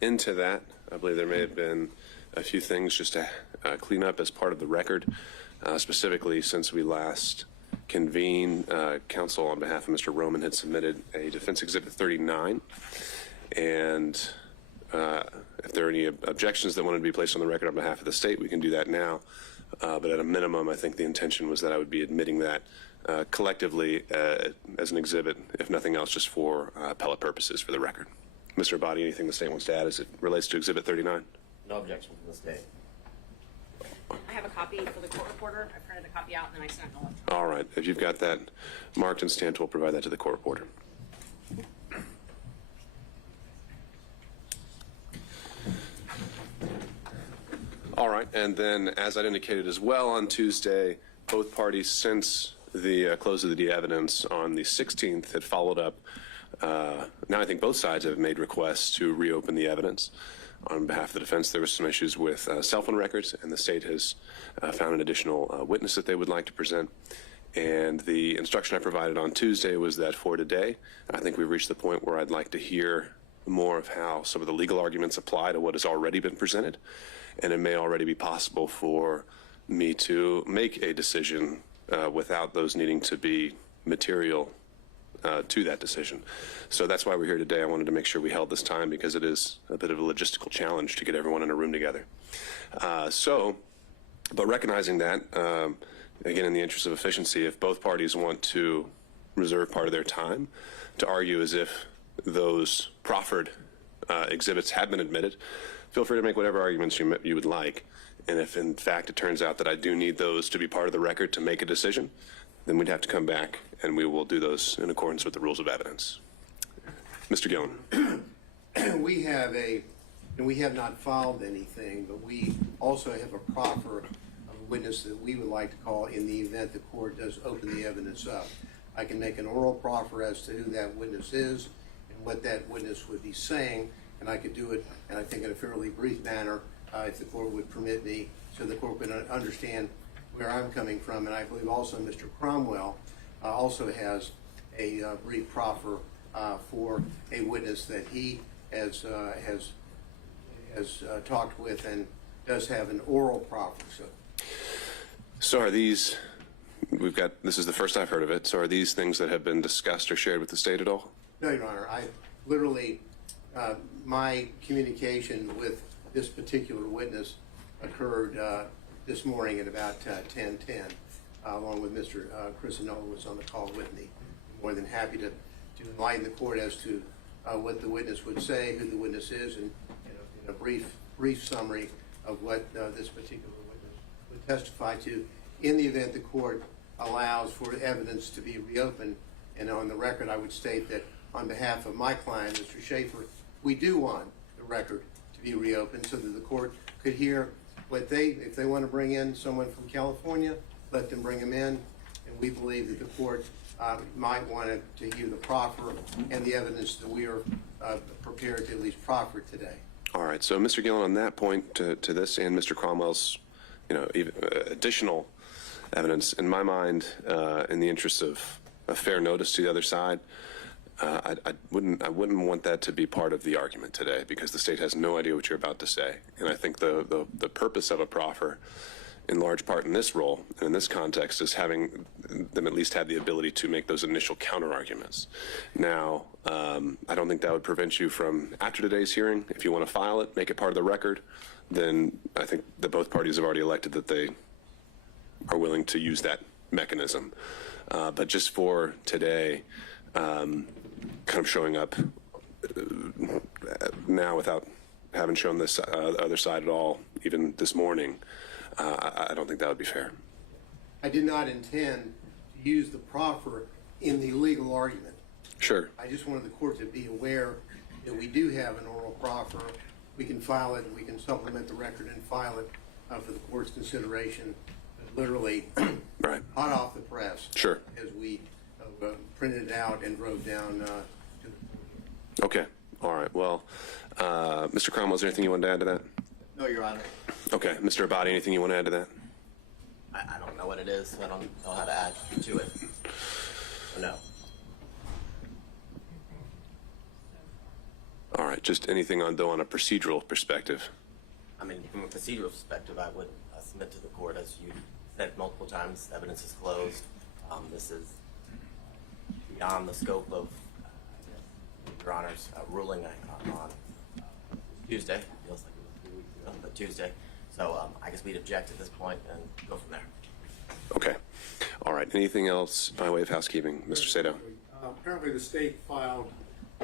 into that. I believe there may have been a few things just to clean up as part of the record, specifically since we last convened. Counsel, on behalf of Mr. Roman, had submitted a Defense Exhibit 39, and if there are any objections that wanted to be placed on the record on behalf of the state, we can do that now. But at a minimum, I think the intention was that I would be admitting that collectively as an exhibit, if nothing else, just for appellate purposes for the record. Mr. Abadi, anything the state wants to add as it relates to Exhibit 39? No objection from the state. I have a copy for the court reporter. I printed a copy out and then I sent it electronically. All right. If you've got that marked and stamped, we'll provide that to the court reporter. All right. And then, as I'd indicated as well on Tuesday, both parties, since the close of the evidence on the 16th, had followed up. Now I think both sides have made requests to reopen the evidence. On behalf of the defense, there were some issues with cell phone records, and the state has found an additional witness that they would like to present. And the instruction I provided on Tuesday was that for today, I think we've reached the point where I'd like to hear more of how some of the legal arguments apply to what has already been presented. And it may already be possible for me to make a decision without those needing to be material to that decision. So that's why we're here today. I wanted to make sure we held this time because it is a bit of a logistical challenge to get everyone in a room together. But recognizing that, again, in the interest of efficiency, if both parties want to reserve part of their time to argue as if those proffered exhibits have been admitted, feel free to make whatever arguments you would like. And if, in fact, it turns out that I do need those to be part of the record to make a decision, then we'd have to come back and we will do those in accordance with the rules of evidence. Mr. Gillen. We have not filed anything, but we also have a proffer of a witness that we would like to call in the event the court does open the evidence up. I can make an oral proffer as to who that witness is and what that witness would be saying, and I could do it, and I think in a fairly brief manner, if the court would permit me, so the court can understand where I'm coming from. And I believe also Mr. Cromwell also has a brief proffer for a witness that he has talked with and does have an oral proffer. So are these, this is the first I've heard of it, so are these things that have been discussed or shared with the state at all? No, Your Honor. I literally, my communication with this particular witness occurred this morning at about 10:10, along with Mr. Crisinola was on the call with me. I'm more than happy to enlighten the court as to what the witness would say, who the witness is, and in a brief summary of what this particular witness would testify to in the event the court allows for evidence to be reopened. And on the record, I would state that on behalf of my client, Mr. Schaefer, we do want the record to be reopened so that the court could hear what if they want to bring in someone from California, let them bring them in. And we believe that the court might want to hear the proffer and the evidence that we are prepared to at least proffer today. All right. So, Mr. Gillen, on that point to this and Mr. Cromwell's, even additional evidence, in my mind, in the interest of a fair notice to the other side, I wouldn't want that to be part of the argument today because the state has no idea what you're about to say. And I think the purpose of a proffer, in large part in this role and in this context, is having them at least have the ability to make those initial counter arguments. Now, I don't think that would prevent you from, after today's hearing, if you want to file it, make it part of the record, then I think that both parties have already elected that they are willing to use that mechanism. But just for today, kind of showing up now without having shown this other side at all, even this morning, I don't think that would be fair. I did not intend to use the proffer in the legal argument. Sure. I just wanted the court to be aware that we do have an oral proffer. We can file it, we can supplement the record and file it for the court's consideration, literally right. Hot off the press. Sure. As we printed it out and drove down to the Okay. All right. Well, Mr. Cromwell, is there anything you wanted to add to that? No, Your Honor. Okay. Mr. Abadi, anything you want to add to that? I don't know what it is, so I don't know how to add to it. No. All right, just anything on, though, on a procedural perspective? I mean, from a procedural perspective, I would submit to the court, as you said multiple times, evidence is closed. This is beyond the scope of Your Honor's ruling on Tuesday. Feels like it was 3 weeks ago, but Tuesday. So I guess we'd object at this point and go from there. Okay. All right, anything else by way of housekeeping? Mr. Sato? Apparently, the state filed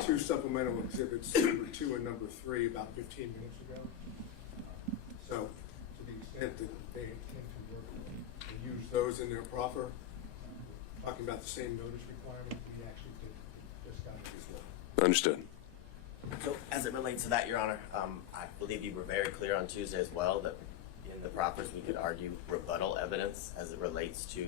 2 supplemental exhibits, number 2 and number 3, about 15 minutes ago. So, to the extent that they intend to work and use those in their proffer, talking about the same notice requirement, we actually just got it as well. Understood. So as it relates to that, Your Honor, I believe you were very clear on Tuesday as well that in the proffers we could argue rebuttal evidence as it relates to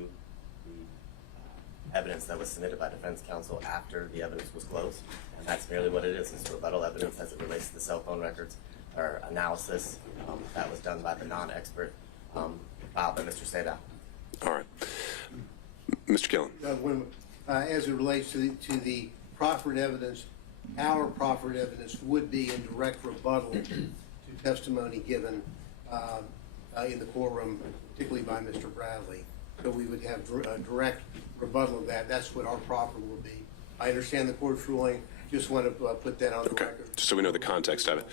the evidence that was submitted by defense counsel after the evidence was closed. And that's merely what it is. It's rebuttal evidence as it relates to the cell phone records or analysis that was done by the non-expert filed by Mr. Sadow. All right. Mr. Gillen? As it relates to the proffered evidence, our proffered evidence would be in direct rebuttal to testimony given in the courtroom, particularly by Mr. Bradley. So we would have a direct rebuttal of that. That's what our proffer will be. I understand the court's ruling. Just want to put that on the record. Just so we know the context of it.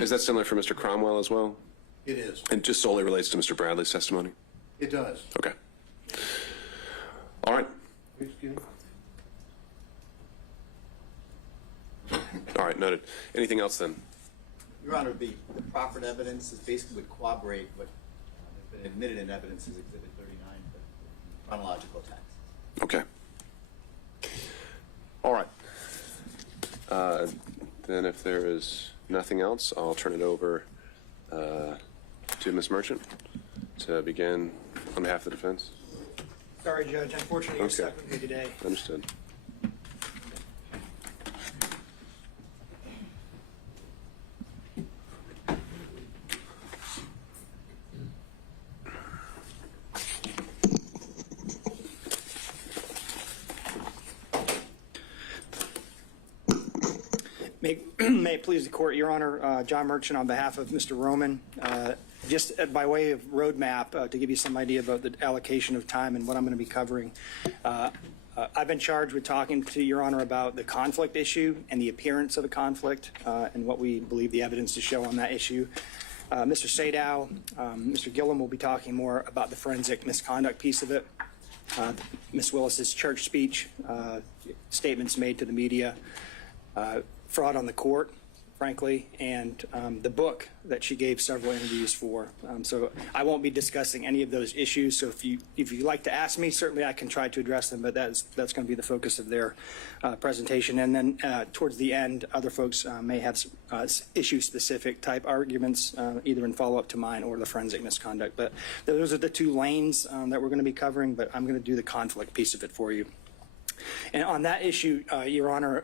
Is that similar for Mr. Cromwell as well? It is. And just solely relates to Mr. Bradley's testimony? It does. Okay. All right. Excuse me? All right, noted. Anything else then? Your Honor, the proffered evidence is basically would corroborate what has been admitted in evidence as Exhibit 39, the chronological text. Okay. All right. Then if there is nothing else, I'll turn it over to Ms. Merchant to begin on behalf of the defense. Sorry, Judge. Unfortunately, you're stuck with me today. Understood. May it please the court, Your Honor, John Merchant on behalf of Mr. Roman. Just by way of roadmap, to give you some idea about the allocation of time and what I'm going to be covering. I've been charged with talking to Your Honor about the conflict issue and the appearance of a conflict and what we believe the evidence to show on that issue. Mr. Sadow, Mr. Gillen will be talking more about the forensic misconduct piece of it. Ms. Willis's church speech, statements made to the media, fraud on the court, frankly, and the book that she gave several interviews for. So I won't be discussing any of those issues. So if you'd like to ask me, certainly I can try to address them, but that's going to be the focus of their presentation. And then towards the end, other folks may have issue-specific type arguments, either in follow-up to mine or the forensic misconduct. But those are the 2 lanes that we're going to be covering, but I'm going to do the conflict piece of it for you. And on that issue, Your Honor,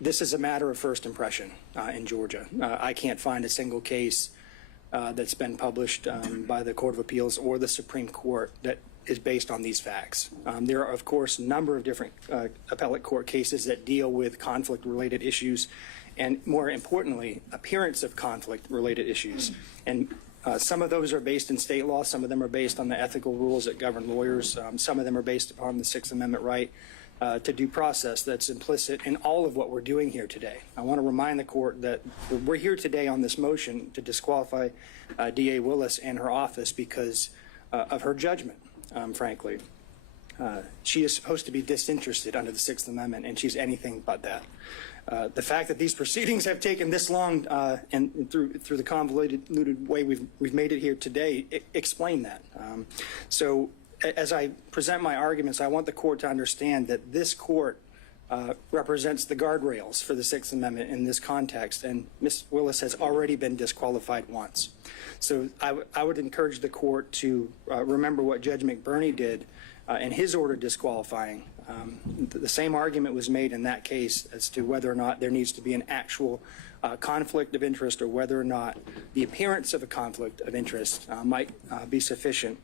this is a matter of first impression in Georgia. I can't find a single case that's been published by the Court of Appeals or the Supreme Court that is based on these facts. There are, of course, a number of different appellate court cases that deal with conflict-related issues and, more importantly, appearance of conflict-related issues. And some of those are based in state law. Some of them are based on the ethical rules that govern lawyers. Some of them are based upon the Sixth Amendment right to due process that's implicit in all of what we're doing here today. I want to remind the court that we're here today on this motion to disqualify D.A. Willis and her office because of her judgment, frankly. She is supposed to be disinterested under the Sixth Amendment, and she's anything but that. The fact that these proceedings have taken this long and through the convoluted way we've made it here today explain that. So as I present my arguments, I want the court to understand that this court represents the guardrails for the Sixth Amendment in this context, and Ms. Willis has already been disqualified once. So I would encourage the court to remember what Judge McBurney did in his order disqualifying. The same argument was made in that case as to whether or not there needs to be an actual conflict of interest or whether or not the appearance of a conflict of interest might be sufficient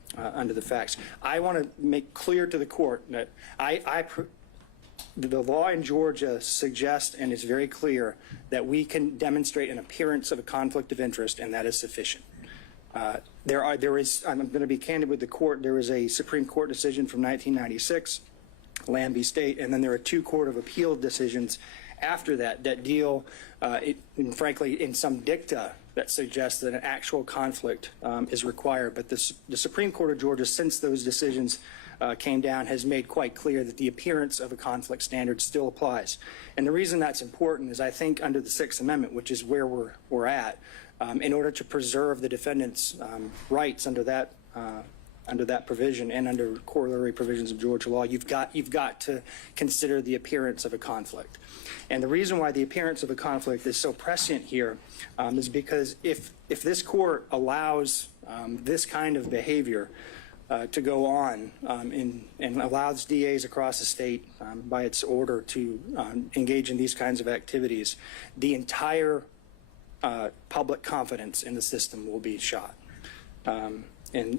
the law in Georgia suggests and is very clear that we can demonstrate an appearance of a conflict of interest, and that is sufficient. I'm going to be candid with the court. There is a Supreme Court decision from 1996, Lamb v. State, and then there are 2 Court of Appeal decisions after that deal, and frankly, in some dicta that suggests that an actual conflict is required. But the Supreme Court of Georgia, since those decisions came down, has made quite clear that the appearance of a conflict standard still applies. And the reason that's important is I think under the Sixth Amendment, which is where we're at, in order to preserve the defendant's rights under that provision and under corollary provisions of Georgia law, you've got to consider the appearance of a conflict. And the reason why the appearance of a conflict is so prescient here is because if this court allows this kind of behavior to go on and allows DAs across the state by its order to engage in these kinds of activities, the entire public confidence in the system will be shot. And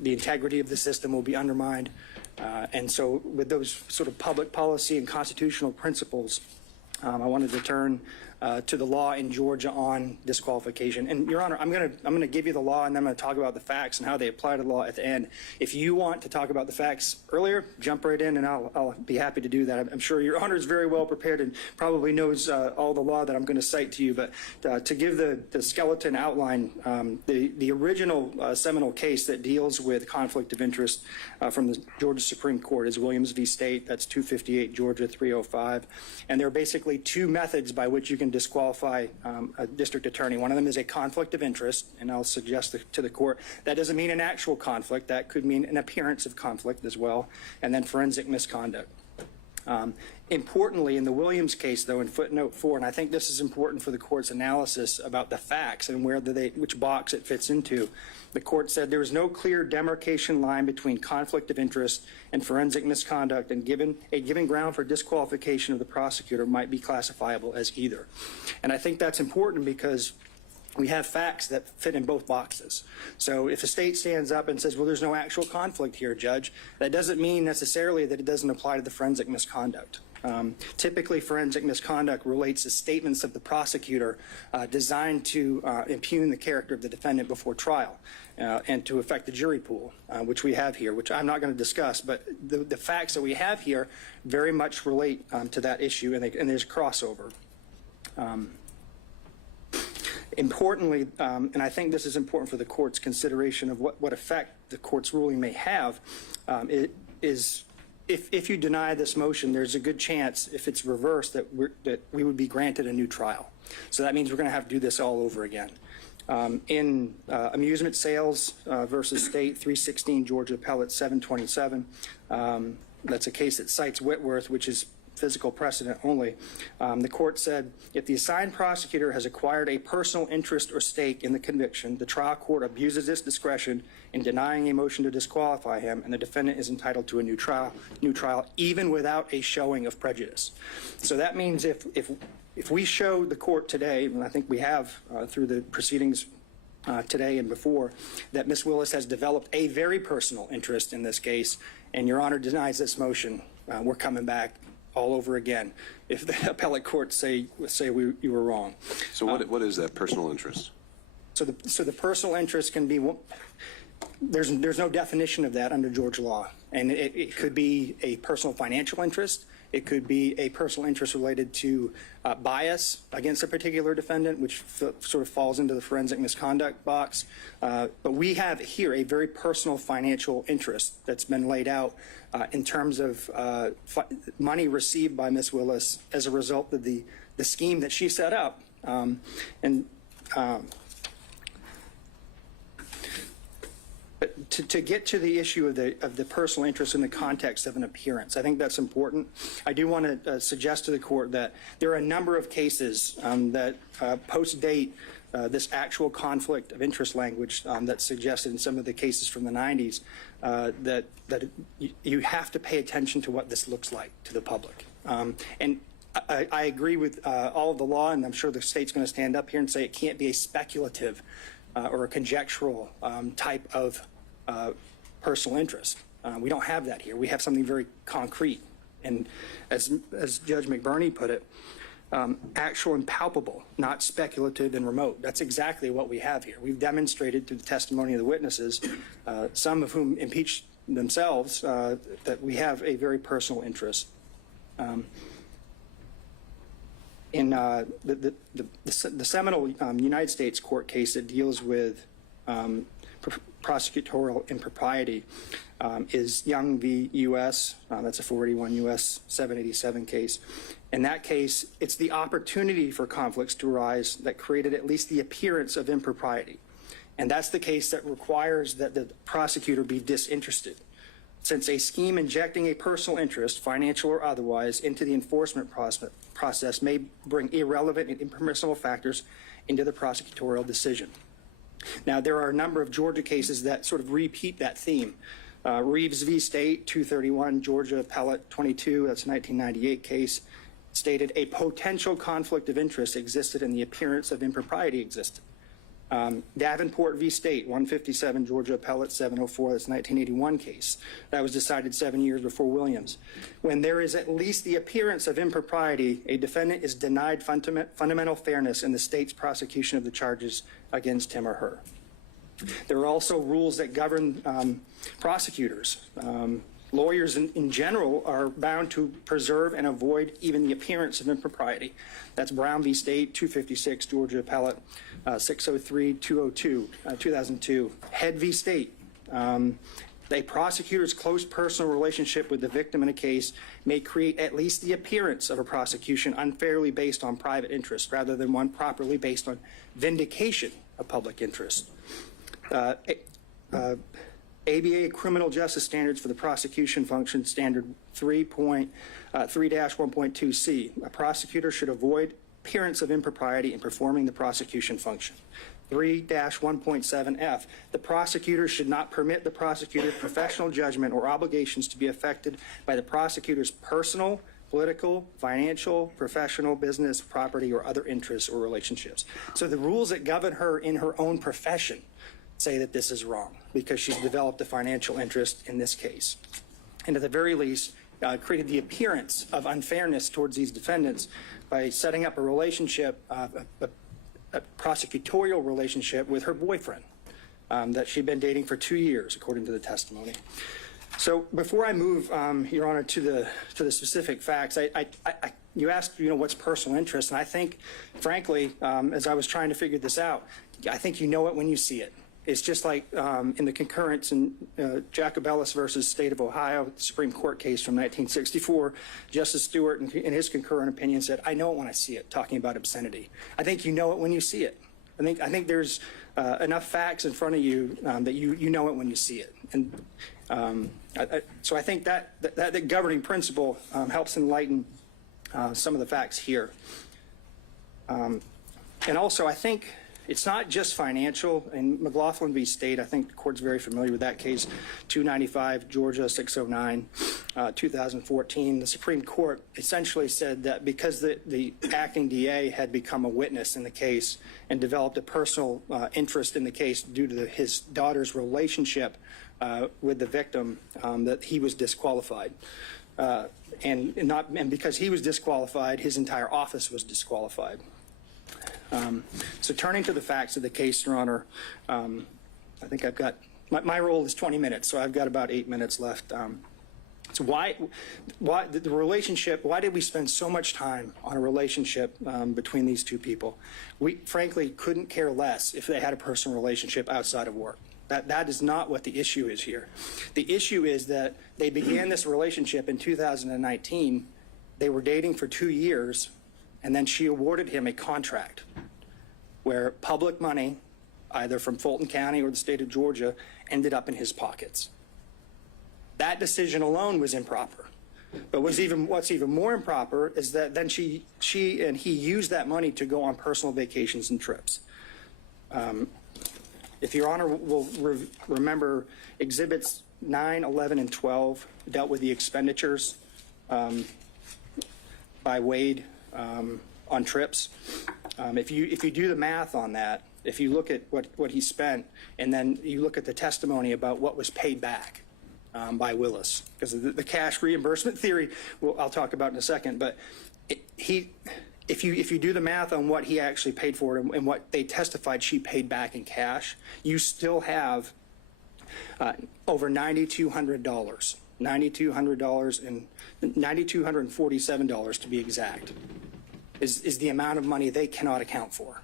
the integrity of the system will be undermined. And so with those sort of public policy and constitutional principles, I wanted to turn to the law in Georgia on disqualification. And Your Honor, I'm going to give you the law, and then I'm going to talk about the facts and how they apply to the law at the end. If you want to talk about the facts earlier, jump right in, and I'll be happy to do that. I'm sure Your Honor is very well prepared and probably knows all the law that I'm going to cite to you. But to give the skeleton outline, the original seminal case that deals with conflict of interest from the Georgia Supreme Court is Williams v. State. That's 258 Georgia 305. And there are basically 2 methods by which you can disqualify a district attorney. One of them is a conflict of interest, and I'll suggest to the court that doesn't mean an actual conflict. That could mean an appearance of conflict as well, and then forensic misconduct. Importantly, in the Williams case, though, in footnote 4, and I think this is important for the court's analysis about the facts and which box it fits into, the court said there was no clear demarcation line between conflict of interest and forensic misconduct, and a given ground for disqualification of the prosecutor might be classifiable as either. And I think that's important because we have facts that fit in both boxes. So if a state stands up and says, well, there's no actual conflict here, Judge, that doesn't mean necessarily that it doesn't apply to the forensic misconduct. Typically, forensic misconduct relates to statements of the prosecutor designed to impugn the character of the defendant before trial and to affect the jury pool, which we have here, which I'm not going to discuss. But the facts that we have here very much relate to that issue, and there's crossover. Importantly, and I think this is important for the court's consideration of what effect the court's ruling may have, is if you deny this motion, there's a good chance, if it's reversed, that we would be granted a new trial. So that means we're going to have to do this all over again. In amusement sales versus state, 316 Georgia Appellate 727, that's a case that cites Whitworth, which is physical precedent only. The court said, if the assigned prosecutor has acquired a personal interest or stake in the conviction, the trial court abuses its discretion in denying a motion to disqualify him, and the defendant is entitled to a new trial, even without a showing of prejudice. So that means if we show the court today, and I think we have through the proceedings today and before, that Ms. Willis has developed a very personal interest in this case, and Your Honor denies this motion, we're coming back all over again if the appellate courts say you were wrong. So what is that personal interest? So the personal interest can be, there's no definition of that under Georgia law, and it could be a personal financial interest. It could be a personal interest related to bias against a particular defendant, which sort of falls into the forensic misconduct box. But we have here a very personal financial interest that's been laid out in terms of money received by Ms. Willis as a result of the scheme that she set up. But to get to the issue of the personal interest in the context of an appearance, I think that's important. I do want to suggest to the court that there are a number of cases that post-date this actual conflict of interest language that's suggested in some of the cases from the 90s, that you have to pay attention to what this looks like to the public. And I agree with all of the law, and I'm sure the state's going to stand up here and say it can't be a speculative or a conjectural type of personal interest. We don't have that here. We have something very concrete And as Judge McBurney put it, actual and palpable, not speculative and remote. That's exactly what we have here. We've demonstrated through the testimony of the witnesses, some of whom impeached themselves, that we have a very personal interest. In the seminal United States court case that deals with prosecutorial impropriety is Young v. U.S. That's a 481 U.S. 787 case. In that case, it's the opportunity for conflicts to arise that created at least the appearance of impropriety. And that's the case that requires that the prosecutor be disinterested. Since a scheme injecting a personal interest, financial or otherwise, into the enforcement process may bring irrelevant and impermissible factors into the prosecutorial decision. Now, there are a number of Georgia cases that sort of repeat that theme. Reeves v. State, 231, Georgia Appellate 22, that's a 1998 case, stated a potential conflict of interest existed and the appearance of impropriety existed. Davenport v. State, 157, Georgia Appellate 704, that's a 1981 case. That was decided 7 years before Williams. When there is at least the appearance of impropriety, a defendant is denied fundamental fairness in the state's prosecution of the charges against him or her. There are also rules that govern prosecutors. Lawyers in general are bound to preserve and avoid even the appearance of impropriety. That's Brown v. State, 256, Georgia Appellate 603, 202, 2002. Head v. State. A prosecutor's close personal relationship with the victim in a case may create at least the appearance of a prosecution unfairly based on private interest rather than one properly based on vindication of public interest. ABA Criminal Justice Standards for the Prosecution Function, Standard 3-1.2c. A prosecutor should avoid appearance of impropriety in performing the prosecution function. 3-1.7f. The prosecutor should not permit the prosecutor's professional judgment or obligations to be affected by the prosecutor's personal, political, financial, professional, business, property, or other interests or relationships. So the rules that govern her in her own profession say that this is wrong because she's developed a financial interest in this case. And at the very least, created the appearance of unfairness towards these defendants by setting up a relationship, a prosecutorial relationship with her boyfriend that she'd been dating for 2 years, according to the testimony. So before I move, Your Honor, to the specific facts, you asked, what's personal interest, and I think, frankly, as I was trying to figure this out, I think you know it when you see it. It's just like in the concurrence in Jacobellis versus State of Ohio, Supreme Court case from 1964, Justice Stewart, in his concurrent opinion, said, I know it when I see it, talking about obscenity. I think you know it when you see it. I think there's enough facts in front of you that you know it when you see it. And so I think that governing principle helps enlighten some of the facts here. And also, I think it's not just financial. In McLaughlin v. State, I think the court's very familiar with that case, 295, Georgia 609, 2014. The Supreme Court essentially said that because the acting DA had become a witness in the case and developed a personal interest in the case due to his daughter's relationship with the victim, that he was disqualified. And because he was disqualified, his entire office was disqualified. So turning to the facts of the case, Your Honor, I think I've got, my role is 20 minutes, so I've got about 8 minutes left. So why the relationship, why did we spend so much time on a relationship between these two people? We frankly couldn't care less if they had a personal relationship outside of work. That is not what the issue is here. The issue is that they began this relationship in 2019. They were dating for 2 years, and then she awarded him a contract where public money, either from Fulton County or the state of Georgia, ended up in his pockets. That decision alone was improper. But what's even more improper is that then she and he used that money to go on personal vacations and trips. If Your Honor will remember, Exhibits 9, 11, and 12 dealt with the expenditures by Wade on trips. If you do the math on that, if you look at what he spent, and then you look at the testimony about what was paid back, by Willis because of the cash reimbursement theory. Well, I'll talk about in a second, but if you do the math on what he actually paid for it and what they testified she paid back in cash, you still have over $9,200, $9,200 and $9,247 to be exact, is the amount of money they cannot account for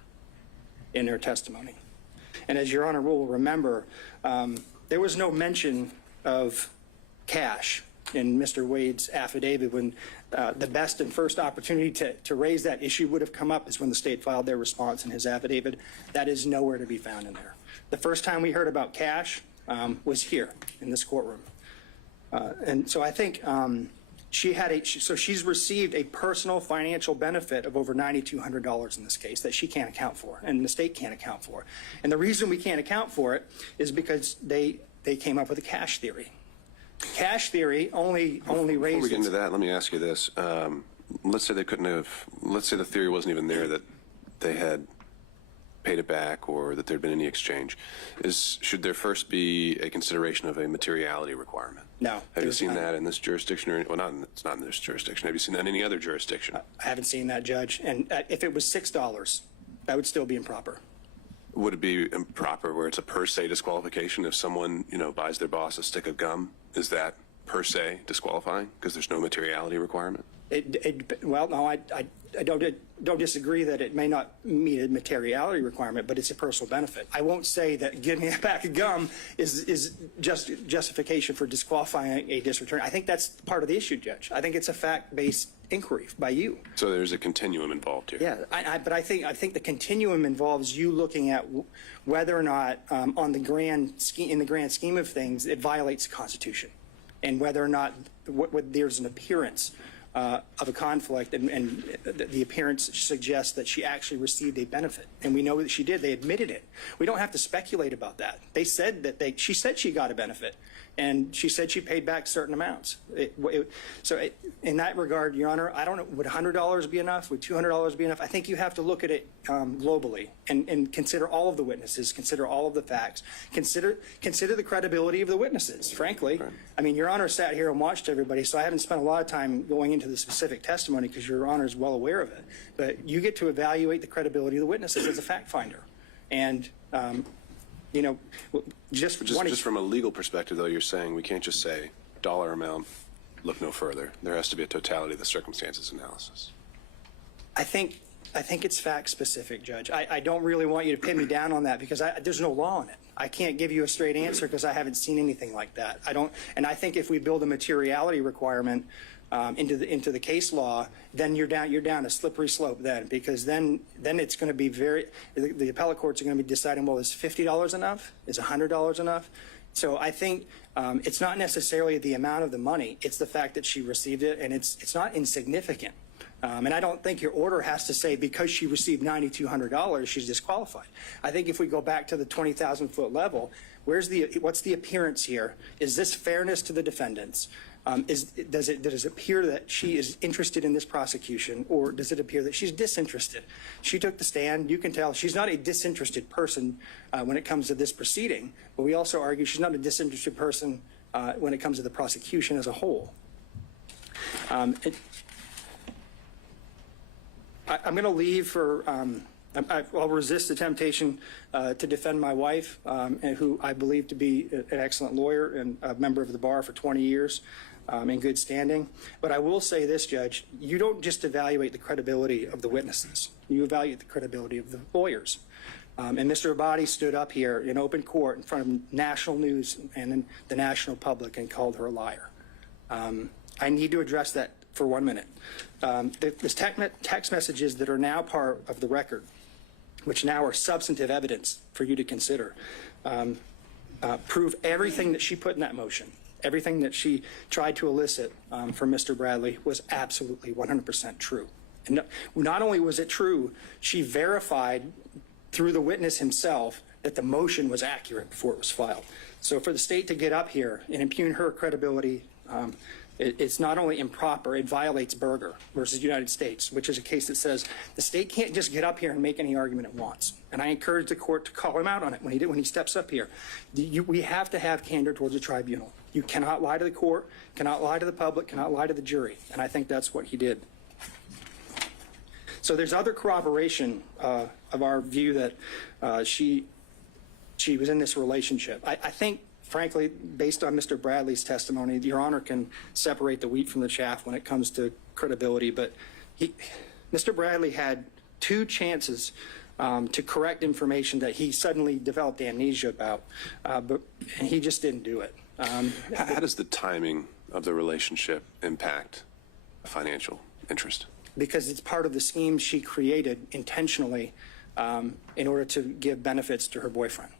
in their testimony. And as Your Honor will remember, there was no mention of cash in Mr. Wade's affidavit when the best and first opportunity to raise that issue would have come up is when the state filed their response in his affidavit. That is nowhere to be found in there. The first time we heard about cash was here in this courtroom. And so I think she's received a personal financial benefit of over $9,200 in this case that she can't account for and the state can't account for. And the reason we can't account for it is because they came up with a cash theory. Cash theory only raises. Before we get into that, let me ask you this. Let's say they couldn't have, let's say the theory wasn't even there that they had paid it back or that there'd been any exchange. Should there first be a consideration of a materiality requirement? No. Have you seen that in this jurisdiction or, well, it's not in this jurisdiction. Have you seen that in any other jurisdiction? I haven't seen that, Judge. And if it was $6, that would still be improper. Would it be improper where it's a per se disqualification if someone, buys their boss a stick of gum? Is that per se disqualifying because there's no materiality requirement? Well, no, I don't disagree that it may not meet a materiality requirement, but it's a personal benefit. I won't say that giving a pack of gum is just justification for disqualifying a district attorney. I think that's part of the issue, Judge. I think it's a fact-based inquiry by you. So there's a continuum involved here. Yeah, but I think the continuum involves you looking at whether or not, in the grand scheme of things, it violates the Constitution, and whether or not there's an appearance of a conflict, and the appearance suggests that she actually received a benefit, and we know that she did. They admitted it. We don't have to speculate about that. They said that she said she got a benefit, and she said she paid back certain amounts. In that regard, Your Honor, I don't know, would $100 be enough? Would $200 be enough? I think you have to look at it globally and consider all of the witnesses, consider all of the facts, consider the credibility of the witnesses, frankly. Right. I mean, Your Honor sat here and watched everybody, so I haven't spent a lot of time going into the specific testimony because Your Honor is well aware of it. But you get to evaluate the credibility of the witnesses as a fact finder. And just from a legal perspective, though, you're saying we can't just say dollar amount, look no further. There has to be a totality of the circumstances analysis. I think it's fact specific, Judge. I don't really want you to pin me down on that because there's no law on it. I can't give you a straight answer because I haven't seen anything like that. And I think if we build a materiality requirement into the case law, then you're down a slippery slope then, because then it's going to be the appellate courts are going to be deciding, well, is $50 enough? Is $100 enough? So I think it's not necessarily the amount of the money, it's the fact that she received it, and it's not insignificant. And I don't think your order has to say because she received $9,200, she's disqualified. I think if we go back to the 20,000-foot level, what's the appearance here? Is this fairness to the defendants? Does it appear that she is interested in this prosecution, or does it appear that she's disinterested? She took the stand. You can tell she's not a disinterested person when it comes to this proceeding, but we also argue she's not a disinterested person when it comes to the prosecution as a whole. I'm going to leave for, I'll resist the temptation to defend my wife, who I believe to be an excellent lawyer and a member of the bar for 20 years in good standing. But I will say this, Judge, you don't just evaluate the credibility of the witnesses. You evaluate the credibility of the lawyers. And Mr. Abadi stood up here in open court in front of national news and the national public and called her a liar. I need to address that for 1 minute. There's text messages that are now part of the record, which now are substantive evidence for you to consider, prove everything that she put in that motion, everything that she tried to elicit from Mr. Bradley was absolutely 100% true. And not only was it true, she verified through the witness himself that the motion was accurate before it was filed. So for the state to get up here and impugn her credibility It's not only improper, it violates Berger versus United States, which is a case that says the state can't just get up here and make any argument it wants. And I encourage the court to call him out on it when he steps up here. We have to have candor towards the tribunal. You cannot lie to the court, cannot lie to the public, cannot lie to the jury. And I think that's what he did. So there's other corroboration of our view that she was in this relationship. I think, frankly, based on Mr. Bradley's testimony, Your Honor can separate the wheat from the chaff when it comes to credibility. But Mr. Bradley had 2 chances to correct information that he suddenly developed amnesia about, but he just didn't do it. How does the timing of the relationship impact a financial interest? Because it's part of the scheme she created intentionally in order to give benefits to her boyfriend.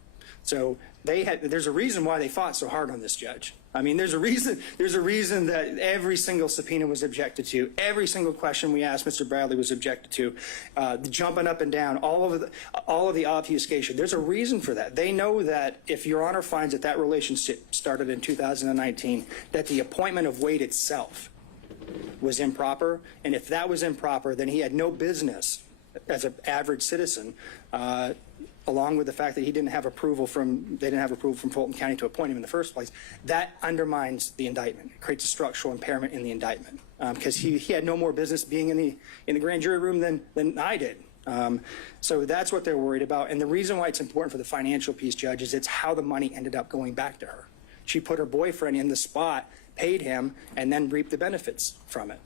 So there's a reason why they fought so hard on this, Judge. I mean, there's a reason that every single subpoena was objected to. Every single question we asked Mr. Bradley was objected to. The jumping up and down, all of the obfuscation. There's a reason for that. They know that if Your Honor finds that that relationship started in 2019, that the appointment of Wade itself was improper. And if that was improper, then he had no business as an average citizen, along with the fact that they didn't have approval from Fulton County to appoint him in the first place. That undermines the indictment. It creates a structural impairment in the indictment because he had no more business being in the grand jury room than I did. So that's what they're worried about. And the reason why it's important for the financial piece, Judge, is it's how the money ended up going back to her. She put her boyfriend in the spot, paid him, and then reaped the benefits from it.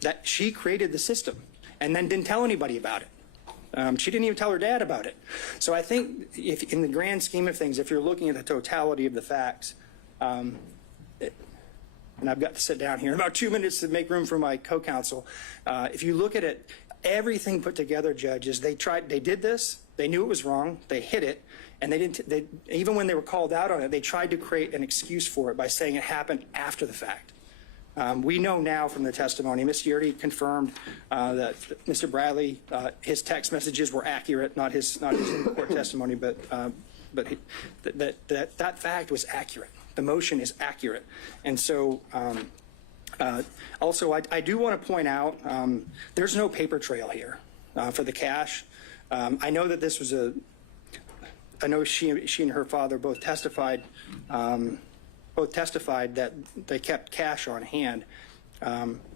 That she created the system and then didn't tell anybody about it. She didn't even tell her dad about it. So I think if in the grand scheme of things, if you're looking at the totality of the facts, and I've got to sit down here in about 2 minutes to make room for my co-counsel. If you look at it, everything put together, judges, they did this, they knew it was wrong, they hid it, and even when they were called out on it, they tried to create an excuse for it by saying it happened after the fact. We know now from the testimony, Ms. Yurdy confirmed that Mr. Bradley, his text messages were accurate, not his court testimony, but that fact was accurate. The motion is accurate. And so also I do want to point out there's no paper trail here for the cash. I know that this was I know she and her father both testified that they kept cash on hand,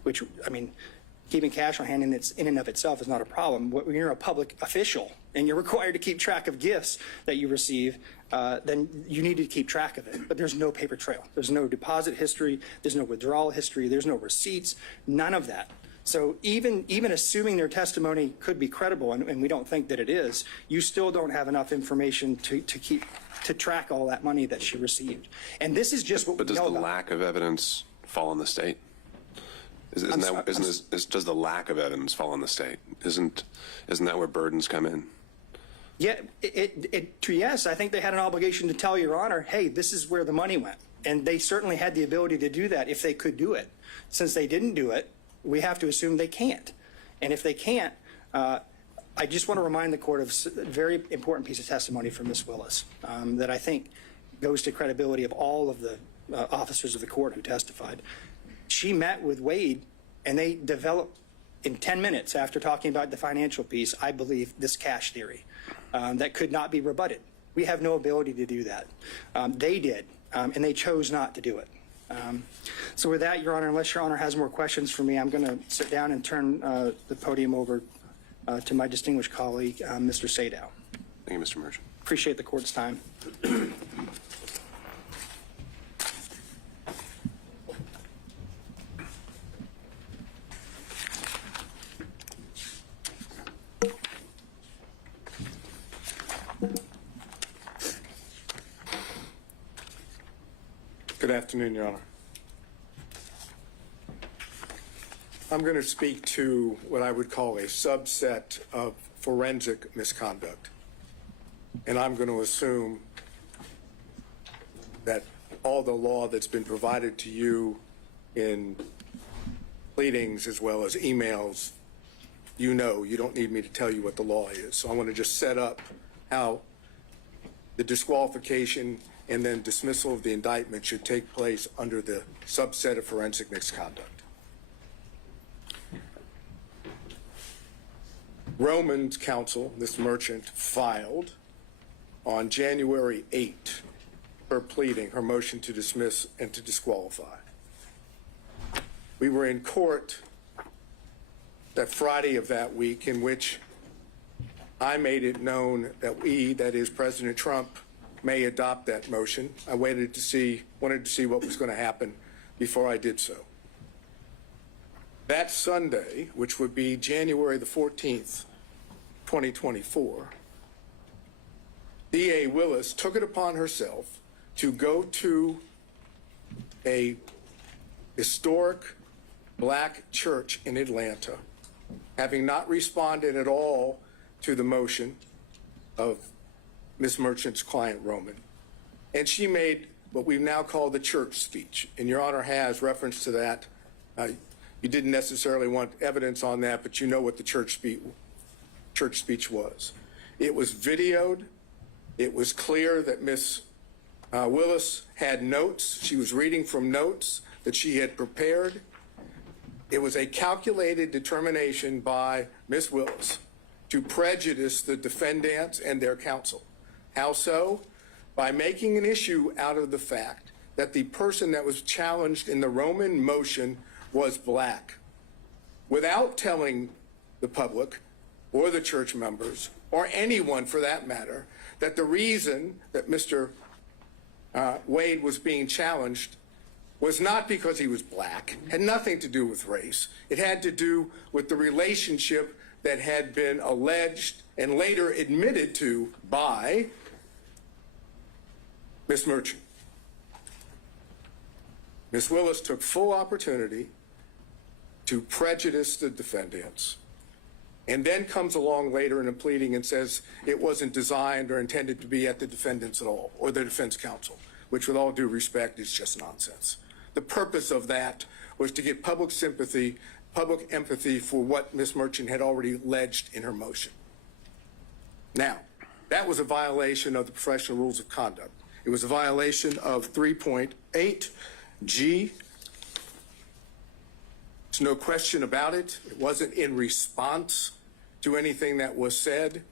which, I mean, keeping cash on hand in and of itself is not a problem. When you're a public official and you're required to keep track of gifts that you receive, then you need to keep track of it. But there's no paper trail. There's no deposit history. There's no withdrawal history. There's no receipts. None of that. So even assuming their testimony could be credible, and we don't think that it is, you still don't have enough information to track all that money that she received. And this is just what we know about. But does the lack of evidence fall on the state? Does the lack of evidence fall on the state? Isn't that where burdens come in? Yeah, yes, I think they had an obligation to tell Your Honor, hey, this is where the money went. And they certainly had the ability to do that if they could do it. Since they didn't do it, we have to assume they can't. And if they can't, I just want to remind the court of a very important piece of testimony from Ms. Willis that I think goes to credibility of all of the officers of the court who testified. She met with Wade, and they developed, in 10 minutes after talking about the financial piece, I believe, this cash theory that could not be rebutted. We have no ability to do that. They did, and they chose not to do it. So with that, Your Honor, unless Your Honor has more questions for me, I'm going to sit down and turn the podium over to my distinguished colleague, Mr. Sadow. Thank you, Mr. Merchant. Appreciate the court's time. Good afternoon, Your Honor. I'm going to speak to what I would call a subset of forensic misconduct. And I'm going to assume that all the law that's been provided to you in pleadings as well as emails, you don't need me to tell you what the law is. So I want to just set up how the disqualification and then dismissal of the indictment should take place under the subset of forensic misconduct. Roman's counsel, Ms. Merchant, filed on January 8 her pleading, her motion to dismiss and to disqualify. We were in court that Friday of that week, in which I made it known that we, that is President Trump, may adopt that motion. I wanted to see what was going to happen before I did so. That Sunday, which would be January the 14th, 2024, D.A. Willis took it upon herself to go to a historic black church in Atlanta, having not responded at all to the motion of Ms. Merchant's client, Roman. And she made what we now call the church speech. And Your Honor has reference to that. You didn't necessarily want evidence on that, but you know what the church speech was. It was videoed. It was clear that Ms. Willis had notes. She was reading from notes that she had prepared. It was a calculated determination by Ms. Willis to prejudice the defendants and their counsel. How so? By making an issue out of the fact that the person that was challenged in the Roman motion was black, without telling the public or the church members, or anyone for that matter, that the reason that Mr. Wade was being challenged was not because he was black, had nothing to do with race. It had to do with the relationship that had been alleged and later admitted to by Ms. Merchant. Ms. Willis took full opportunity to prejudice the defendants, and then comes along later in a pleading and says it wasn't designed or intended to be at the defendants at all, or the defense counsel, which with all due respect is just nonsense. The purpose of that was to get public sympathy, public empathy for what Ms. Merchant had already alleged in her motion. Now, that was a violation of the professional rules of conduct. It was a violation of 3.8G. There's no question about it. It wasn't in response to anything that was said.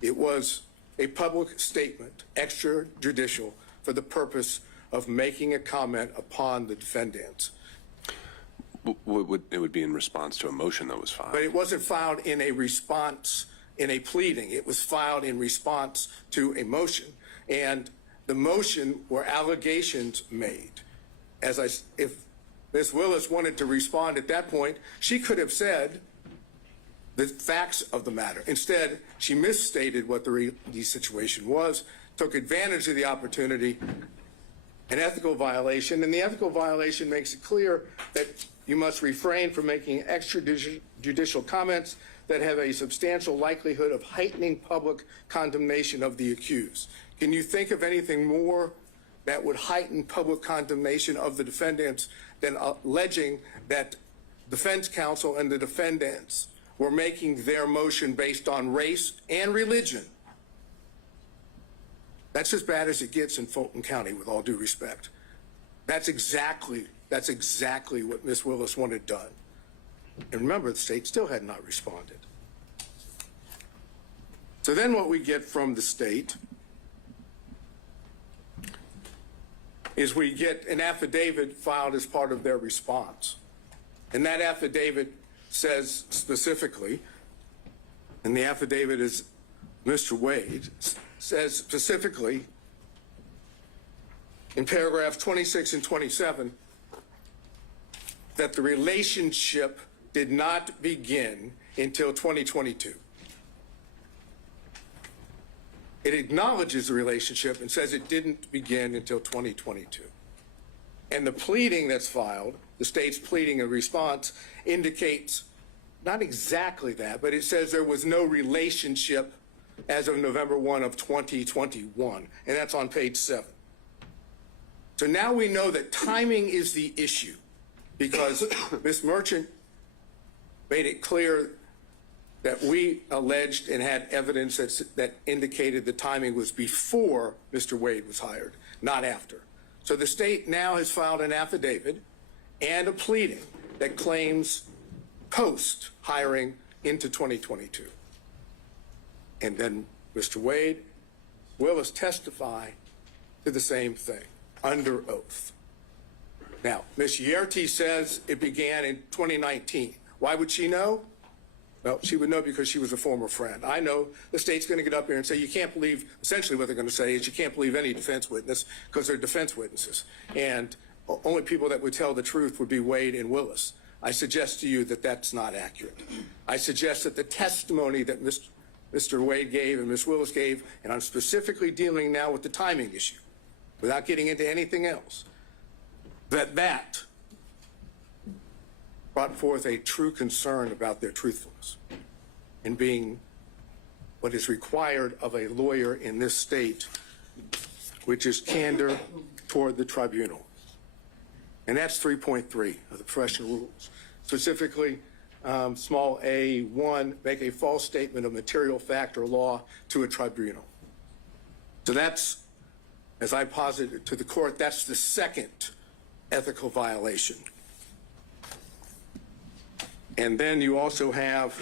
It was a public statement, extrajudicial, for the purpose of making a comment upon the defendants. It would be in response to a motion that was filed. But it wasn't filed in a response, in a pleading. It was filed in response to a motion. And the motion were allegations made. If Ms. Willis wanted to respond at that point, she could have said the facts of the matter. Instead, she misstated what the situation was, took advantage of the opportunity, an ethical violation, and the ethical violation makes it clear that you must refrain from making extrajudicial comments that have a substantial likelihood of heightening public condemnation of the accused. Can you think of anything more that would heighten public condemnation of the defendants than alleging that defense counsel and the defendants were making their motion based on race and religion? That's as bad as it gets in Fulton County, with all due respect. That's exactly what Ms. Willis wanted done. And remember, the state still had not responded. So then what we get from the state is we get an affidavit filed as part of their response. And that affidavit says specifically, and the affidavit is Mr. Wade, says specifically in paragraphs 26 and 27 that the relationship did not begin until 2022. It acknowledges the relationship and says it didn't begin until 2022. And the pleading that's filed, the state's pleading in response, indicates not exactly that, but it says there was no relationship as of November 1 of 2021, and that's on page 7. So now we know that timing is the issue, because Ms. Merchant made it clear that we alleged and had evidence that indicated the timing was before Mr. Wade was hired, not after. So the state now has filed an affidavit and a pleading that claims post-hiring into 2022. And then Mr. Wade Willis testify to the same thing under oath. Now, Ms. Yerty says it began in 2019. Why would she know? Well, she would know because she was a former friend. I know the state's going to get up here and say you can't believe, essentially what they're going to say is you can't believe any defense witness because they're defense witnesses. And only people that would tell the truth would be Wade and Willis. I suggest to you that that's not accurate. I suggest that the testimony that Mr. Wade gave and Ms. Willis gave, and I'm specifically dealing now with the timing issue, without getting into anything else, that brought forth a true concern about their truthfulness and being what is required of a lawyer in this state, which is candor toward the tribunal. And that's 3.3 of the professional rules. Specifically, small a1, make a false statement of material fact or law to a tribunal. So that's, as I posited to the court, that's the second ethical violation. And then you also have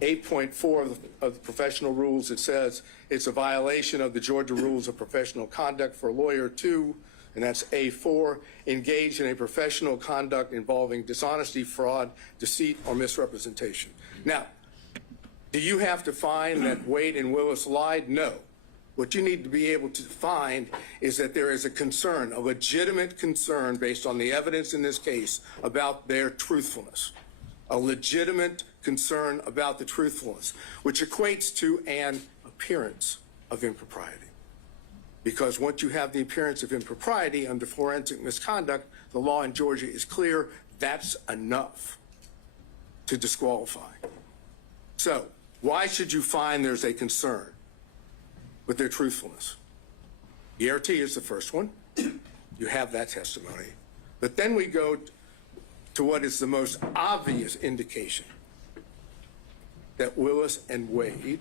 8.4 of the professional rules. It says it's a violation of the Georgia Rules of Professional Conduct for a lawyer to, and that's A4, engage in a professional conduct involving dishonesty, fraud, deceit, or misrepresentation. Now, do you have to find that Wade and Willis lied? No. What you need to be able to find is that there is a concern, a legitimate concern based on the evidence in this case about their truthfulness, a legitimate concern about the truthfulness, which equates to an appearance of impropriety. Because once you have the appearance of impropriety under forensic misconduct, the law in Georgia is clear, that's enough to disqualify. So why should you find there's a concern with their truthfulness? ERT is the first one. You have that testimony. But then we go to what is the most obvious indication that Willis and Wade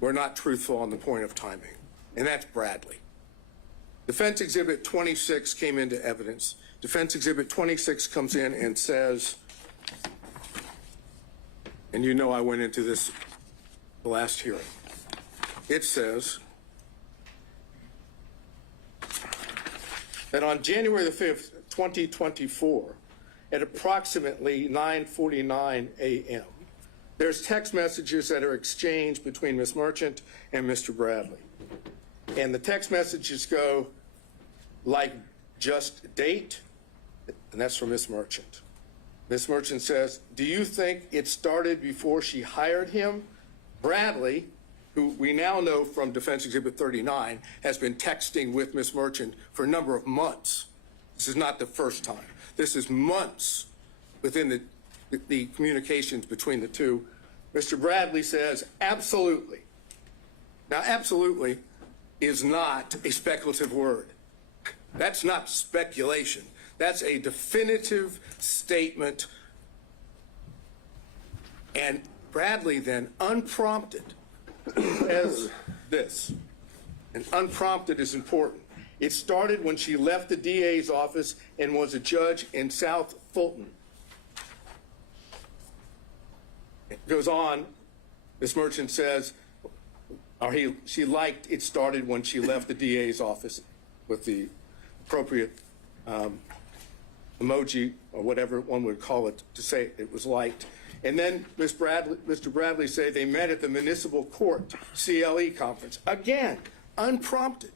were not truthful on the point of timing, and that's Bradley. Defense Exhibit 26 came into evidence. Defense Exhibit 26 comes in and says, and you know I went into this the last hearing. It says that on January the 5th, 2024, at approximately 9:49 a.m., there's text messages that are exchanged between Ms. Merchant and Mr. Bradley. And the text messages go like, just date, and that's from Ms. Merchant. Ms. Merchant says, do you think it started before she hired him? Bradley, who we now know from Defense Exhibit 39, has been texting with Ms. Merchant for a number of months. This is not the first time. This is months within the communications between the two. Mr. Bradley says, absolutely. Now, absolutely is not a speculative word. That's not speculation. That's a definitive statement. And Bradley then, unprompted, says this. And unprompted is important. It started when she left the DA's office and was a judge in South Fulton. It goes on, Ms. Merchant says, she liked it started when she left the DA's office with the appropriate emoji or whatever one would call it to say it was liked. And then Mr. Bradley said they met at the municipal court CLE conference. Again, unprompted.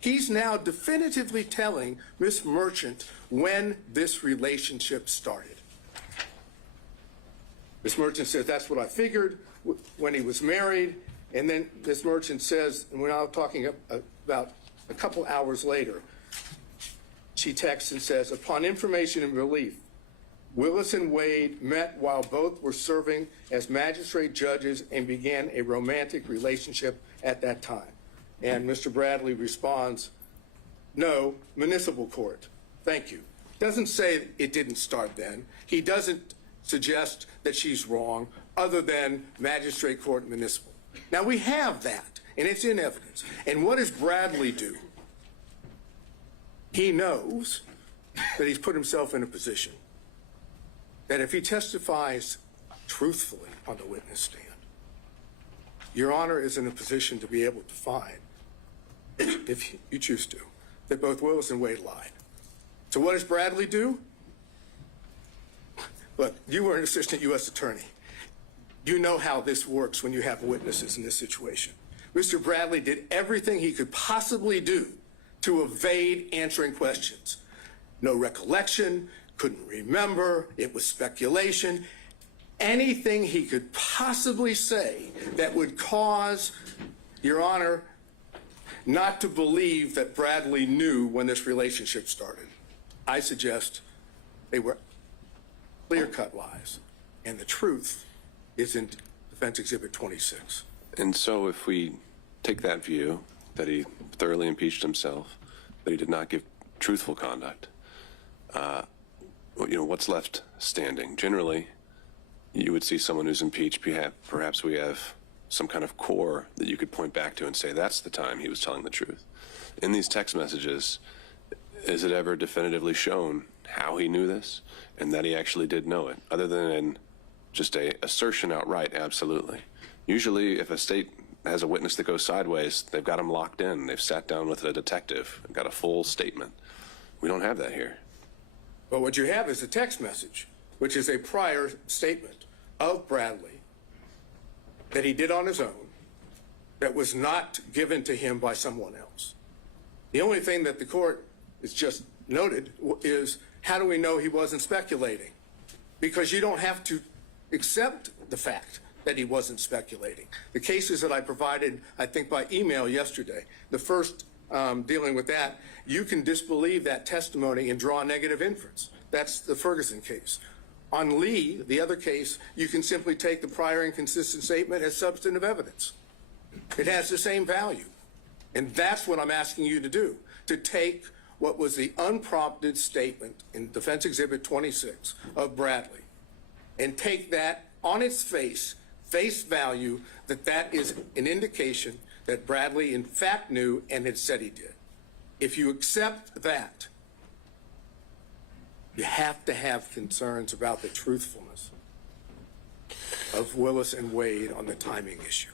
He's now definitively telling Ms. Merchant when this relationship started. Ms. Merchant says, that's what I figured when he was married. And then Ms. Merchant says, and we're now talking about a couple hours later, she texts and says, upon information and belief, Willis and Wade met while both were serving as magistrate judges and began a romantic relationship at that time. And Mr. Bradley responds, no, municipal court. Thank you. Doesn't say it didn't start then. He doesn't suggest that she's wrong, other than magistrate court municipal. Now, we have that, and it's in evidence. And what does Bradley do? He knows that he's put himself in a position that if he testifies truthfully on the witness stand, Your Honor is in a position to be able to find, if you choose to, that both Willis and Wade lied. So what does Bradley do? Look, you were an assistant U.S. attorney. You know how this works when you have witnesses in this situation. Mr. Bradley did everything he could possibly do to evade answering questions. No recollection, couldn't remember, it was speculation. Anything he could possibly say that would cause, Your Honor, not to believe that Bradley knew when this relationship started. I suggest they were clear-cut lies, and the truth is in Defense Exhibit 26. And so if we take that view, that he thoroughly impeached himself, that he did not give truthful conduct, what's left standing? Generally, you would see someone who's impeached, perhaps we have some kind of core that you could point back to and say, that's the time he was telling the truth. In these text messages, is it ever definitively shown how he knew this and that he actually did know it, other than in just a assertion outright? Absolutely. Usually, if a state has a witness that goes sideways, they've got him locked in. They've sat down with a detective and got a full statement. We don't have that here. But what you have is a text message, which is a prior statement of Bradley that he did on his own, that was not given to him by someone else. The only thing that the court has just noted is, how do we know he wasn't speculating? Because you don't have to accept the fact that he wasn't speculating. The cases that I provided, I think by email yesterday, the first dealing with that, you can disbelieve that testimony and draw a negative inference. That's the Ferguson case. On Lee, the other case, you can simply take the prior inconsistent statement as substantive evidence. It has the same value. And that's what I'm asking you to do, to take what was the unprompted statement in Defense Exhibit 26 of Bradley, and take that on its face value, that that is an indication that Bradley in fact knew and had said he did. If you accept that, you have to have concerns about the truthfulness of Willis and Wade on the timing issue.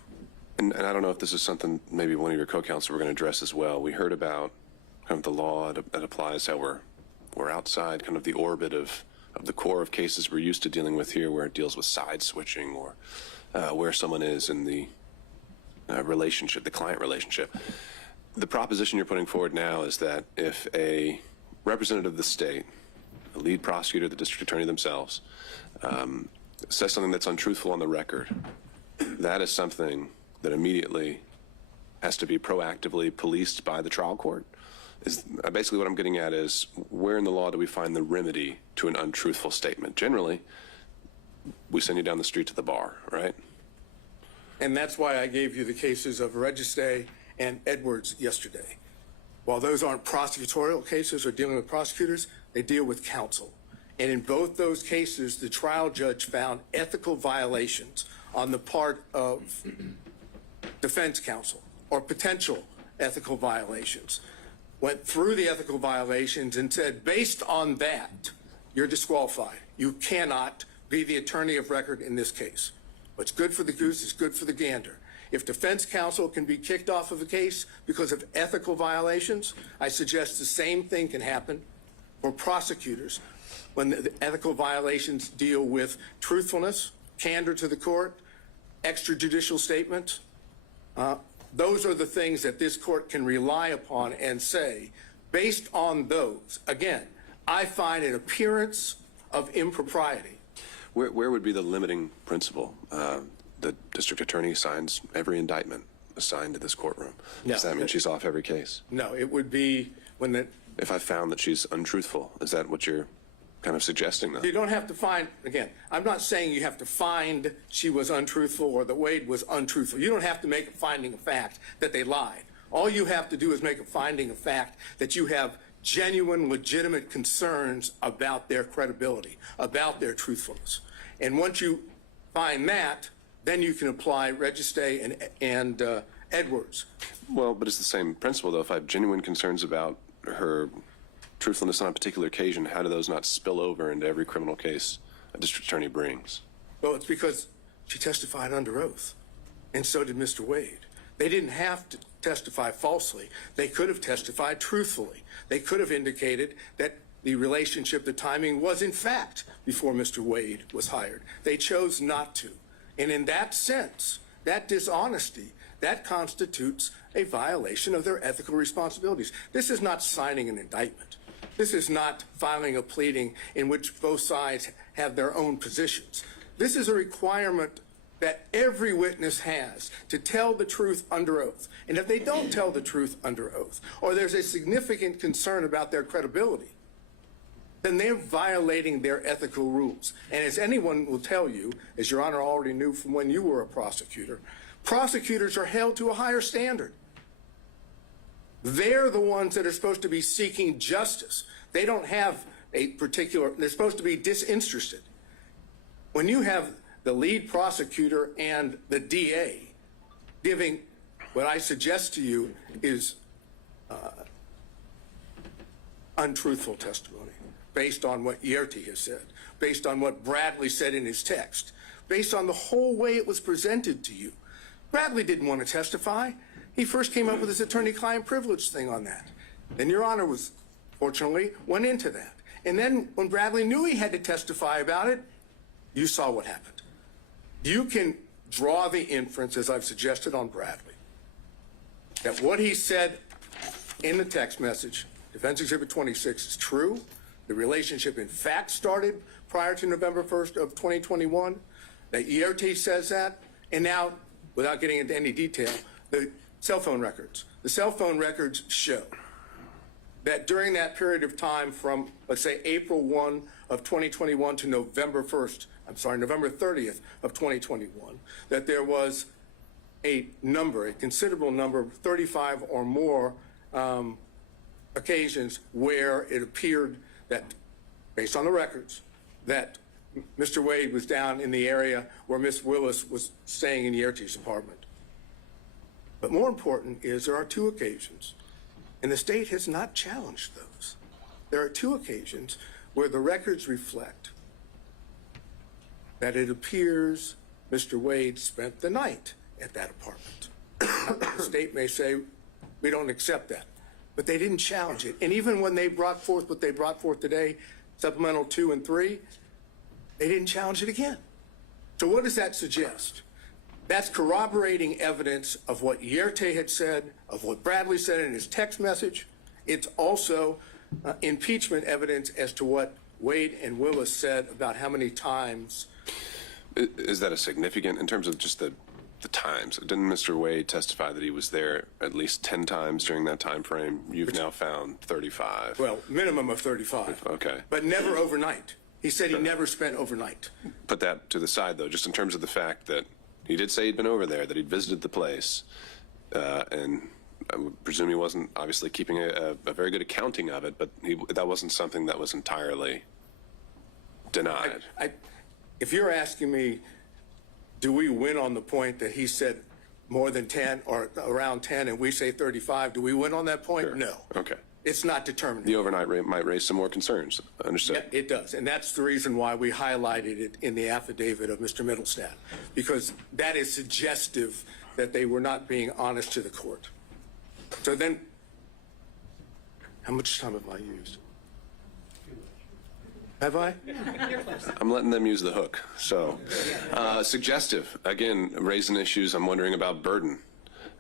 And I don't know if this is something maybe one of your co-counsel were going to address as well. We heard about kind of the law that applies, how we're outside kind of the orbit of the core of cases we're used to dealing with here, where it deals with side switching or where someone is in the relationship, the client relationship. The proposition you're putting forward now is that if a representative of the state, a lead prosecutor, the district attorney themselves, says something that's untruthful on the record, that is something that immediately has to be proactively policed by the trial court. Is basically what I'm getting at is, where in the law do we find the remedy to an untruthful statement? Generally, we send you down the street to the bar, right? And that's why I gave you the cases of Registe and Edwards yesterday. While those aren't prosecutorial cases or dealing with prosecutors, they deal with counsel. And in both those cases, the trial judge found ethical violations on the part of defense counsel, or potential ethical violations. Went through the ethical violations and said, based on that, you're disqualified. You cannot be the attorney of record in this case. What's good for the goose is good for the gander. If defense counsel can be kicked off of a case because of ethical violations, I suggest the same thing can happen for prosecutors when the ethical violations deal with truthfulness, candor to the court, extrajudicial statements. Those are the things that this court can rely upon and say, based on those, again, I find an appearance of impropriety. Where would be the limiting principle? The district attorney signs every indictment assigned to this courtroom. No. Does that mean she's off every case? No, it would be when the... If I found that she's untruthful, is that what you're kind of suggesting then? You don't have to find, again, I'm not saying you have to find she was untruthful or that Wade was untruthful. You don't have to make a finding of fact that they lied. All you have to do is make a finding of fact that you have genuine, legitimate concerns about their credibility, about their truthfulness. And once you find that, then you can apply Registay and Edwards. Well, but it's the same principle, though. If I have genuine concerns about her truthfulness on a particular occasion, how do those not spill over into every criminal case a district attorney brings? Well, it's because she testified under oath, and so did Mr. Wade. They didn't have to testify falsely. They could have testified truthfully. They could have indicated that the relationship, the timing was in fact before Mr. Wade was hired. They chose not to. And in that sense, that dishonesty, that constitutes a violation of their ethical responsibilities. This is not signing an indictment. This is not filing a pleading in which both sides have their own positions. This is a requirement that every witness has to tell the truth under oath. And if they don't tell the truth under oath, or there's a significant concern about their credibility, then they're violating their ethical rules. And as anyone will tell you, as Your Honor already knew from when you were a prosecutor, prosecutors are held to a higher standard. They're the ones that are supposed to be seeking justice. They don't have a particular, they're supposed to be disinterested. When you have the lead prosecutor and the DA giving what I suggest to you is untruthful testimony based on what Yerty has said, based on what Bradley said in his text, based on the whole way it was presented to you. Bradley didn't want to testify. He first came up with his attorney-client privilege thing on that. Then Your Honor was, fortunately, went into that. And then when Bradley knew he had to testify about it, you saw what happened. You can draw the inference, as I've suggested on Bradley, that what he said in the text message, Defense Exhibit 26, is true. The relationship, in fact, started prior to November 1st of 2021. That ERT says that. And now, without getting into any detail, the cell phone records. The cell phone records show that during that period of time from, let's say, April 1 of 2021 to November 30th of 2021, that there was a considerable number, 35 or more occasions where it appeared that, based on the records, that Mr. Wade was down in the area where Miss Willis was staying in Yerty's apartment. But more important is there are two occasions, and the state has not challenged those. There are two occasions where the records reflect that it appears Mr. Wade spent the night at that apartment. The state may say, we don't accept that, but they didn't challenge it. And even when they brought forth what they brought forth today, Supplemental 2 and 3, they didn't challenge it again. So what does that suggest? That's corroborating evidence of what Yerty had said, of what Bradley said in his text message. It's also impeachment evidence as to what Wade and Willis said about how many times. Is that a significant, in terms of just the times? Didn't Mr. Wade testify that he was there at least 10 times during that time frame? You've now found 35. Well, minimum of 35. Okay. But never overnight. He said he never spent overnight. Put that to the side, though, just in terms of the fact that he did say he'd been over there, that he'd visited the place, and I would presume he wasn't obviously keeping a very good accounting of it, but that wasn't something that was entirely denied. If you're asking me, do we win on the point that he said more than 10 or around 10 and we say 35, do we win on that point? Sure. No. Okay. It's not determined. The overnight rate might raise some more concerns. Understood. Yeah, it does. And that's the reason why we highlighted it in the affidavit of Mr. Middlestadt, because that is suggestive that they were not being honest to the court. So then, how much time have I used? Have I? I'm letting them use the hook. So, suggestive. Again, raising issues. I'm wondering about burden.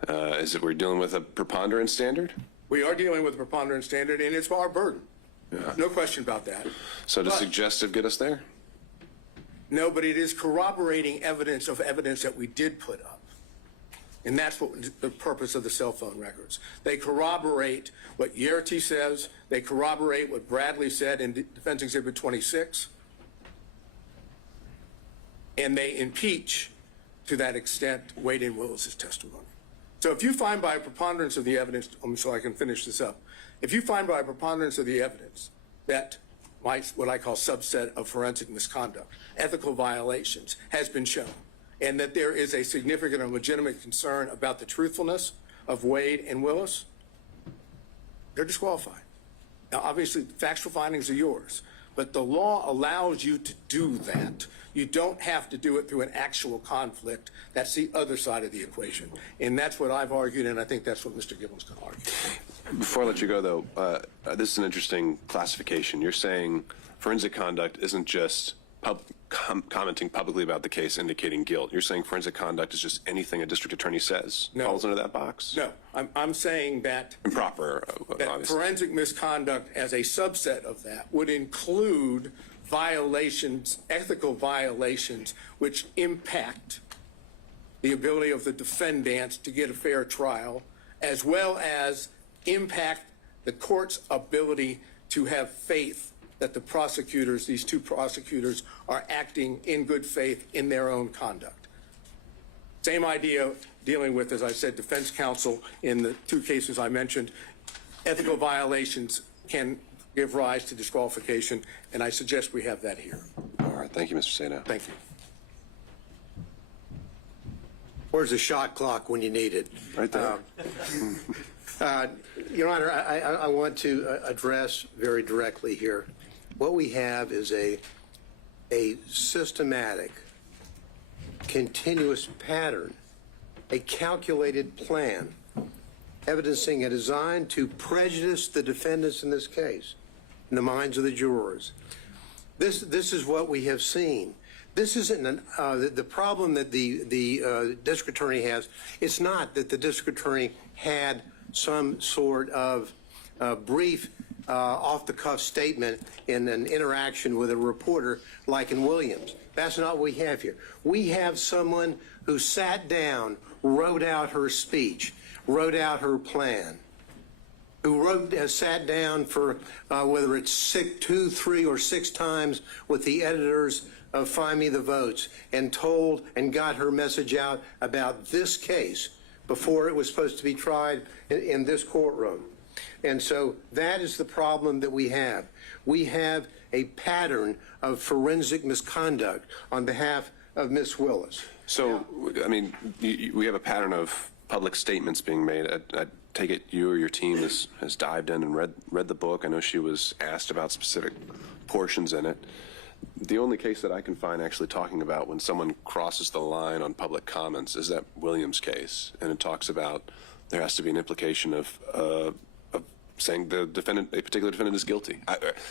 Is it we're dealing with a preponderance standard? We are dealing with a preponderance standard, and it's our burden. Yeah. No question about that. So does But- suggestive get us there? No, but it is corroborating evidence that we did put up. And that's what the purpose of the cell phone records. They corroborate what Yerty says. They corroborate what Bradley said in Defense Exhibit 26. And they impeach, to that extent, Wade and Willis's testimony. So if you find by a preponderance of the evidence, so I can finish this up, if you find by a preponderance of the evidence that what I call subset of forensic misconduct, ethical violations, has been shown, and that there is a significant and legitimate concern about the truthfulness of Wade and Willis, they're disqualified. Now, obviously, factual findings are yours, but the law allows you to do that. You don't have to do it through an actual conflict. That's the other side of the equation. And that's what I've argued, and I think that's what Mr. Gibbons can argue. Before I let you go, though, this is an interesting classification. You're saying forensic conduct isn't just commenting publicly about the case indicating guilt. You're saying forensic conduct is just anything a district attorney says falls under that box? No, I'm saying that Improper, that obviously. forensic misconduct as a subset of that would include violations, ethical violations, which impact the ability of the defendant to get a fair trial, as well as impact the court's ability to have faith that the prosecutors, these two prosecutors, are acting in good faith in their own conduct. Same idea dealing with, as I said, defense counsel in the two cases I mentioned. Ethical violations can give rise to disqualification, and I suggest we have that here. All right. Thank you, Mr. Sato. Thank you. Where's the shot clock when you need it? Right there. Your Honor, I want to address very directly here. What we have is a systematic, continuous pattern, a calculated plan, evidencing a design to prejudice the defendants in this case, in the minds of the jurors. This is what we have seen. This isn't the problem that the district attorney has. It's not that the district attorney had some sort of brief off-the-cuff statement in an interaction with a reporter like in Williams. That's not what we have here. We have someone who sat down, wrote out her speech, wrote out her plan, who sat down for whether it's 2, 3, or 6 times with the editors of Find Me the Votes and told and got her message out about this case before it was supposed to be tried in this courtroom. And so that is the problem that we have. We have a pattern of forensic misconduct on behalf of Ms. Willis. So, I mean, we have a pattern of public statements being made. I take it you or your team has dived in and read the book. I know she was asked about specific portions in it. The only case that I can find actually talking about when someone crosses the line on public comments is that Williams case, and it talks about there has to be an implication of saying the defendant, a particular defendant, is guilty,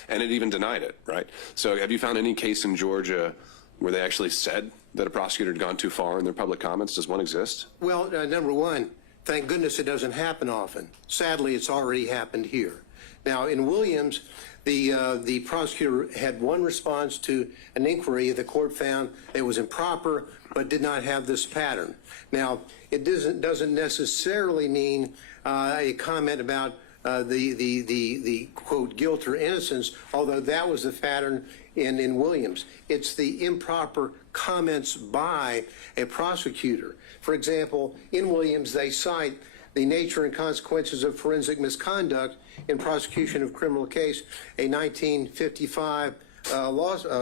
and it even denied it, right? So, have you found any case in Georgia where they actually said that a prosecutor had gone too far in their public comments? Does one exist? Well, number one, thank goodness it doesn't happen often. Sadly, it's already happened here. Now, in Williams, the prosecutor had one response to an inquiry the court found it was improper, but did not have this pattern. Now, it doesn't necessarily mean a comment about the quote guilt or innocence, although that was the pattern in Williams. It's the improper comments by a prosecutor. For example, in Williams, they cite the nature and consequences of forensic misconduct in prosecution of criminal case, a 1955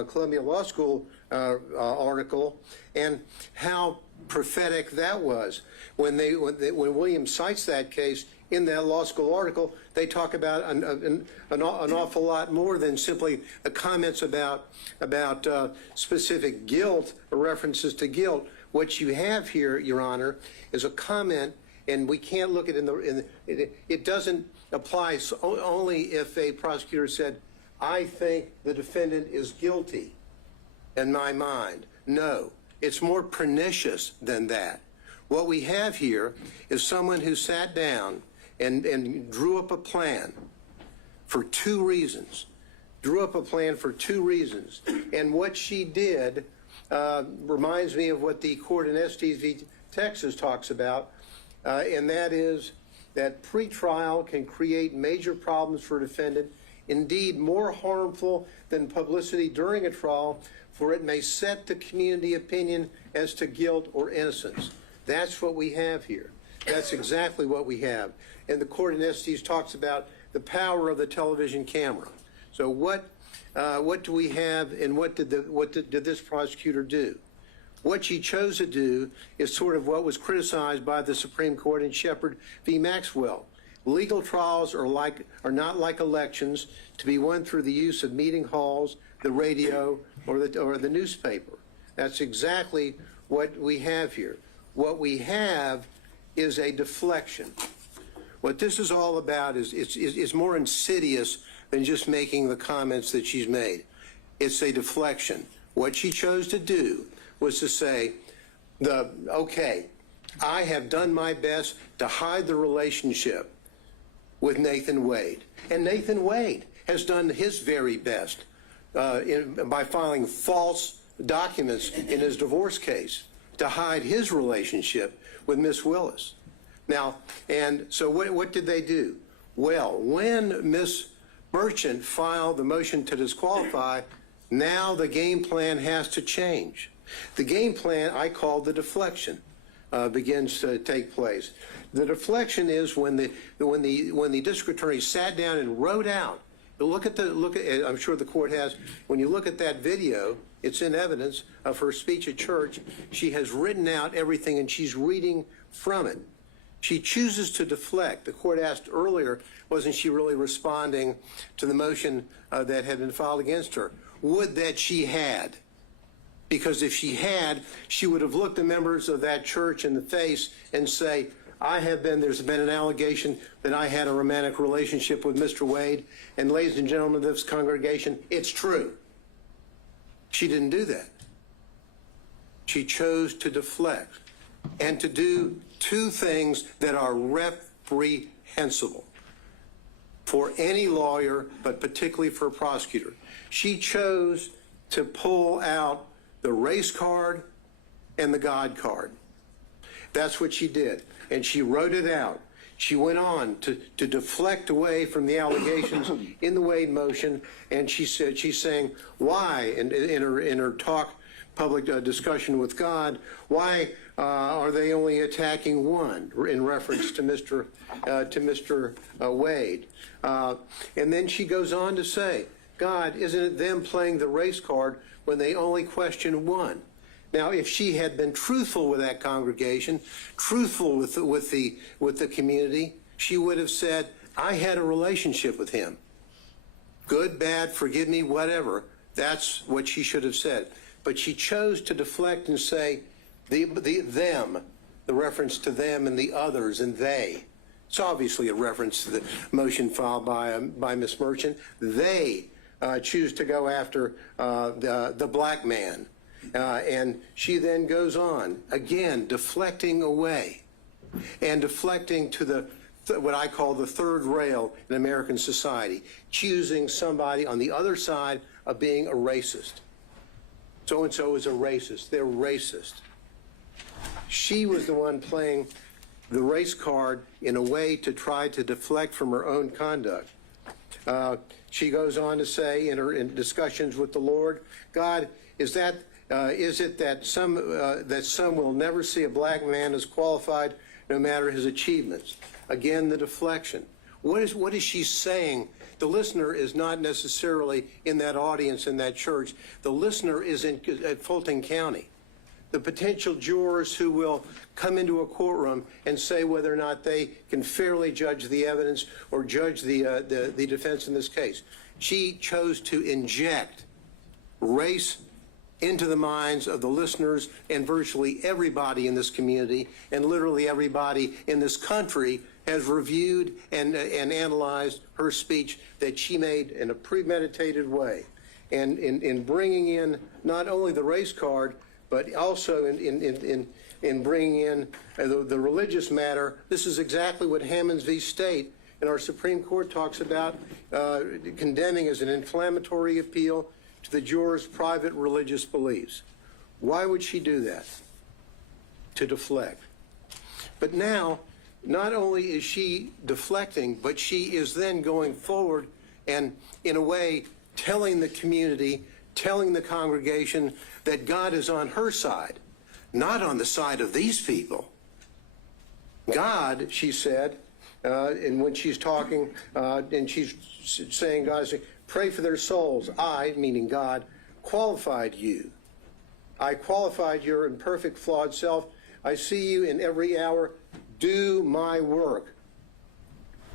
Columbia Law School article, and how prophetic that was. When Williams cites that case in that law school article, they talk about an awful lot more than simply the comments about specific guilt or references to guilt. What you have here, Your Honor, is a comment, and we can't look at it doesn't apply only if a prosecutor said, I think the defendant is guilty in my mind. No, it's more pernicious than that. What we have here is someone who sat down and drew up a plan for 2 reasons. And what she did reminds me of what the court in Estes v. Texas talks about, and that is that pretrial can create major problems for a defendant, indeed more harmful than publicity during a trial, for it may set the community opinion as to guilt or innocence. That's what we have here. That's exactly what we have. And the court in Estes talks about the power of the television camera. So what do we have, and what did this prosecutor do? What she chose to do is sort of what was criticized by the Supreme Court in Shepard v. Maxwell. Legal trials are not like elections to be won through the use of meeting halls, the radio, or the newspaper. That's exactly what we have here. What we have is a deflection. What this is all about is more insidious than just making the comments that she's made. It's a deflection. What she chose to do was to say, okay, I have done my best to hide the relationship with Nathan Wade. And Nathan Wade has done his very best by filing false documents in his divorce case to hide his relationship with Miss Willis. Now, and so what did they do? Well, when Miss Merchant filed the motion to disqualify, now the game plan has to change. The game plan I call the deflection begins to take place. The deflection is when the district attorney sat down and wrote out. I'm sure the court has. When you look at that video, it's in evidence of her speech at church. She has written out everything and she's reading from it. She chooses to deflect. The court asked earlier, wasn't she really responding to the motion that had been filed against her? Would that she had. Because if she had, she would have looked the members of that church in the face and say, there's been an allegation that I had a romantic relationship with Mr. Wade, and ladies and gentlemen of this congregation, it's true. She didn't do that. She chose to deflect and to do two things that are reprehensible for any lawyer, but particularly for a prosecutor. She chose to pull out the race card and the God card. That's what she did. And she wrote it out. She went on to deflect away from the allegations in the Wade motion, and she's saying, why, in her talk, public discussion with God, why are they only attacking one in reference to Mr. Wade? And then she goes on to say, God, isn't it them playing the race card when they only question one? Now, if she had been truthful with that congregation, truthful with the community, she would have said, I had a relationship with him. Good, bad, forgive me, whatever. That's what she should have said. But she chose to deflect and say, them, the reference to them and the others and they. It's obviously a reference to the motion filed by Ms. Merchant. They choose to go after the black man. And she then goes on, again, deflecting away and deflecting to what I call the third rail in American society, choosing somebody on the other side of being a racist. So-and-so is a racist. They're racist. She was the one playing the race card in a way to try to deflect from her own conduct. She goes on to say in discussions with the Lord, God, is it that some will never see a black man as qualified no matter his achievements? Again, the deflection. What is she saying? The listener is not necessarily in that audience in that church. The listener is at Fulton County. The potential jurors who will come into a courtroom and say whether or not they can fairly judge the evidence or judge the defense in this case. She chose to inject race into the minds of the listeners and virtually everybody in this community, and literally everybody in this country has reviewed and analyzed her speech that she made in a premeditated way. And in bringing in not only the race card, but also in bringing in the religious matter, this is exactly what Hammonds v. State in our Supreme Court talks about, condemning as an inflammatory appeal to the jurors' private religious beliefs. Why would she do that? To deflect. But now, not only is she deflecting, but she is then going forward and, in a way, telling the community, telling the congregation that God is on her side, not on the side of these people. God, she said, and when she's talking, and she's saying, God, pray for their souls. I, meaning God, qualified you. I qualified your imperfect, flawed self. I see you in every hour. Do my work.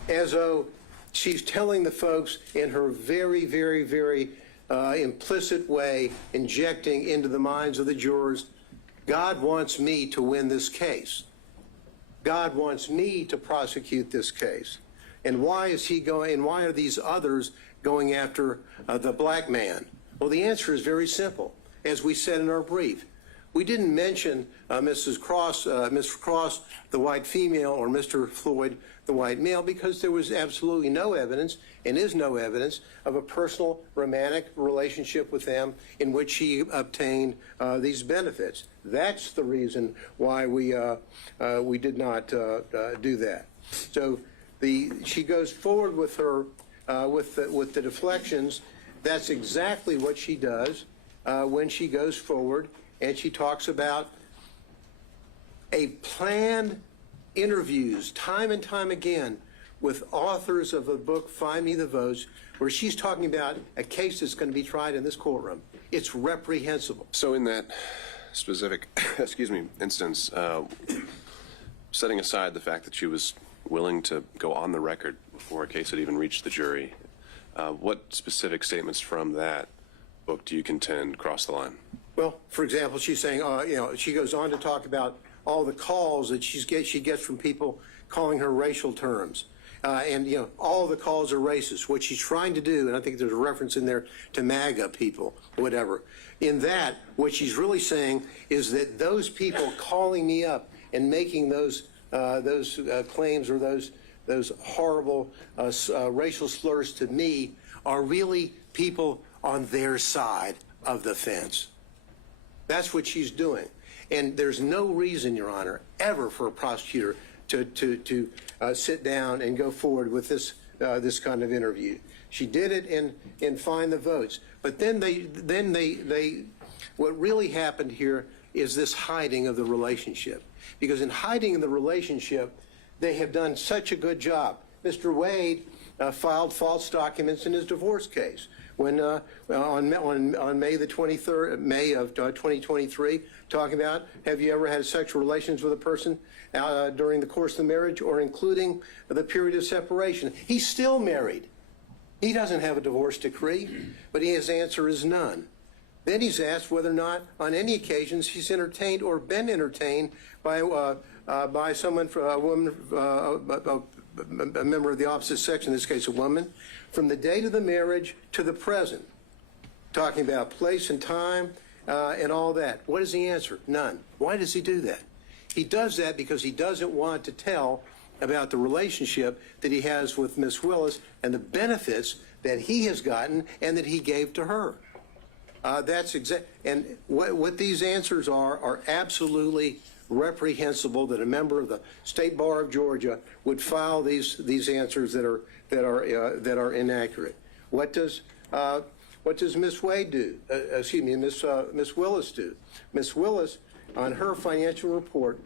As though she's telling the folks in her very, very, very implicit way, injecting into the minds of the jurors, God wants me to win this case. God wants me to prosecute this case. And why is he going, and why are these others going after the black man? Well, the answer is very simple. As we said in our brief, we didn't mention Mr. Cross, the white female, or Mr. Floyd, the white male, because there was absolutely no evidence, and is no evidence, of a personal romantic relationship with them in which he obtained these benefits. That's the reason why we did not do that. So she goes forward with her with the deflections. That's exactly what she does when she goes forward, and she talks about a planned interviews time and time again with authors of a book, Find Me the Votes, where she's talking about a case that's going to be tried in this courtroom. It's reprehensible. So in that specific, instance, setting aside the fact that she was willing to go on the record before a case had even reached the jury, what specific statements from that book do you contend cross the line? Well, for example, she's saying, she goes on to talk about all the calls that she gets from people calling her racial terms. All the calls are racist. What she's trying to do, and I think there's a reference in there to MAGA people, whatever. In that, what she's really saying is that those people calling me up and making those claims or those horrible racial slurs to me are really people on their side of the fence. That's what she's doing. And there's no reason, Your Honor, ever for a prosecutor to sit down and go forward with this kind of interview. She did it in Find the Votes. But then what really happened here is this hiding of the relationship. Because in hiding the relationship, they have done such a good job. Mr. Wade filed false documents in his divorce case. When on May the 23rd, May of 2023, talking about, have you ever had sexual relations with a person during the course of the marriage or including the period of separation? He's still married. He doesn't have a divorce decree, but his answer is none. Then he's asked whether or not, on any occasions, he's entertained or been entertained by someone, a woman, a member of the opposite sex, in this case a woman, from the date of the marriage to the present, talking about place and time and all that. What is the answer? None. Why does he do that? He does that because he doesn't want to tell about the relationship that he has with Miss Willis and the benefits that he has gotten and that he gave to her. That's exact. And what these answers are absolutely reprehensible. That a member of the State Bar of Georgia would file these answers that are inaccurate. What does Miss Wade do? Miss Willis do? Miss Willis, on her financial report,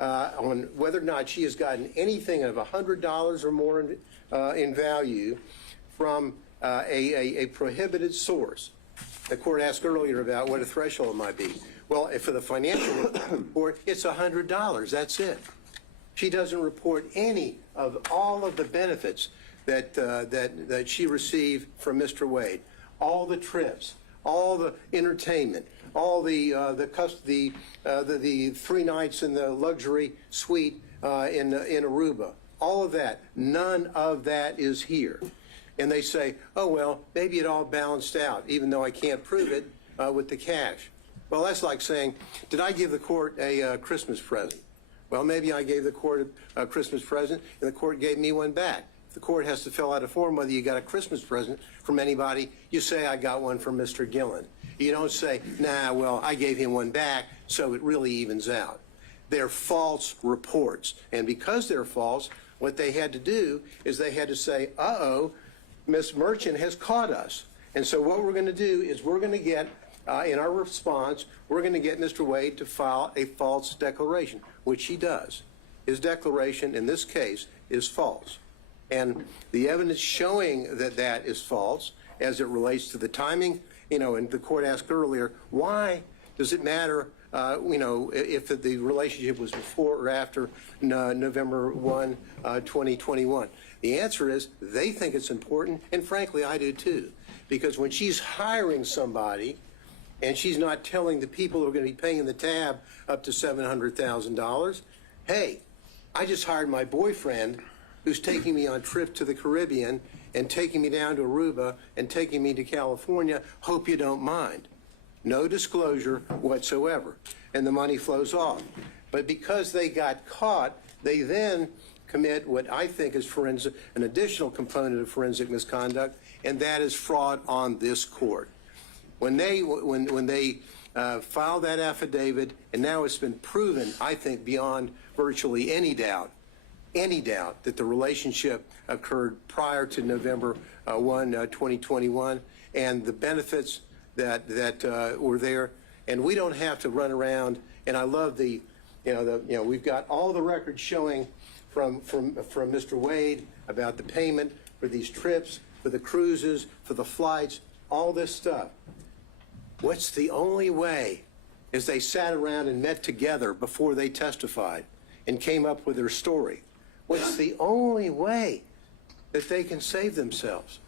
on whether or not she has gotten anything of $100 or more in value from a prohibited source. The court asked earlier about what a threshold might be. Well, for the financial report, it's $100. That's it. She doesn't report any of all of the benefits that she received from Mr. Wade. All the trips, all the entertainment, all the 3 nights in the luxury suite in Aruba. All of that. None of that is here. And they say, oh, well, maybe it all balanced out, even though I can't prove it with the cash. Well, that's like saying, did I give the court a Christmas present? Well, maybe I gave the court a Christmas present, and the court gave me one back. If the court has to fill out a form whether you got a Christmas present from anybody, you say, I got one from Mr. Gillen. You don't say, nah, well, I gave him one back, so it really evens out. They're false reports. And because they're false, what they had to do is they had to say, uh-oh, Ms. Merchant has caught us. And so what we're going to do is we're going to get, in our response, we're going to get Mr. Wade to file a false declaration, which he does. his declaration in this case is false. And the evidence showing that that is false as it relates to the timing, and the court asked earlier, why does it matter, if the relationship was before or after November 1, 2021? The answer is they think it's important, and frankly, I do too. Because when she's hiring somebody and she's not telling the people who are going to be paying the tab up to $700,000, hey, I just hired my boyfriend who's taking me on trips to the Caribbean and taking me down to Aruba and taking me to California. Hope you don't mind. No disclosure whatsoever. And the money flows off. But because they got caught, they then commit what I think is an additional component of forensic misconduct, and that is fraud on this court. When they filed that affidavit, and now it's been proven, I think, beyond virtually any doubt that the relationship occurred prior to November 1, 2021, and the benefits that were there. And we don't have to run around. And I love we've got all the records showing from Mr. Wade about the payment for these trips, for the cruises, for the flights, all this stuff. What's the only way is they sat around and met together before they testified and came up with their story. What's the only way that they can save themselves?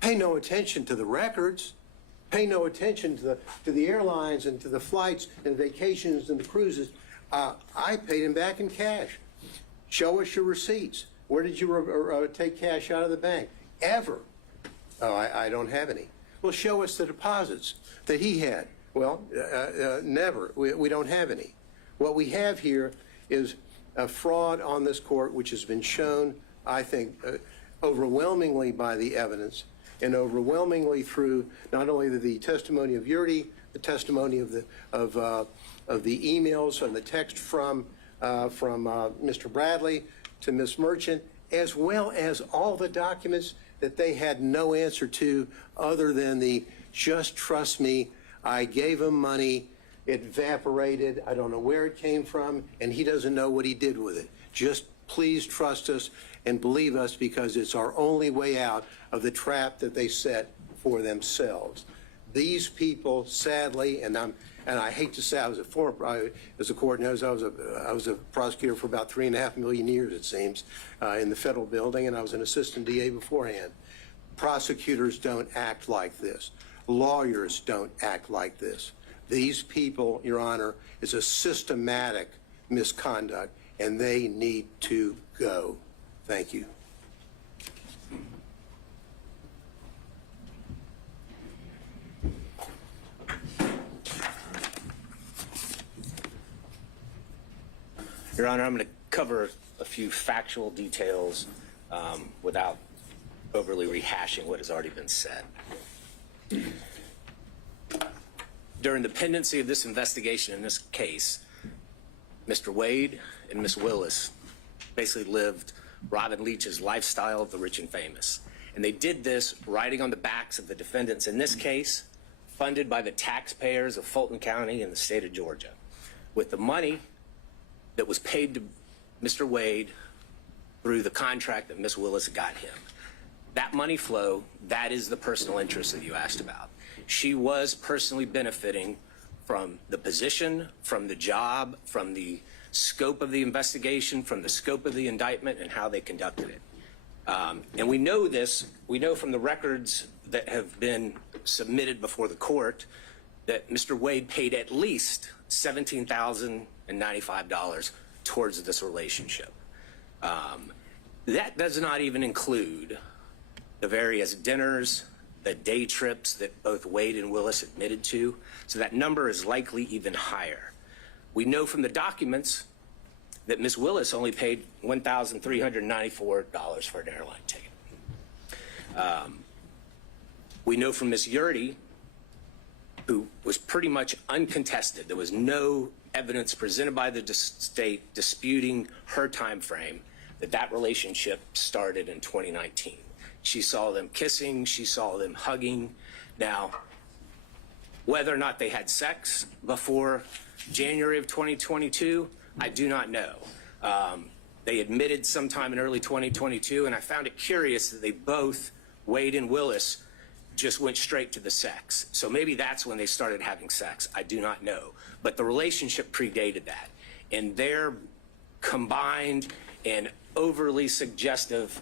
Pay no attention to the records. Pay no attention to the airlines and to the flights and vacations and the cruises. I paid him back in cash. Show us your receipts. Where did you take cash out of the bank? Ever? Oh, I don't have any. Well, show us the deposits that he had. Well, never. We don't have any. What we have here is a fraud on this court, which has been shown, I think, overwhelmingly by the evidence and overwhelmingly through not only the testimony of Yurdi, the testimony of the emails and the text from Mr. Bradley to Ms. Merchant, as well as all the documents that they had no answer to other than the just trust me, I gave him money, it evaporated, I don't know where it came from, and he doesn't know what he did with it. Just please trust us and believe us because it's our only way out of the trap that they set for themselves. These people, sadly, and I hate to say I was as the court knows, I was a prosecutor for about 3.5 million years, it seems, in the federal building, and I was an assistant DA beforehand. Prosecutors don't act like this. Lawyers don't act like this. These people, Your Honor, is a systematic misconduct, and they need to go. Thank you. Your Honor, I'm going to cover a few factual details without overly rehashing what has already been said. During the pendency of this investigation in this case, Mr. Wade and Ms. Willis basically lived Robin Leach's lifestyle of the rich and famous. And they did this riding on the backs of the defendants in this case, funded by the taxpayers of Fulton County and the state of Georgia, with the money that was paid to Mr. Wade through the contract that Ms. Willis got him. That money flow, that is the personal interest that you asked about. She was personally benefiting from the position, from the job, from the scope of the investigation, from the scope of the indictment and how they conducted it. And we know this, we know from the records that have been submitted before the court that Mr. Wade paid at least $17,095 towards this relationship. That does not even include the various dinners, the day trips that both Wade and Willis admitted to. So that number is likely even higher. We know from the documents that Ms. Willis only paid $1,394 for an airline ticket. We know from Ms. Yurdi, who was pretty much uncontested, there was no evidence presented by the state disputing her time frame, that relationship started in 2019. She saw them kissing, she saw them hugging. Now, whether or not they had sex before January of 2022, I do not know. They admitted sometime in early 2022, and I found it curious that they both, Wade and Willis, just went straight to the sex. So maybe that's when they started having sex. I do not know. But the relationship predated that. And their combined and overly suggestive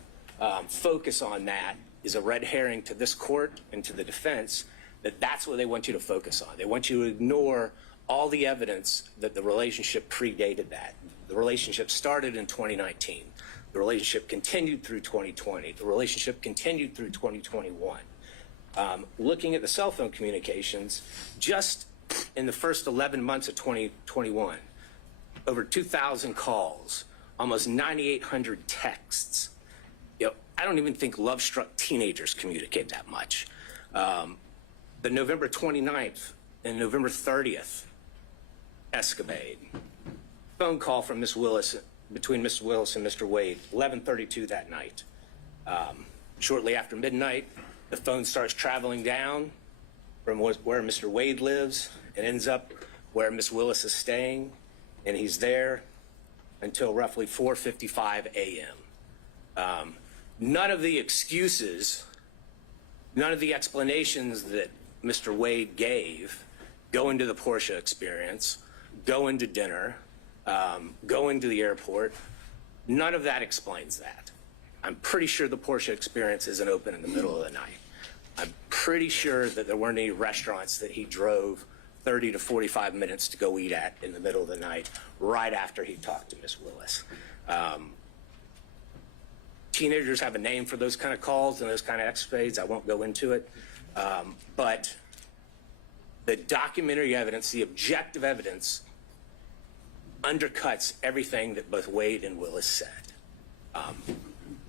focus on that is a red herring to this court and to the defense, that that's what they want you to focus on. They want you to ignore all the evidence that the relationship predated that. The relationship started in 2019. The relationship continued through 2020. The relationship continued through 2021. Looking at the cell phone communications, just in the first 11 months of 2021, over 2,000 calls, almost 9,800 texts. You know, I don't even think love-struck teenagers communicate that much. The November 29th and November 30th escapade, phone call from Ms. Willis, between Ms. Willis and Mr. Wade, 11:32 that night. Shortly after midnight, the phone starts traveling down from where Mr. Wade lives and ends up where Ms. Willis is staying, and he's there until roughly 4:55 a.m. None of the excuses, none of the explanations that Mr. Wade gave go into the Porsche experience, go into dinner, go into the airport. None of that explains that. I'm pretty sure the Porsche experience isn't open in the middle of the night. I'm pretty sure that there weren't any restaurants that he drove 30 to 45 minutes to go eat at in the middle of the night right after he talked to Ms. Willis. Teenagers have a name for those kind of calls and those kind of escapades. I won't go into it. But the documentary evidence, the objective evidence, undercuts everything that both Wade and Willis said.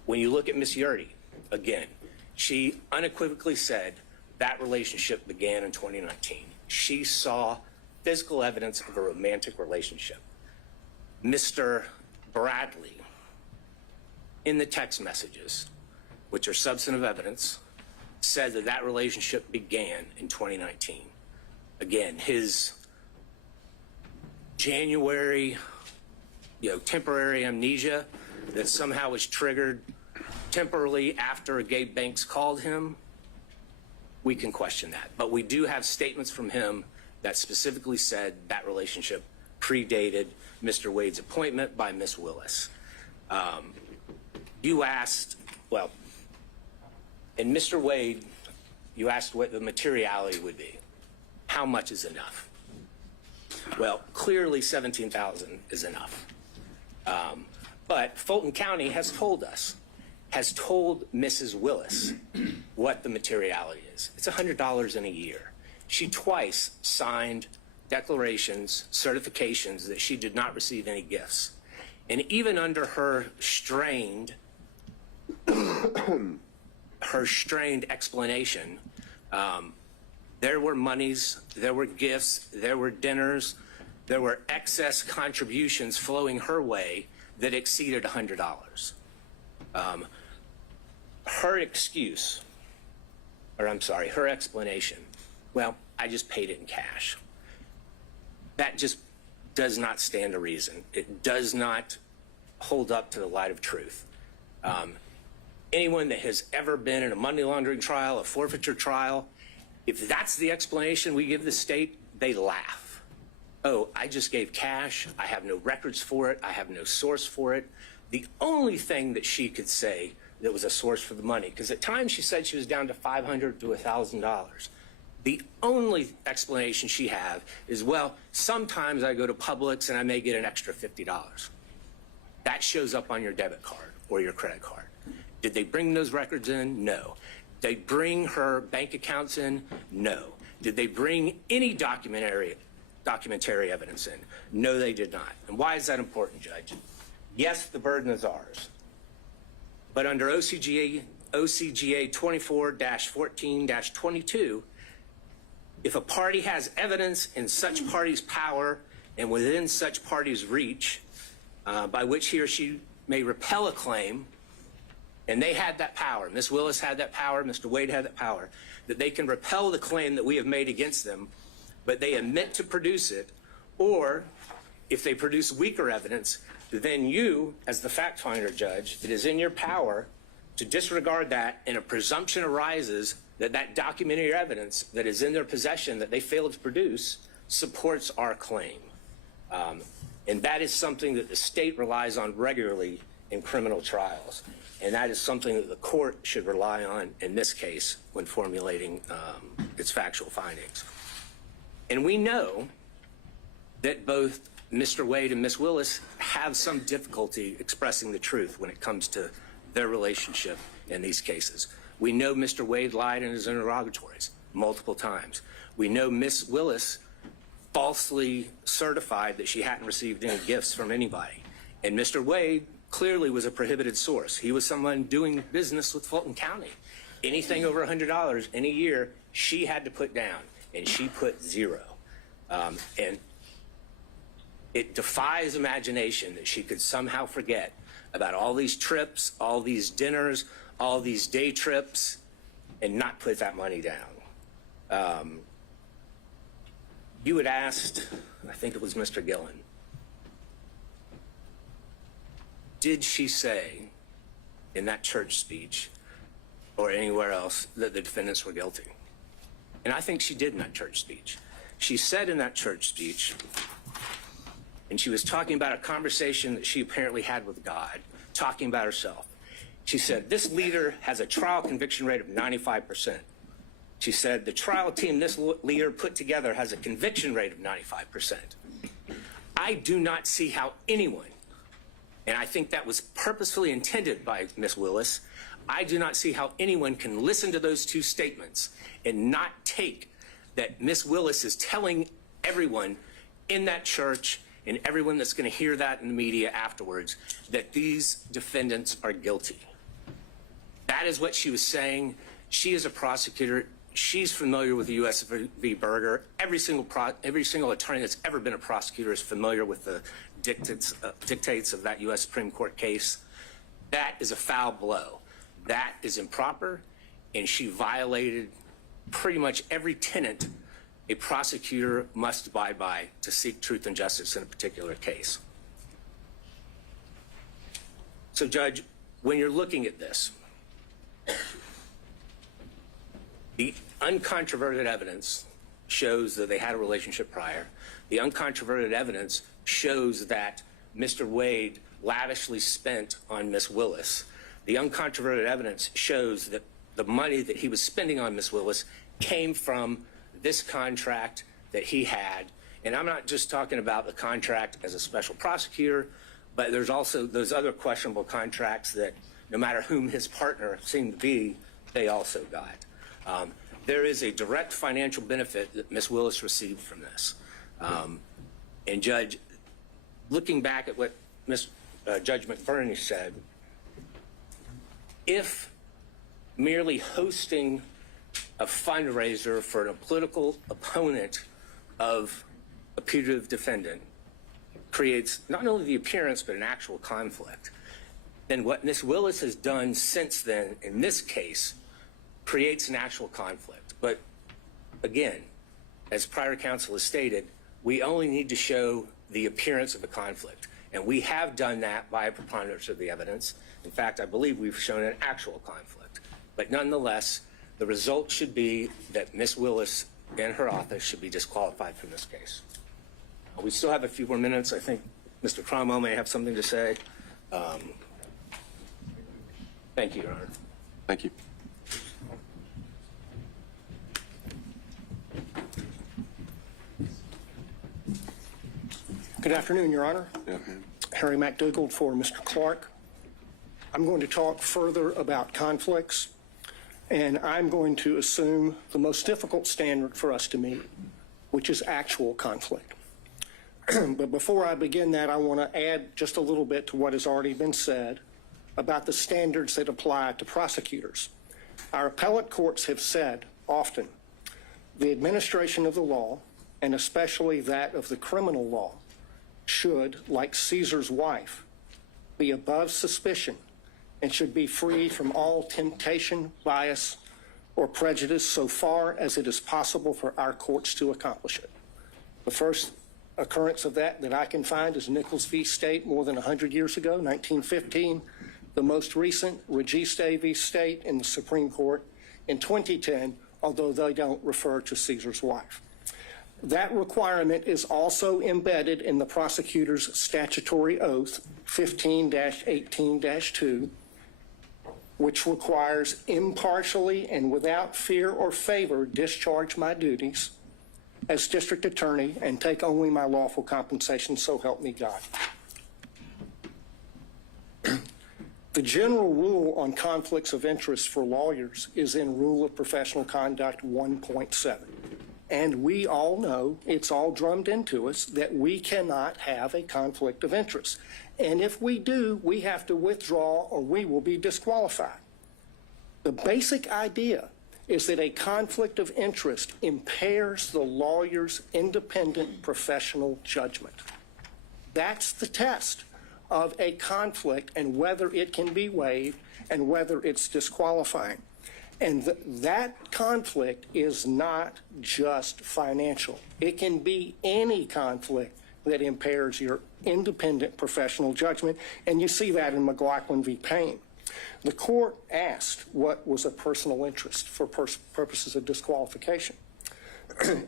When you look at Miss Yurdy, again, she unequivocally said that relationship began in 2019. She saw physical evidence of a romantic relationship. Mr. Bradley, in the text messages, which are substantive evidence, said that that relationship began in 2019. Again, his January, temporary amnesia that somehow was triggered temporarily after Gabe Banks called him, we can question that. But we do have statements from him that specifically said that relationship predated Mr. Wade's appointment by Miss Willis. You asked, well, in Mr. Wade, you asked what the materiality would be. How much is enough? Well, clearly 17,000 is enough. But Fulton County has told us, has told Mrs. Willis what the materiality is. It's $100 in a year. She twice signed declarations, certifications that she did not receive any gifts. And even under her strained explanation, there were monies, there were gifts, there were dinners, there were excess contributions flowing her way that exceeded $100. Her explanation, well, I just paid it in cash. That just does not stand to reason. It does not hold up to the light of truth. Anyone that has ever been in a money laundering trial, a forfeiture trial, if that's the explanation we give the state, they laugh. Oh, I just gave cash. I have no records for it. I have no source for it. The only thing that she could say that was a source for the money, because at times she said she was down to $500 to $1,000. The only explanation she have is, well, sometimes I go to Publix and I may get an extra $50. That shows up on your debit card or your credit card. Did they bring those records in? No. Did they bring her bank accounts in? No. Did they bring any documentary evidence in? No, they did not. And why is that important, Judge? Yes, the burden is ours. But under OCGA 24-14-22, if a party has evidence in such party's power and within such party's reach, by which he or she may repel a claim, and they had that power, Ms. Willis had that power, Mr. Wade had that power, that they can repel the claim that we have made against them, but they admit to produce it, or if they produce weaker evidence, then you, as the fact finder judge, it is in your power to disregard that, and a presumption arises that that documentary evidence that is in their possession that they failed to produce supports our claim. And that is something that the state relies on regularly in criminal trials. And that is something that the court should rely on in this case when formulating its factual findings. And we know that both Mr. Wade and Ms. Willis have some difficulty expressing the truth when it comes to their relationship in these cases. We know Mr. Wade lied in his interrogatories multiple times. We know Ms. Willis falsely certified that she hadn't received any gifts from anybody. And Mr. Wade clearly was a prohibited source. He was someone doing business with Fulton County. Anything over $100 in a year, she had to put down, and she put zero. And it defies imagination that she could somehow forget about all these trips, all these dinners, all these day trips, and not put that money down. You had asked, I think it was Mr. Gillen, did she say in that church speech or anywhere else that the defendants were guilty? And I think she did in that church speech. She said in that church speech, and she was talking about a conversation that she apparently had with God, talking about herself. She said, this leader has a trial conviction rate of 95%. She said, the trial team this leader put together has a conviction rate of 95%. I do not see how anyone, and I think that was purposefully intended by Ms. Willis, I do not see how anyone can listen to those two statements and not take that Ms. Willis is telling everyone in that church and everyone that's going to hear that in the media afterwards that these defendants are guilty. That is what she was saying. She is a prosecutor. She's familiar with the U.S. v. Berger. Every single attorney that's ever been a prosecutor is familiar with the dictates of that U.S. Supreme Court case. That is a foul blow. That is improper, and she violated pretty much every tenet a prosecutor must abide by to seek truth and justice in a particular case. So, Judge, when you're looking at this, the uncontroverted evidence shows that they had a relationship prior. The uncontroverted evidence shows that Mr. Wade lavishly spent on Ms. Willis. The uncontroverted evidence shows that the money that he was spending on Ms. Willis came from this contract that he had. And I'm not just talking about the contract as a special prosecutor, but there's also those other questionable contracts that no matter whom his partner seemed to be, they also got. There is a direct financial benefit that Ms. Willis received from this. And Judge, looking back at what Judge McBurney said, if merely hosting a fundraiser for a political opponent of a putative defendant creates not only the appearance but an actual conflict, then what Ms. Willis has done since then in this case creates an actual conflict. But again, as prior counsel has stated, we only need to show the appearance of a conflict. And we have done that by a preponderance of the evidence. In fact, I believe we've shown an actual conflict. But nonetheless, the result should be that Ms. Willis and her office should be disqualified from this case. We still have a few more minutes. I think Mr. Cromwell may have something to say. Thank you, Your Honor. Thank you. Good afternoon, Your Honor. Yeah. Harry McDougald for Mr. Clark. I'm going to talk further about conflicts, and I'm going to assume the most difficult standard for us to meet, which is actual conflict. But before I begin that, I want to add just a little bit to what has already been said about the standards that apply to prosecutors. Our appellate courts have said often the administration of the law, and especially that of the criminal law, should, like Caesar's wife, be above suspicion and should be free from all temptation, bias, or prejudice so far as it is possible for our courts to accomplish it. The first occurrence of that I can find is Nichols v. State more than 100 years ago, 1915. The most recent, Registe v. State in the Supreme Court in 2010, although they don't refer to Caesar's wife. That requirement is also embedded in the prosecutor's statutory oath, 15-18-2, which requires impartially and without fear or favor discharge my duties as district attorney and take only my lawful compensation, so help me God. The general rule on conflicts of interest for lawyers is in Rule of Professional Conduct 1.7. And we all know, it's all drummed into us, that we cannot have a conflict of interest. And if we do, we have to withdraw or we will be disqualified. The basic idea is that a conflict of interest impairs the lawyer's independent professional judgment. That's the test of a conflict and whether it can be waived and whether it's disqualifying. And that conflict is not just financial. It can be any conflict that impairs your independent professional judgment, and you see that in McLaughlin v. Payne. The court asked what was a personal interest for purposes of disqualification.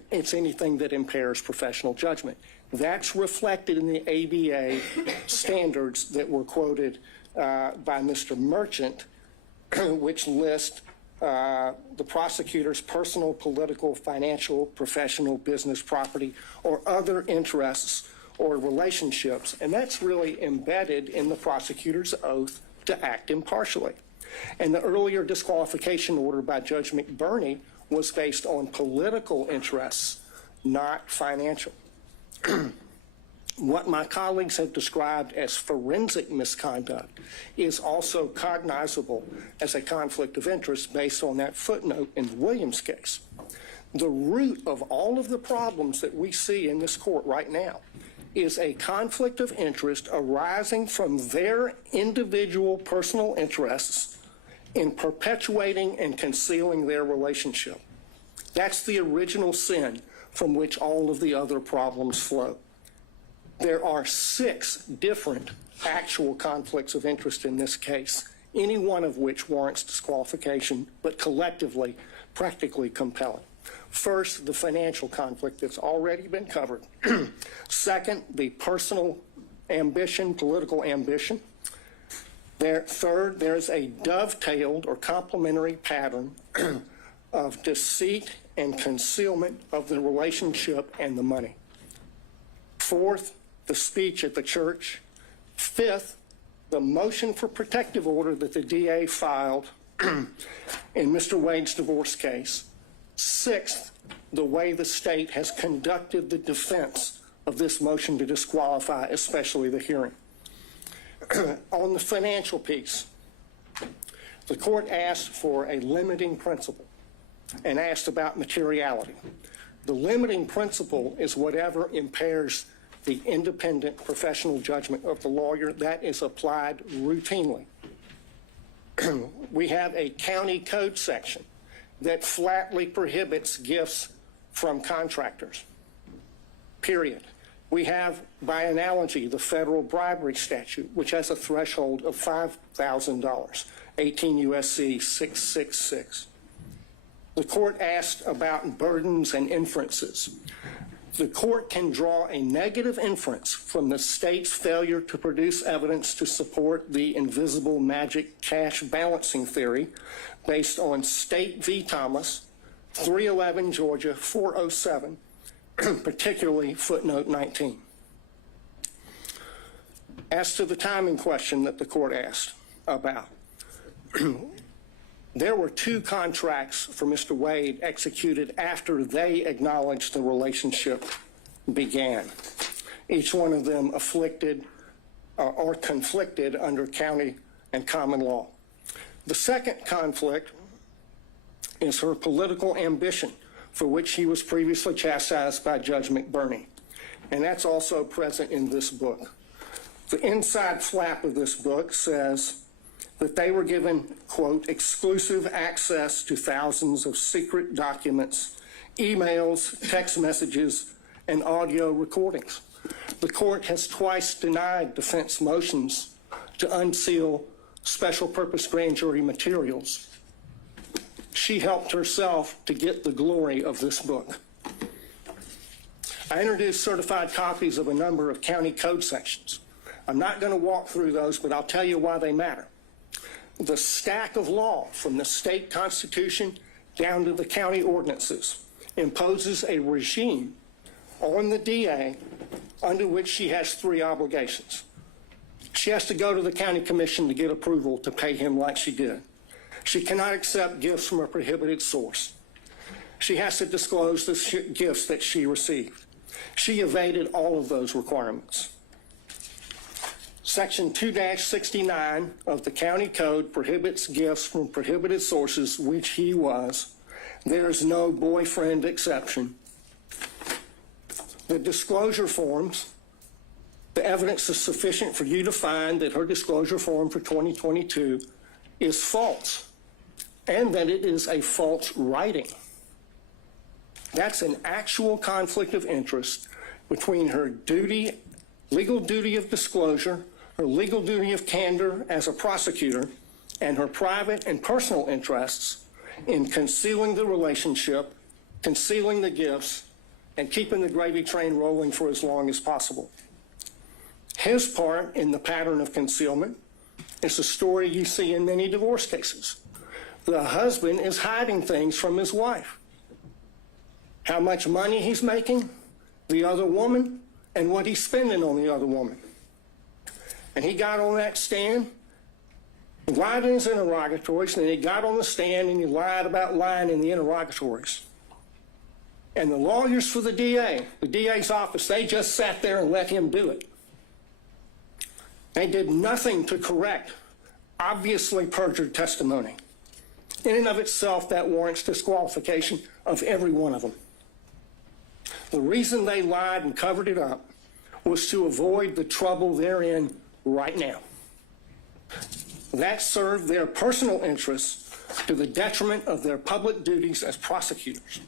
It's anything that impairs professional judgment. That's reflected in the ABA standards that were quoted by Mr. Merchant, which list the prosecutor's personal, political, financial, professional, business, property, or other interests or relationships. And that's really embedded in the prosecutor's oath to act impartially. And the earlier disqualification order by Judge McBurney was based on political interests, not financial. What my colleagues have described as forensic misconduct is also cognizable as a conflict of interest based on that footnote in the Williams case. The root of all of the problems that we see in this court right now is a conflict of interest arising from their individual personal interests in perpetuating and concealing their relationship. That's the original sin from which all of the other problems flow. There are 6 different actual conflicts of interest in this case, any one of which warrants disqualification, but collectively, practically compelling. First, the financial conflict that's already been covered. Second, the personal ambition, political ambition. Third, there's a dovetailed or complementary pattern of deceit and concealment of the relationship and the money. Fourth, the speech at the church. Fifth, the motion for protective order that the DA filed in Mr. Wade's divorce case. Sixth, the way the state has conducted the defense of this motion to disqualify, especially the hearing. On the financial piece, the court asked for a limiting principle and asked about materiality. The limiting principle is whatever impairs the independent professional judgment of the lawyer. That is applied routinely. We have a county code section that flatly prohibits gifts from contractors, period. We have, by analogy, the federal bribery statute, which has a threshold of $5,000, 18 U.S.C. 666. The court asked about burdens and inferences. The court can draw a negative inference from the state's failure to produce evidence to support the invisible magic cash balancing theory based on State v. Thomas, 311 Georgia 407, particularly footnote 19. As to the timing question that the court asked about, there were 2 contracts for Mr. Wade executed after they acknowledged the relationship began. Each one of them afflicted or conflicted under county and common law. The second conflict is her political ambition, for which he was previously chastised by Judge McBurney. And that's also present in this book. The inside flap of this book says that they were given, quote, exclusive access to thousands of secret documents, emails, text messages, and audio recordings. The court has twice denied defense motions to unseal special purpose grand jury materials. She helped herself to get the glory of this book. I introduced certified copies of a number of county code sections. I'm not going to walk through those, but I'll tell you why they matter. The stack of law from the state constitution down to the county ordinances imposes a regime on the DA under which she has three obligations. She has to go to the county commission to get approval to pay him like she did. She cannot accept gifts from a prohibited source. She has to disclose the gifts that she received. She evaded all of those requirements. Section 2-69 of the county code prohibits gifts from prohibited sources, which he was. There is no boyfriend exception. The disclosure forms, the evidence is sufficient for you to find that her disclosure form for 2022 is false and that it is a false writing. That's an actual conflict of interest between her duty, legal duty of disclosure, her legal duty of candor as a prosecutor, and her private and personal interests in concealing the relationship, concealing the gifts, and keeping the gravy train rolling for as long as possible. His part in the pattern of concealment is a story you see in many divorce cases. The husband is hiding things from his wife. How much money he's making, the other woman, and what he's spending on the other woman. And he got on that stand, lied in his interrogatories, and then he got on the stand and he lied about lying in the interrogatories. And the lawyers for the DA's office, they just sat there and let him do it. They did nothing to correct obviously perjured testimony. In and of itself, that warrants disqualification of every one of them. The reason they lied and covered it up was to avoid the trouble they're in right now. That served their personal interests to the detriment of their public duties as prosecutors.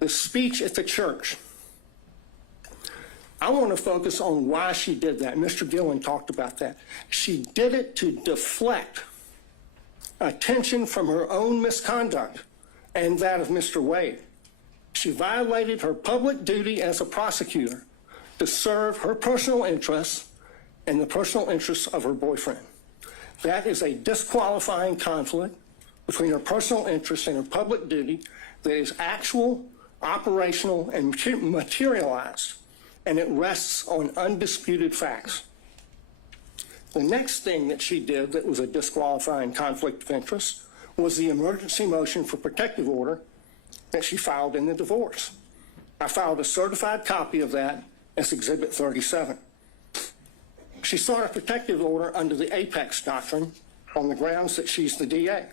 The speech at the church. I want to focus on why she did that. Mr. Gillen talked about that. She did it to deflect attention from her own misconduct and that of Mr. Wade. She violated her public duty as a prosecutor to serve her personal interests and the personal interests of her boyfriend. That is a disqualifying conflict between her personal interests and her public duty that is actual, operational, and materialized, and it rests on undisputed facts. The next thing that she did that was a disqualifying conflict of interest was the emergency motion for protective order that she filed in the divorce. I filed a certified copy of that as Exhibit 37. She sought a protective order under the Apex Doctrine on the grounds that she's the DA.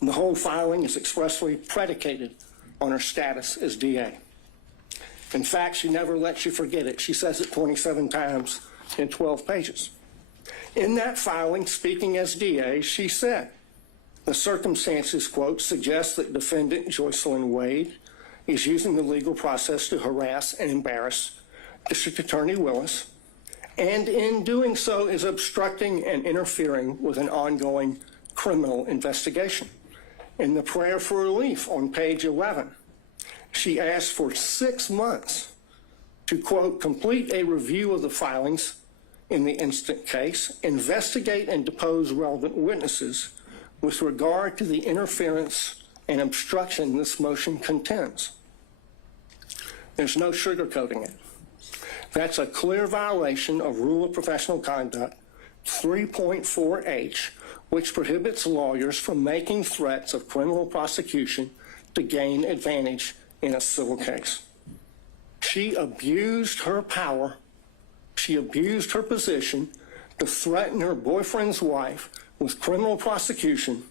And the whole filing is expressly predicated on her status as DA. In fact, she never lets you forget it. She says it 27 times in 12 pages. In that filing, speaking as DA, she said, the circumstances, quote, suggest that defendant Joycelyn Wade is using the legal process to harass and embarrass District Attorney Willis, and in doing so is obstructing and interfering with an ongoing criminal investigation. In the prayer for relief on page 11, she asked for 6 months to, quote, complete a review of the filings in the instant case, investigate and depose relevant witnesses with regard to the interference and obstruction this motion contends. There's no sugarcoating it. That's a clear violation of Rule of Professional Conduct 3.4H, which prohibits lawyers from making threats of criminal prosecution to gain advantage in a civil case. She abused her power, she abused her position to threaten her boyfriend's wife with criminal prosecution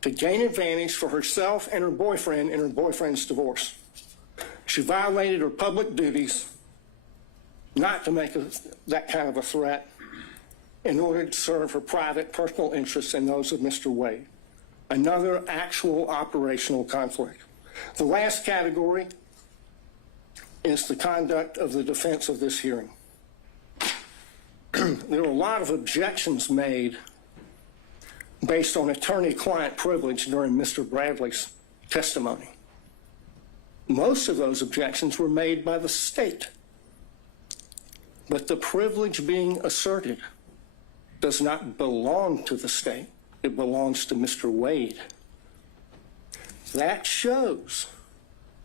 to gain advantage for herself and her boyfriend in her boyfriend's divorce. She violated her public duties not to make that kind of a threat in order to serve her private personal interests and those of Mr. Wade. Another actual operational conflict. The last category is the conduct of the defense of this hearing. There were a lot of objections made based on attorney-client privilege during Mr. Bradley's testimony. Most of those objections were made by the state, but the privilege being asserted does not belong to the state. It belongs to Mr. Wade. That shows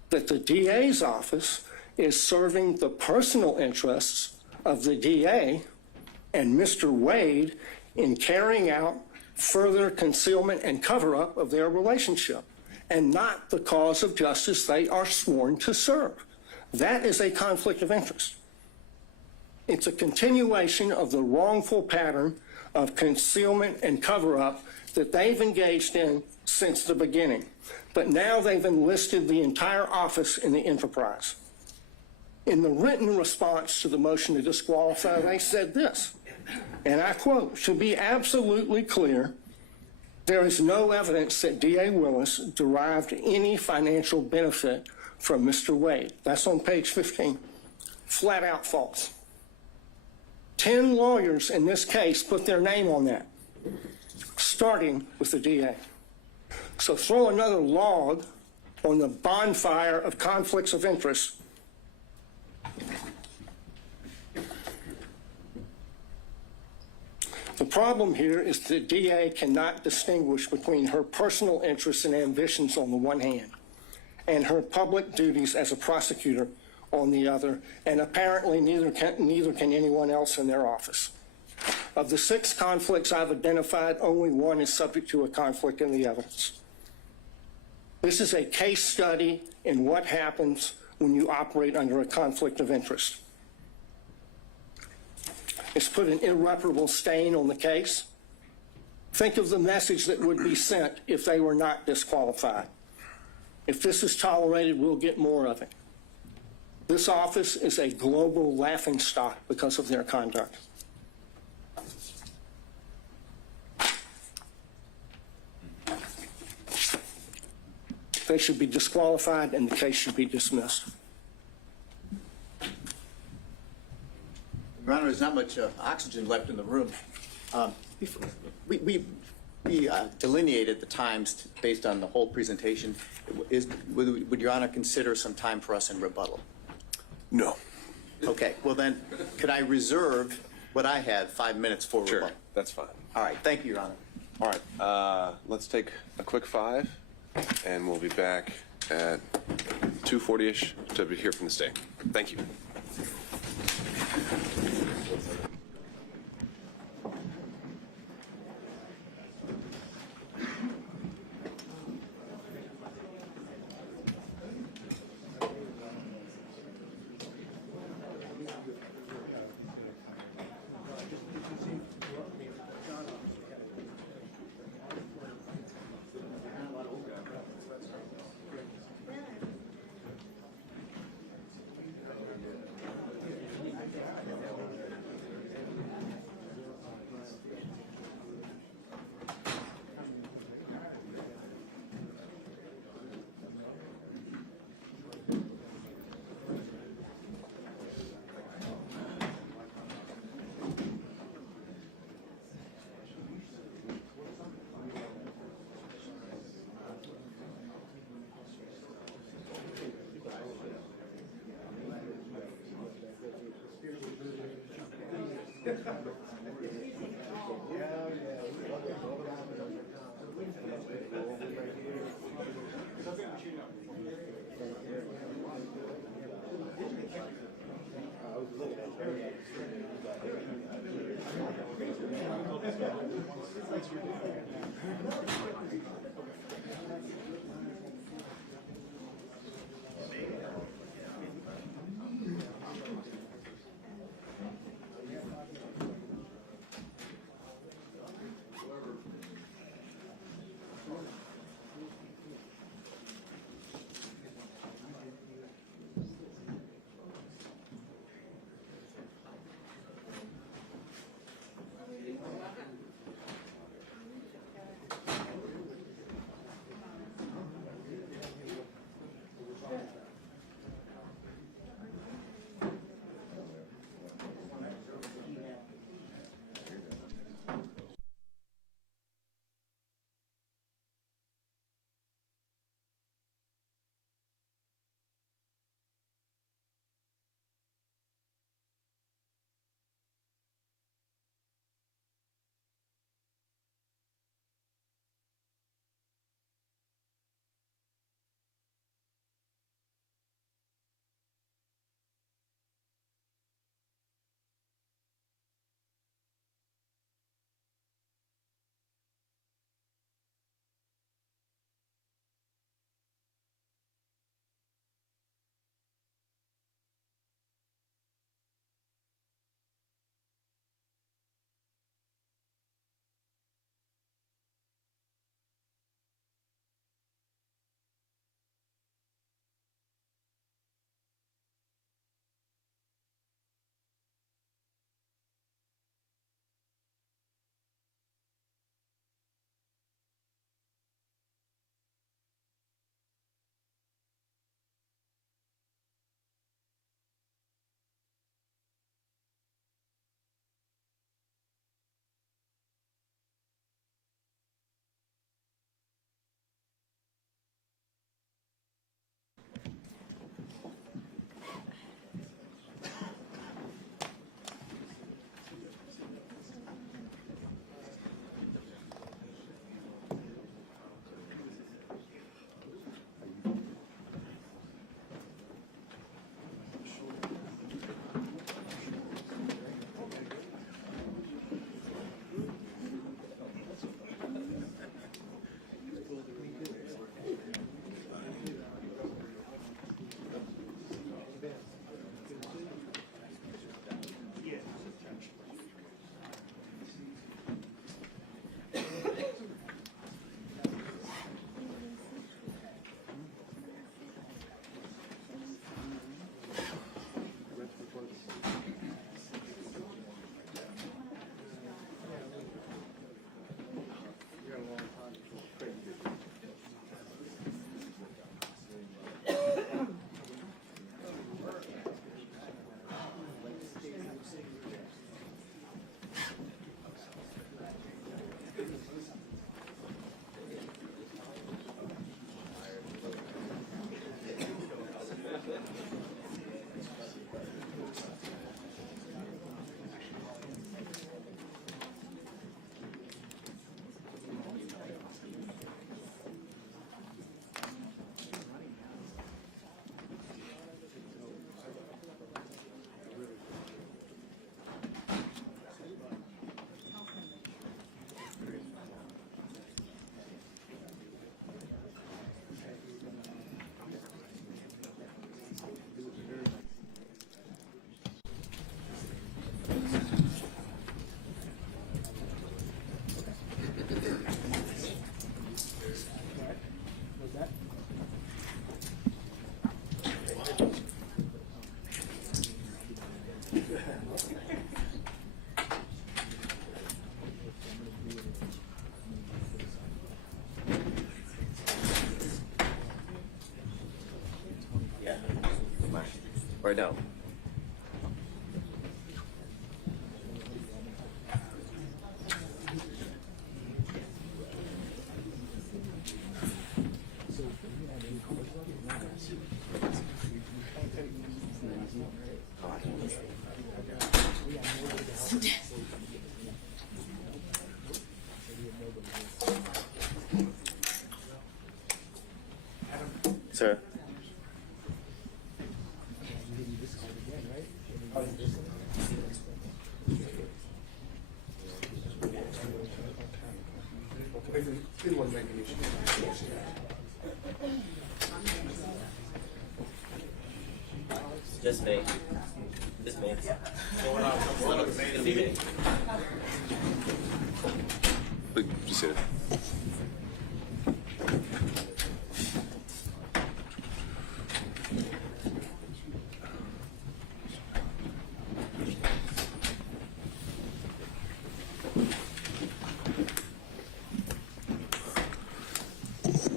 that the DA's office is serving the personal interests of the DA and Mr. Wade in carrying out further concealment and cover-up of their relationship, and not the cause of justice they are sworn to serve. That is a conflict of interest. It's a continuation of the wrongful pattern of concealment and cover-up that they've engaged in since the beginning. But now they've enlisted the entire office in the enterprise. In the written response to the motion to disqualify, they said this, and I quote, "To be absolutely clear, there is no evidence that D.A. Willis derived any financial benefit from Mr. Wade." That's on page 15. Flat out false. 10 lawyers in this case put their name on that, starting with the DA. So throw another log on the bonfire of conflicts of interest. The problem here is the DA cannot distinguish between her personal interests and ambitions on the one hand and her public duties as a prosecutor on the other, and apparently neither can anyone else in their office. Of the 6 conflicts I've identified, only one is subject to a conflict in the evidence. This is a case study in what happens when you operate under a conflict of interest. It's put an irreparable stain on the case. Think of the message that would be sent if they were not disqualified. If this is tolerated, we'll get more of it. This office is a global laughingstock because of their conduct. They should be disqualified and the case should be dismissed. Your Honor, there's not much oxygen left in the room. We delineated the times based on the whole presentation. Would Your Honor consider some time for us in rebuttal? No. Okay, well then, could I reserve what I have, 5 minutes for rebuttal? Sure, that's fine. All right, thank you, Your Honor. All right, let's take a quick 5, and we'll be back at 2:40-ish to hear from the state. Thank you. no? Sir? Didn't want to make an issue. Just me. Just me. It's gonna be me. Please, just sit.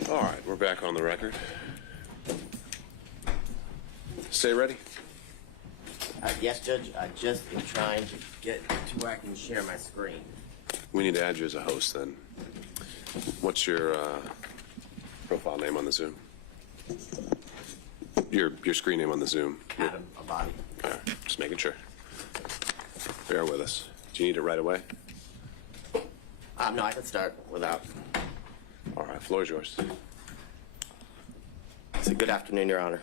All right, we're back on the record. Stay ready. Yes, Judge. I just am trying to get to where I can share my screen. We need to add you as a host then. What's your profile name on the Zoom? Your screen name on the Zoom. Adam Abadi. All right, just making sure. Bear with us. Do you need it right away? No, I can start without. All right, floor is yours. So good afternoon, Your Honor.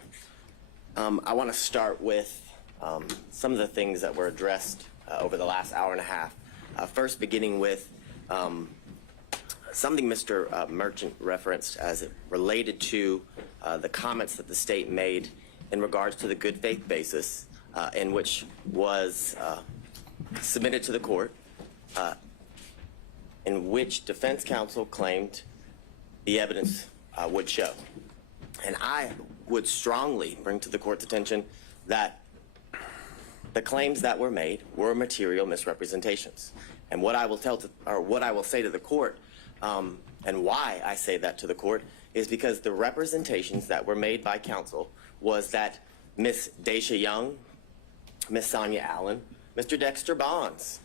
I want to start with some of the things that were addressed over the last hour and a half. First, beginning with something Mr. Merchant referenced as it related to the comments that the state made in regards to the good faith basis in which was submitted to the court, in which defense counsel claimed the evidence would show. And I would strongly bring to the court's attention that the claims that were made were material misrepresentations. And what I will say to the court, and why I say that to the court, is because the representations that were made by counsel was that Miss Daisha Young, Miss Sonia Allen, Mr. Dexter Bonds,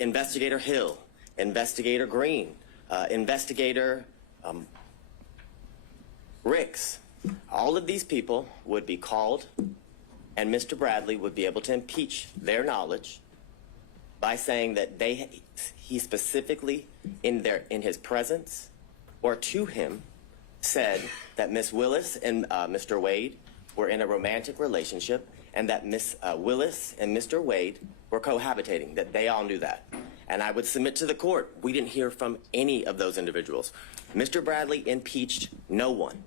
Investigator Hill, Investigator Green, Investigator Ricks, all of these people would be called, and Mr. Bradley would be able to impeach their knowledge by saying that he specifically, in his presence or to him, said that Miss Willis and Mr. Wade were in a romantic relationship, and that Miss Willis and Mr. Wade were cohabitating, that they all knew that. And I would submit to the court, we didn't hear from any of those individuals. Mr. Bradley impeached no one.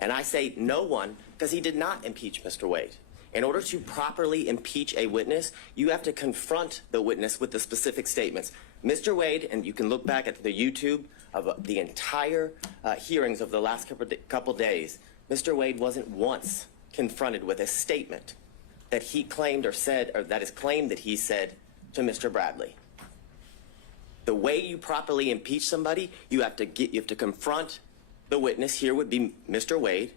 And I say no one because he did not impeach Mr. Wade. In order to properly impeach a witness, you have to confront the witness with the specific statements. Mr. Wade, and you can look back at the YouTube of the entire hearings of the last couple days, Mr. Wade wasn't once confronted with a statement that he claimed or said, or that is claimed that he said to Mr. Bradley. The way you properly impeach somebody, you have to confront the witness. Here would be Mr. Wade,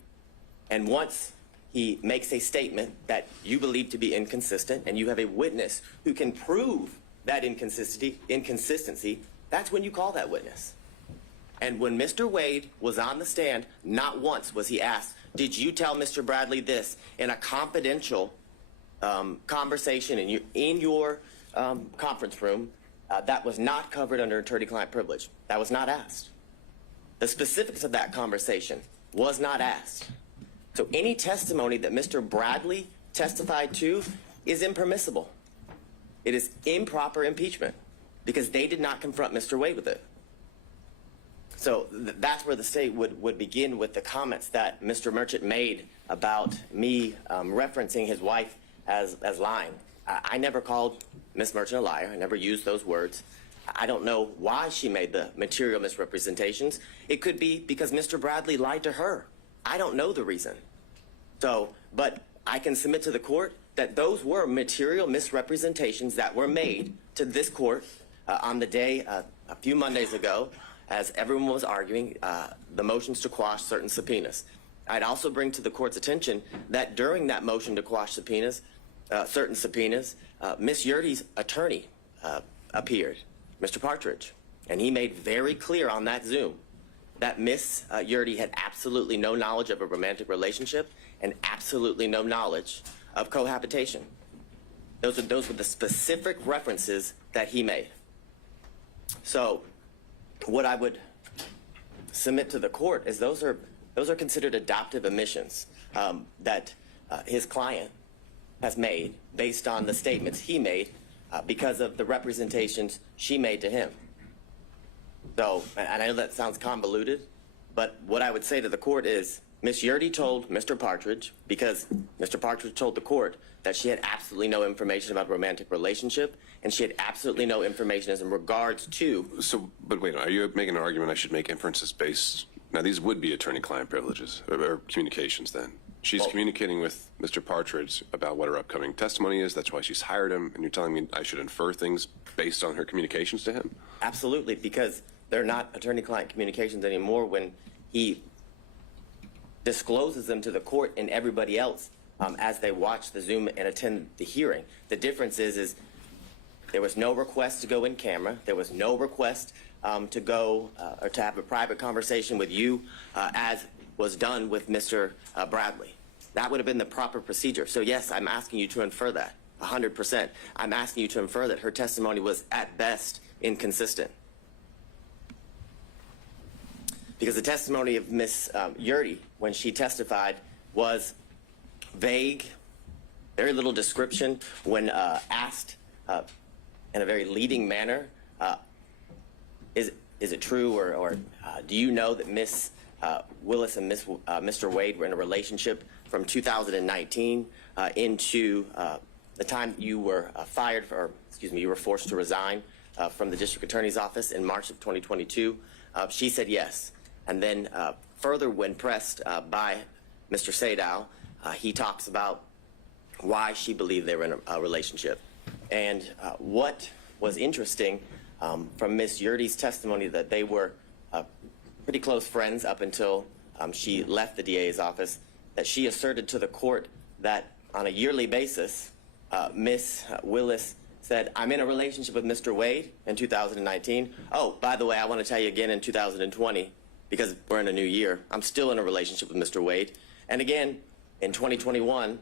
and once he makes a statement that you believe to be inconsistent, and you have a witness who can prove that inconsistency, that's when you call that witness. And when Mr. Wade was on the stand, not once was he asked, did you tell Mr. Bradley this in a confidential conversation in your conference room that was not covered under attorney-client privilege? That was not asked. The specifics of that conversation was not asked. So any testimony that Mr. Bradley testified to is impermissible. It is improper impeachment because they did not confront Mr. Wade with it. So that's where the state would begin with the comments that Mr. Merchant made about me referencing his wife as lying. I never called Ms. Merchant a liar. I never used those words. I don't know why she made the material misrepresentations. It could be because Mr. Bradley lied to her. I don't know the reason. But I can submit to the court that those were material misrepresentations that were made to this court on the day a few Mondays ago, as everyone was arguing the motions to quash certain subpoenas. I'd also bring to the court's attention that during that motion to quash subpoenas, certain subpoenas, Ms. Yurdy's attorney appeared, Mr. Partridge, and he made very clear on that Zoom that Ms. Yurdy had absolutely no knowledge of a romantic relationship and absolutely no knowledge of cohabitation. Those were the specific references that he made. So what I would submit to the court is those are considered adoptive omissions that his client has made based on the statements he made because of the representations she made to him. So, and I know that sounds convoluted, but what I would say to the court is Ms. Yurdy told Mr. Partridge, because Mr. Partridge told the court that she had absolutely no information about a romantic relationship, and she had absolutely no information as in regards to. So, but wait, are you making an argument I should make inferences based? Now, these would be attorney-client privileges or communications then. She's communicating with Mr. Partridge about what her upcoming testimony is. That's why she's hired him. And you're telling me I should infer things based on her communications to him? Absolutely, because they're not attorney-client communications anymore when he discloses them to the court and everybody else as they watch the Zoom and attend the hearing. The difference is there was no request to go in camera. There was no request to go or to have a private conversation with you as was done with Mr. Bradley. That would have been the proper procedure. So yes, I'm asking you to infer that, 100%. I'm asking you to infer that her testimony was at best inconsistent. Because the testimony of Ms. Yurdy, when she testified, was vague, very little description. When asked in a very leading manner, is it true or do you know that Ms. Willis and Mr. Wade were in a relationship from 2019 into the time you were you were forced to resign from the district attorney's office in March of 2022? She said yes. And then further, when pressed by Mr. Sadow, he talks about why she believed they were in a relationship. And what was interesting from Ms. Yurdy's testimony that they were pretty close friends up until she left the DA's office, that she asserted to the court that on a yearly basis, Ms. Willis said, I'm in a relationship with Mr. Wade in 2019. Oh, by the way, I want to tell you again in 2020, because we're in a new year, I'm still in a relationship with Mr. Wade. And again, in 2021,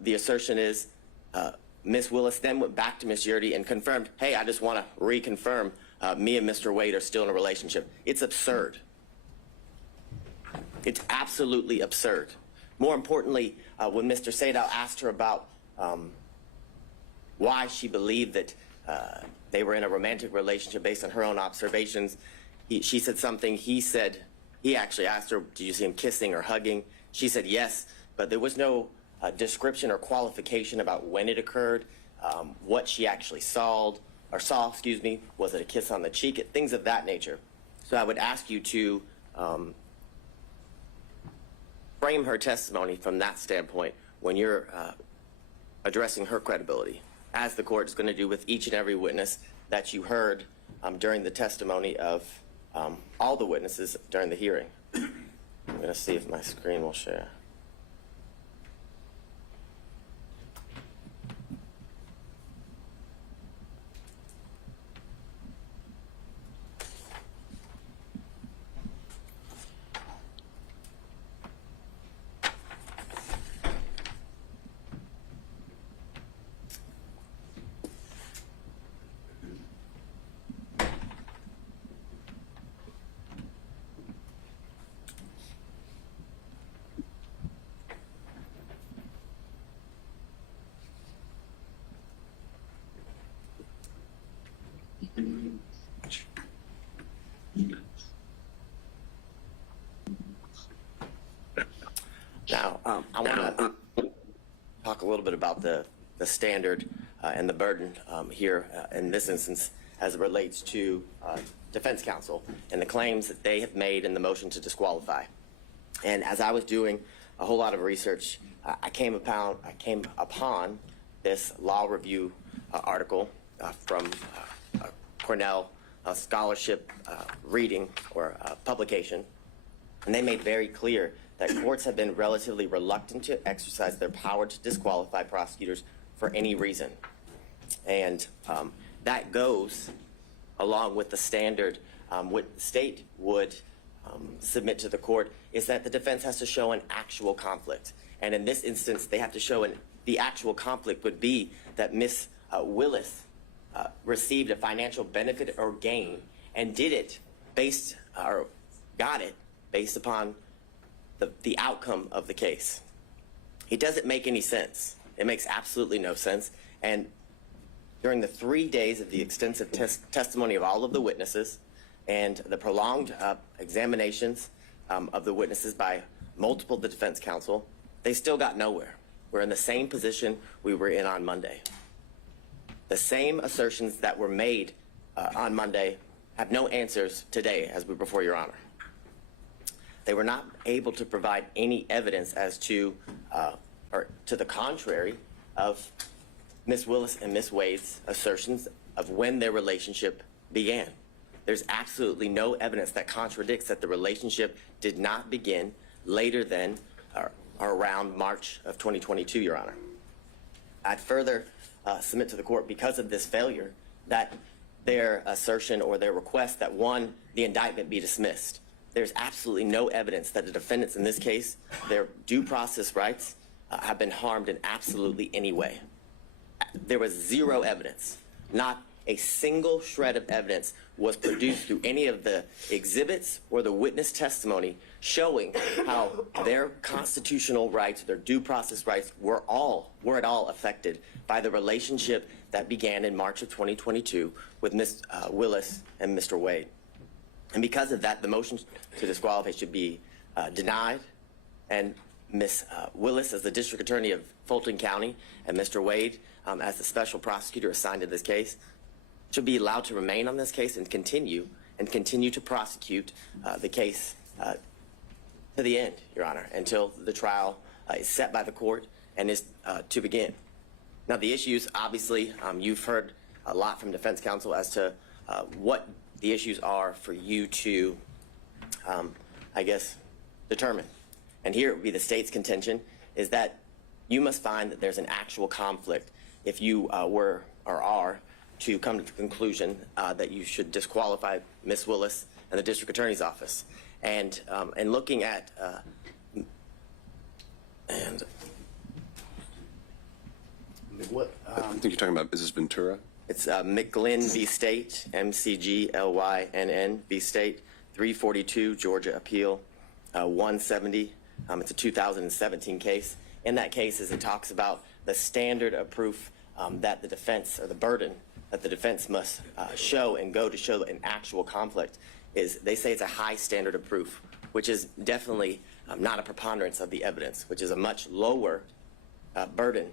the assertion is Ms. Willis then went back to Ms. Yurdy and confirmed, hey, I just want to reconfirm me and Mr. Wade are still in a relationship. It's absurd. It's absolutely absurd. More importantly, when Mr. Sadow asked her about why she believed that they were in a romantic relationship based on her own observations, she said something. He actually asked her, did you see him kissing or hugging? She said yes, but there was no description or qualification about when it occurred, what she actually saw, was it a kiss on the cheek, things of that nature. So I would ask you to frame her testimony from that standpoint when you're addressing her credibility, as the court is going to do with each and every witness that you heard during the testimony of all the witnesses during the hearing. I'm going to see if my screen will share. Now, I want to talk a little bit about the standard and the burden here in this instance as it relates to defense counsel and the claims that they have made in the motion to disqualify. And as I was doing a whole lot of research, I came upon this law review article from Cornell scholarship reading or publication, and they made very clear that courts have been relatively reluctant to exercise their power to disqualify prosecutors for any reason. And that goes along with the standard what the state would submit to the court is that the defense has to show an actual conflict. And in this instance, they have to show the actual conflict would be that Ms. Willis received a financial benefit or gain and did it based or got it based upon the outcome of the case. It doesn't make any sense. It makes absolutely no sense. And during the 3 days of the extensive testimony of all of the witnesses and the prolonged examinations of the witnesses by multiple defense counsel, they still got nowhere. We're in the same position we were in on Monday. The same assertions that were made on Monday have no answers today as we before Your Honor. They were not able to provide any evidence as to, or to the contrary of Ms. Willis and Ms. Wade's assertions of when their relationship began. There's absolutely no evidence that contradicts that the relationship did not begin later than or around March of 2022, Your Honor. I'd further submit to the court because of this failure that their assertion or their request that one, the indictment be dismissed. There's absolutely no evidence that the defendants in this case, their due process rights have been harmed in absolutely any way. There was zero evidence. Not a single shred of evidence was produced through any of the exhibits or the witness testimony showing how their constitutional rights, their due process rights were at all affected by the relationship that began in March of 2022 with Ms. Willis and Mr. Wade. And because of that, the motion to disqualify should be denied. And Ms. Willis, as the district attorney of Fulton County, and Mr. Wade, as the special prosecutor assigned to this case, should be allowed to remain on this case and continue to prosecute the case to the end, Your Honor, until the trial is set by the court and is to begin. Now, the issues, obviously, you've heard a lot from defense counsel as to what the issues are for you to, I guess, determine. And here it would be the state's contention is that you must find that there's an actual conflict if you were or are to come to the conclusion that you should disqualify Ms. Willis and the district attorney's office. And looking at What, I think you're talking about Mrs. Ventura. it's McGlynn v. State, MCGLYNN v. State, 342 Georgia Appeal 170. It's a 2017 case. In that case, as it talks about the standard of proof that the defense, or the burden that the defense must show and go to show an actual conflict, is they say it's a high standard of proof, which is definitely not a preponderance of the evidence, which is a much lower burden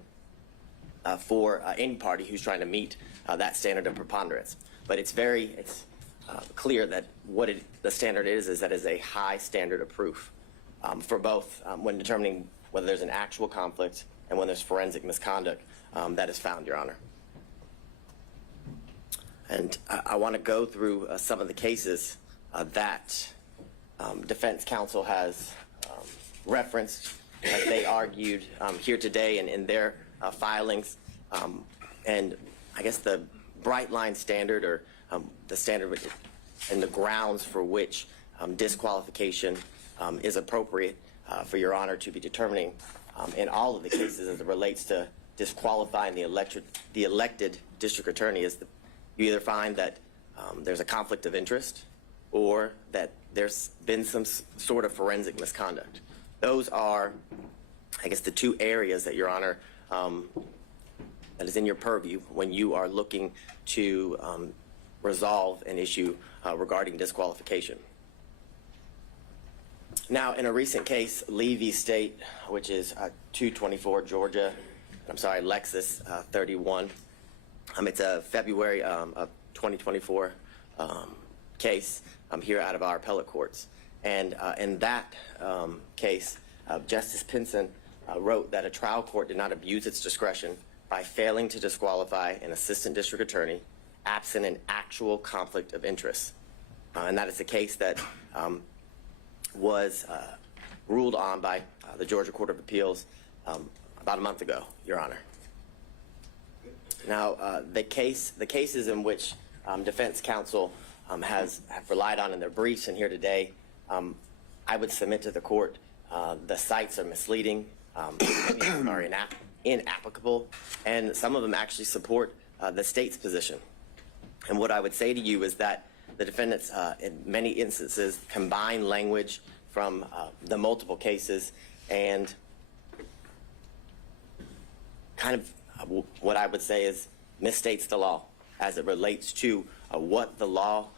for any party who's trying to meet that standard of preponderance. But it's clear that the standard is that is a high standard of proof for both when determining whether there's an actual conflict and when there's forensic misconduct that is found, Your Honor. And I want to go through some of the cases that defense counsel has referenced as they argued here today and in their filings. And I guess the bright line standard, or the standard and the grounds for which disqualification is appropriate for Your Honor to be determining in all of the cases as it relates to disqualifying the elected district attorney is you either find that there's a conflict of interest or that there's been some sort of forensic misconduct. Those are, I guess, the two areas that Your Honor that is in your purview when you are looking to resolve an issue regarding disqualification. Now, in a recent case, Lee v. State, which is 224 Georgia, Lexus 31. It's a February of 2024 case here out of our appellate courts. And in that case, Justice Pinson wrote that a trial court did not abuse its discretion by failing to disqualify an assistant district attorney absent an actual conflict of interest. And that is a case that was ruled on by the Georgia Court of Appeals about a month ago, Your Honor. Now, the cases in which defense counsel have relied on in their briefs and here today, I would submit to the court the cites are misleading, many of them are inapplicable, and some of them actually support the state's position. And what I would say to you is that the defendants, in many instances, combine language from the multiple cases and kind of what I would say is misstates the law as it relates to what the law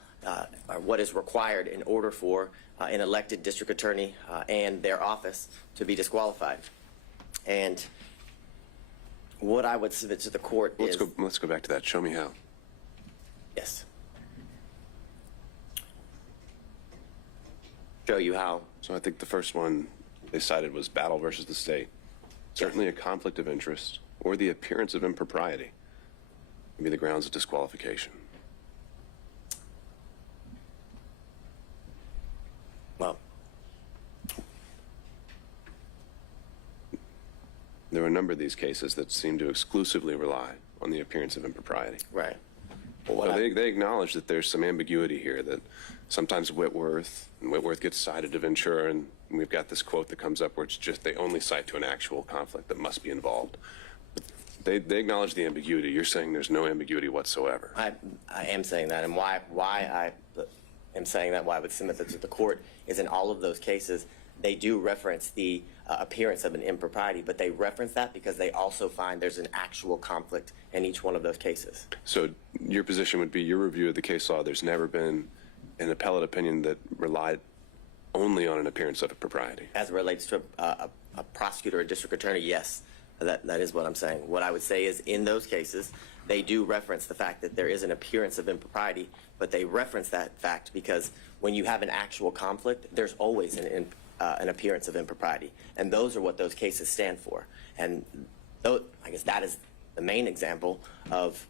or what is required in order for an elected district attorney and their office to be disqualified. And what I would submit to the court is... Let's go back to that. Show me how. Yes. Show you how. So I think the first one they cited was battle versus the state. Certainly a conflict of interest or the appearance of impropriety would be the grounds of disqualification. Well, there are a number of these cases that seem to exclusively rely on the appearance of impropriety. right. So they acknowledge that there's some ambiguity here, that sometimes Whitworth gets cited to Ventura, and we've got this quote that comes up where it's just they only cite to an actual conflict that must be involved. They acknowledge the ambiguity. You're saying there's no ambiguity whatsoever. I am saying that, and why I am saying that, why I would submit that to the court, is in all of those cases, they do reference the appearance of an impropriety, but they reference that because they also find there's an actual conflict in each one of those cases. So your position would be, your review of the case law, there's never been an appellate opinion that relied only on an appearance of impropriety. As it relates to a prosecutor or district attorney, yes, that is what I'm saying. What I would say is in those cases, they do reference the fact that there is an appearance of impropriety, but they reference that fact because when you have an actual conflict, there's always an appearance of impropriety. And those are what those cases stand for. And I guess that is the main example of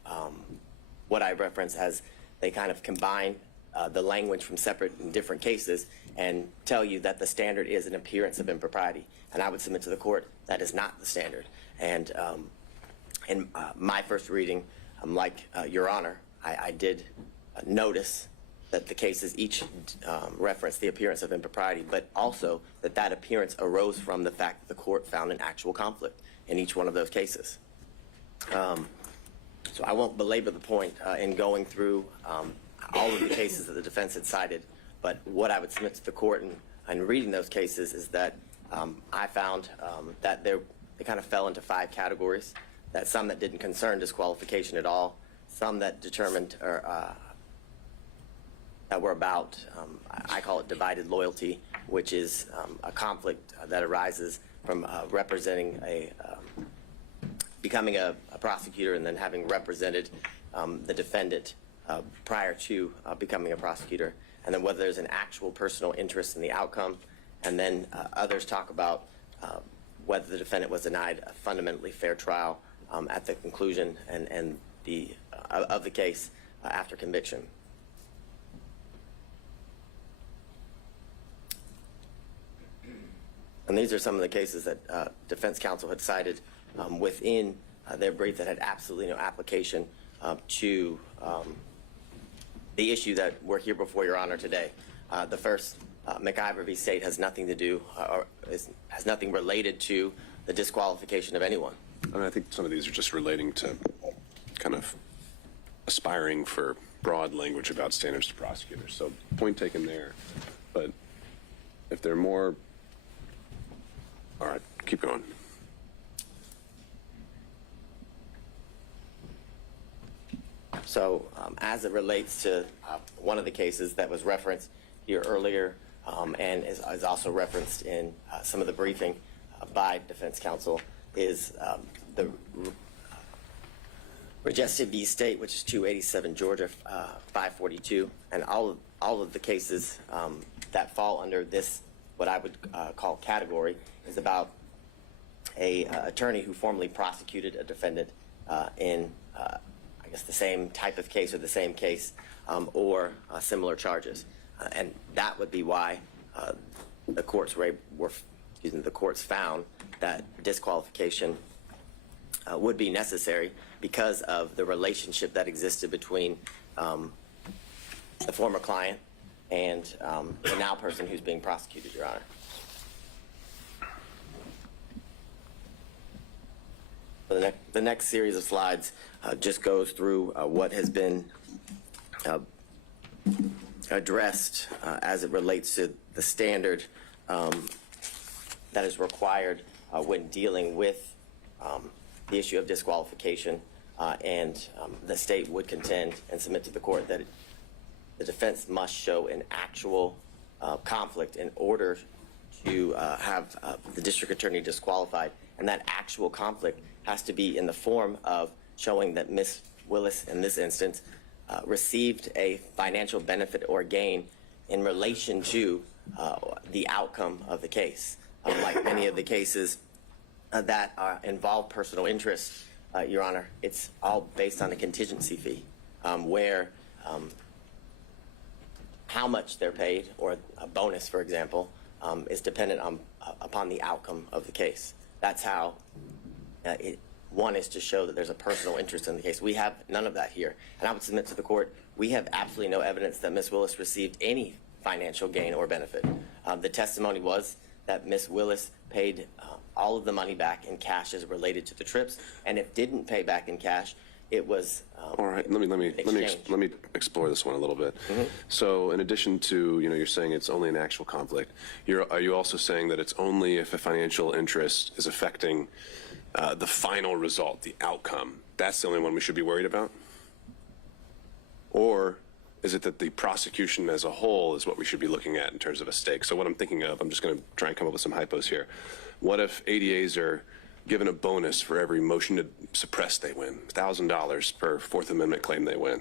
what I reference as they kind of combine the language from separate and different cases and tell you that the standard is an appearance of impropriety. And I would submit to the court that is not the standard. And in my first reading, like Your Honor, I did notice that the cases each reference the appearance of impropriety, but also that that appearance arose from the fact that the court found an actual conflict in each one of those cases. So I won't belabor the point in going through all of the cases that the defense had cited, but what I would submit to the court in reading those cases is that I found that they kind of fell into 5 categories, that some that didn't concern disqualification at all, some that determined that were about, I call it divided loyalty, which is a conflict that arises from representing becoming a prosecutor and then having represented the defendant prior to becoming a prosecutor, and then whether there's an actual personal interest in the outcome, and then others talk about whether the defendant was denied a fundamentally fair trial at the conclusion and of the case after conviction. And these are some of the cases that defense counsel had cited within their brief that had absolutely no application to the issue that we're here before Your Honor today. The first, McIver v. State, has nothing to do or has nothing related to the disqualification of anyone. I mean, I think some of these are just relating to kind of aspiring for broad language about standards to prosecutors. So point taken there. But if there are more, all right, keep going. So as it relates to one of the cases that was referenced here earlier and is also referenced in some of the briefing by defense counsel is the Regested v. State, which is 287 Georgia 542, and all of the cases that fall under this, what I would call category, is about a attorney who formerly prosecuted a defendant in I guess the same type of case or the same case or similar charges, and that would be why the courts were the courts found that disqualification would be necessary because of the relationship that existed between the former client and the now person who's being prosecuted, Your Honor. The next series of slides just goes through what has been addressed as it relates to the standard that is required when dealing with the issue of disqualification, and the state would contend and submit to the court that the defense must show an actual conflict in order to have the district attorney disqualified, and that actual conflict has to be in the form of showing that Ms. Willis, in this instance, received a financial benefit or gain in relation to the outcome of the case. Like many of the cases that involve personal interest, Your Honor, it's all based on a contingency fee, where how much they're paid, or a bonus, for example, is dependent upon the outcome of the case. That's how one is to show that there's a personal interest in the case. We have none of that here. And I would submit to the court, we have absolutely no evidence that Ms. Willis received any financial gain or benefit. The testimony was that Ms. Willis paid all of the money back in cash as related to the trips, and if didn't pay back in cash, it was all right. Let me explore this one a little bit. Mm-hmm. So, in addition to you're saying it's only an actual conflict. Are you also saying that it's only if a financial interest is affecting the final result, the outcome? That's the only one we should be worried about? Or is it that the prosecution as a whole is what we should be looking at in terms of a stake? So what I'm thinking of, I'm just going to try and come up with some hypos here. What if ADAs are given a bonus for every motion to suppress they win, $1,000 per Fourth Amendment claim they win?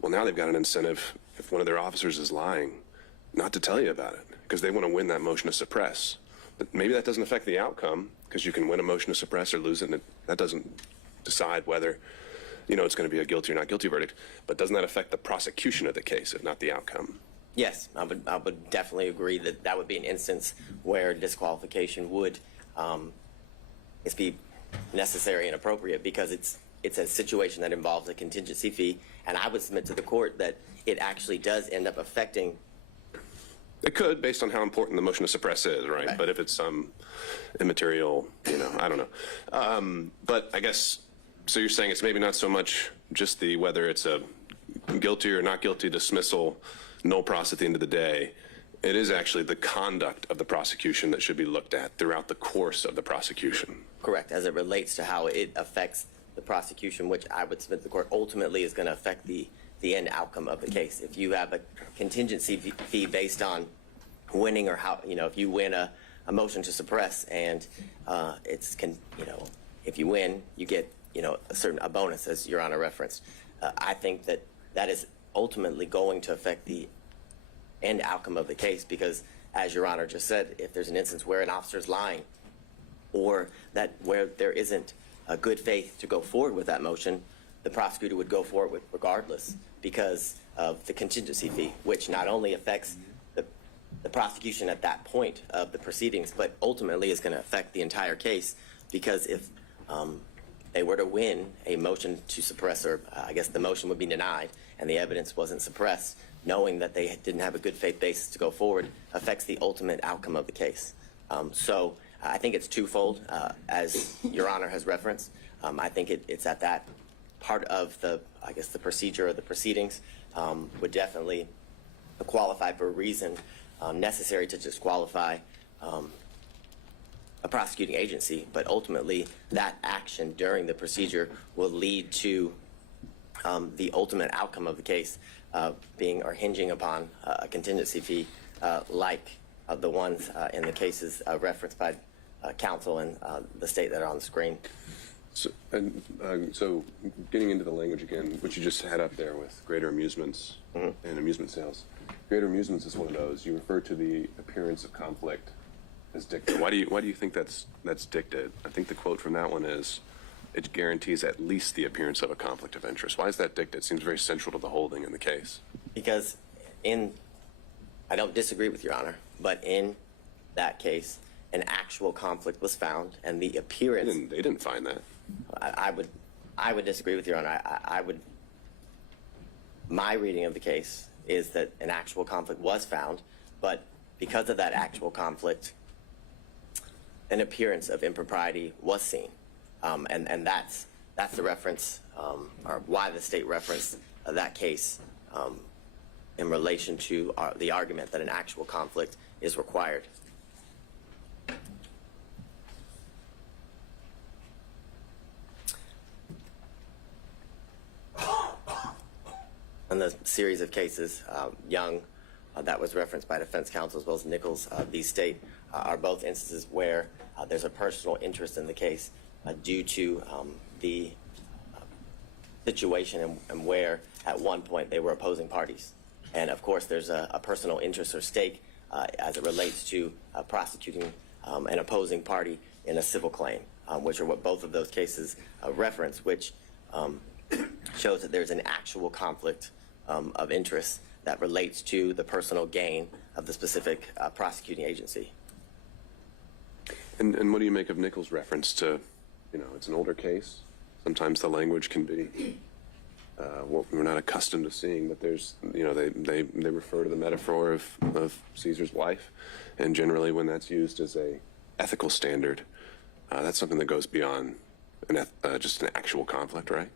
Well, now they've got an incentive, if one of their officers is lying, not to tell you about it, because they want to win that motion to suppress. But maybe that doesn't affect the outcome, because you can win a motion to suppress or lose it, and that doesn't decide whether it's going to be a guilty or not guilty verdict. But doesn't that affect the prosecution of the case, if not the outcome? Yes, I would definitely agree that that would be an instance where disqualification would be necessary and appropriate, because it's a situation that involves a contingency fee, and I would submit to the court that it actually does end up affecting. It could, based on how important the motion to suppress is, right? But if it's some immaterial, I don't know. But I guess, so you're saying it's maybe not so much just whether it's a guilty or not guilty dismissal, no pros at the end of the day. It is actually the conduct of the prosecution that should be looked at throughout the course of the prosecution. Correct, as it relates to how it affects the prosecution, which I would submit to the court ultimately is going to affect the end outcome of the case. If you have a contingency fee based on winning, or how, if you win a motion to suppress and if you win, you get, a bonus, as Your Honor referenced. I think that is ultimately going to affect the end outcome of the case, because, as Your Honor just said, if there's an instance where an officer is lying, or where there isn't a good faith to go forward with that motion, the prosecutor would go forward with regardless, because of the contingency fee, which not only affects the prosecution at that point of the proceedings, but ultimately is going to affect the entire case, because if they were to win a motion to suppress, or I guess the motion would be denied and the evidence wasn't suppressed, knowing that they didn't have a good faith basis to go forward affects the ultimate outcome of the case. So I think it's twofold, as Your Honor has referenced. I think it's at that part of the procedure or the proceedings would definitely qualify for a reason necessary to disqualify a prosecuting agency, but ultimately that action during the procedure will lead to the ultimate outcome of the case being or hinging upon a contingency fee like the ones in the cases referenced by counsel and the state that are on the screen. So getting into the language again, what you just had up there with greater amusements and amusement sales. Greater amusements is one of those. You refer to the appearance of conflict as dicta. Why do you think that's dicta? I think the quote from that one is, it guarantees at least the appearance of a conflict of interest. Why is that dicta? It seems very central to the holding in the case. Because I don't disagree with Your Honor, but in that case, an actual conflict was found and the They appearance. didn't find that. I would disagree with Your Honor. My reading of the case is that an actual conflict was found, but because of that actual conflict, an appearance of impropriety was seen. And that's the reference, or why the state referenced that case in relation to the argument that an actual conflict is required. In the series of cases, Young, that was referenced by defense counsel, as well as Nichols v. State, are both instances where there's a personal interest in the case due to the situation and where at one point they were opposing parties. And of course, there's a personal interest or stake as it relates to prosecuting an opposing party in a civil claim, which are what both of those cases reference, which shows that there's an actual conflict of interest that relates to the personal gain of the specific prosecuting agency. And what do you make of Nichols' reference to, it's an older case. Sometimes the language can be what we're not accustomed to seeing, but there's, they refer to the metaphor of Caesar's wife, and generally when that's used as a ethical standard, that's something that goes beyond just an actual conflict, right?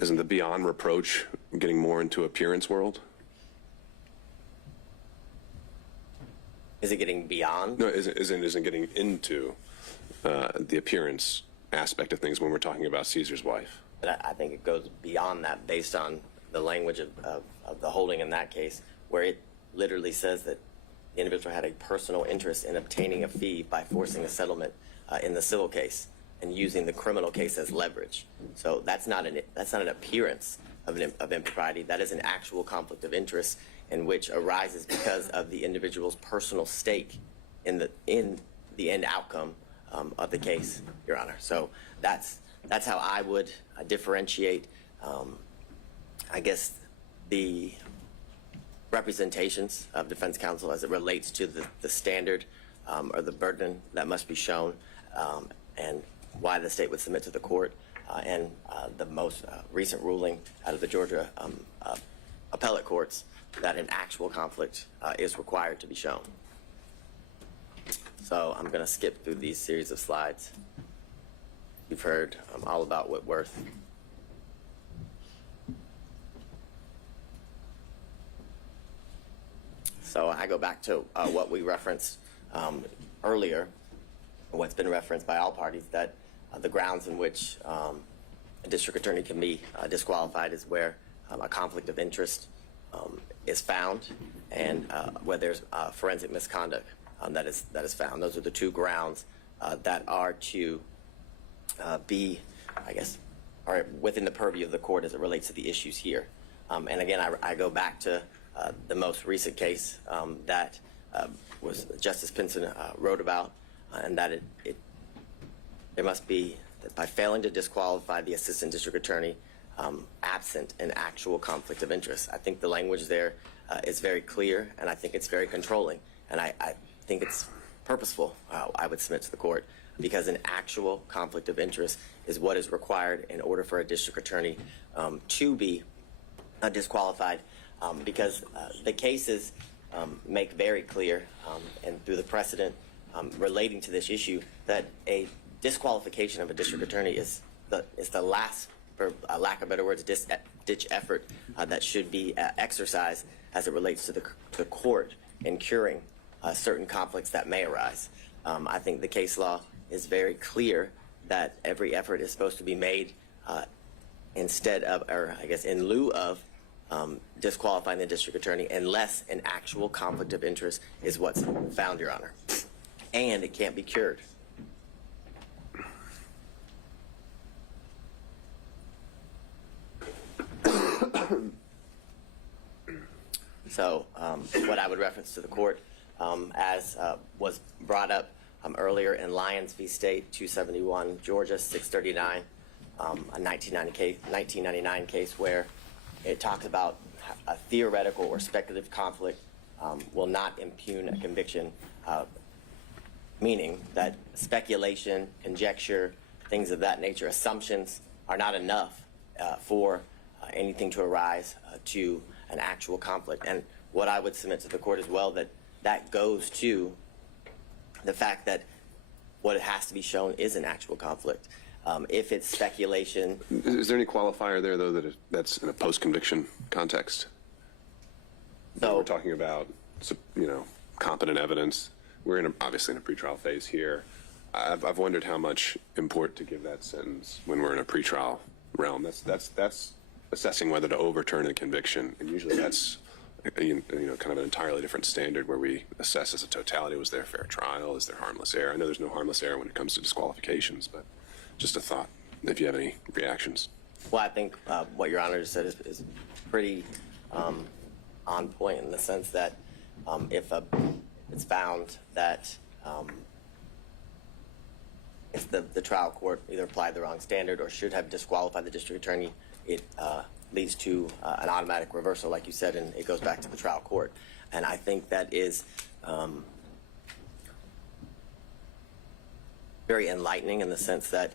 Isn't the beyond reproach getting more into appearance world? Is it getting beyond? No, isn't getting into the appearance aspect of things when we're talking about Caesar's wife. But I think it goes beyond that based on the language of the holding in that case, where it literally says that the individual had a personal interest in obtaining a fee by forcing a settlement in the civil case and using the criminal case as leverage. So that's not an appearance of impropriety. That is an actual conflict of interest, in which arises because of the individual's personal stake in the end outcome of the case, Your Honor. So that's how I would differentiate, I guess, the representations of defense counsel as it relates to the standard or the burden that must be shown, and why the state would submit to the court, and the most recent ruling out of the Georgia appellate courts that an actual conflict is required to be shown. So I'm going to skip through these series of slides. You've heard all about Whitworth. So I go back to what we referenced earlier, what's been referenced by all parties, that the grounds in which a district attorney can be disqualified is where a conflict of interest is found, and where there's forensic misconduct that is found. Those are the two grounds that are to be, I guess, are within the purview of the court as it relates to the issues here. And again, I go back to the most recent case that was Justice Pinson wrote about, and that there must be, that by failing to disqualify the assistant district attorney absent an actual conflict of interest. I think the language there is very clear, and I think it's very controlling, and I think it's purposeful, I would submit to the court, because an actual conflict of interest is what is required in order for a district attorney to be disqualified, because the cases make very clear, and through the precedent relating to this issue, that a disqualification of a district attorney is the last, for lack of better words, ditch effort that should be exercised as it relates to the court in curing certain conflicts that may arise. I think the case law is very clear that every effort is supposed to be made instead of, or I guess in lieu of, disqualifying the district attorney unless an actual conflict of interest is what's found, Your Honor. And it can't be cured. So what I would reference to the court, as was brought up earlier in Lyons v. State, 271 Georgia 639, a 1999 case where it talks about a theoretical or speculative conflict will not impugn a conviction meaning that speculation, conjecture, things of that nature, assumptions are not enough for anything to arise to an actual conflict. And what I would submit to the court as well, that goes to the fact that what it has to be shown is an actual conflict. If it's speculation. Is there any qualifier there, though, that's in a post-conviction context? So We're talking about, competent evidence. We're obviously in a pretrial phase here. I've wondered how much import to give that sentence when we're in a pretrial realm. That's assessing whether to overturn a conviction, and usually that's kind of an entirely different standard where we assess as a totality: was there a fair trial? Is there harmless error? I know there's no harmless error when it comes to disqualifications, but just a thought. If you have any reactions. Well, I think what Your Honor just said is pretty on point in the sense that if it's found that if the trial court either applied the wrong standard or should have disqualified the district attorney, it leads to an automatic reversal, like you said, and it goes back to the trial court. And I think that is very enlightening in the sense that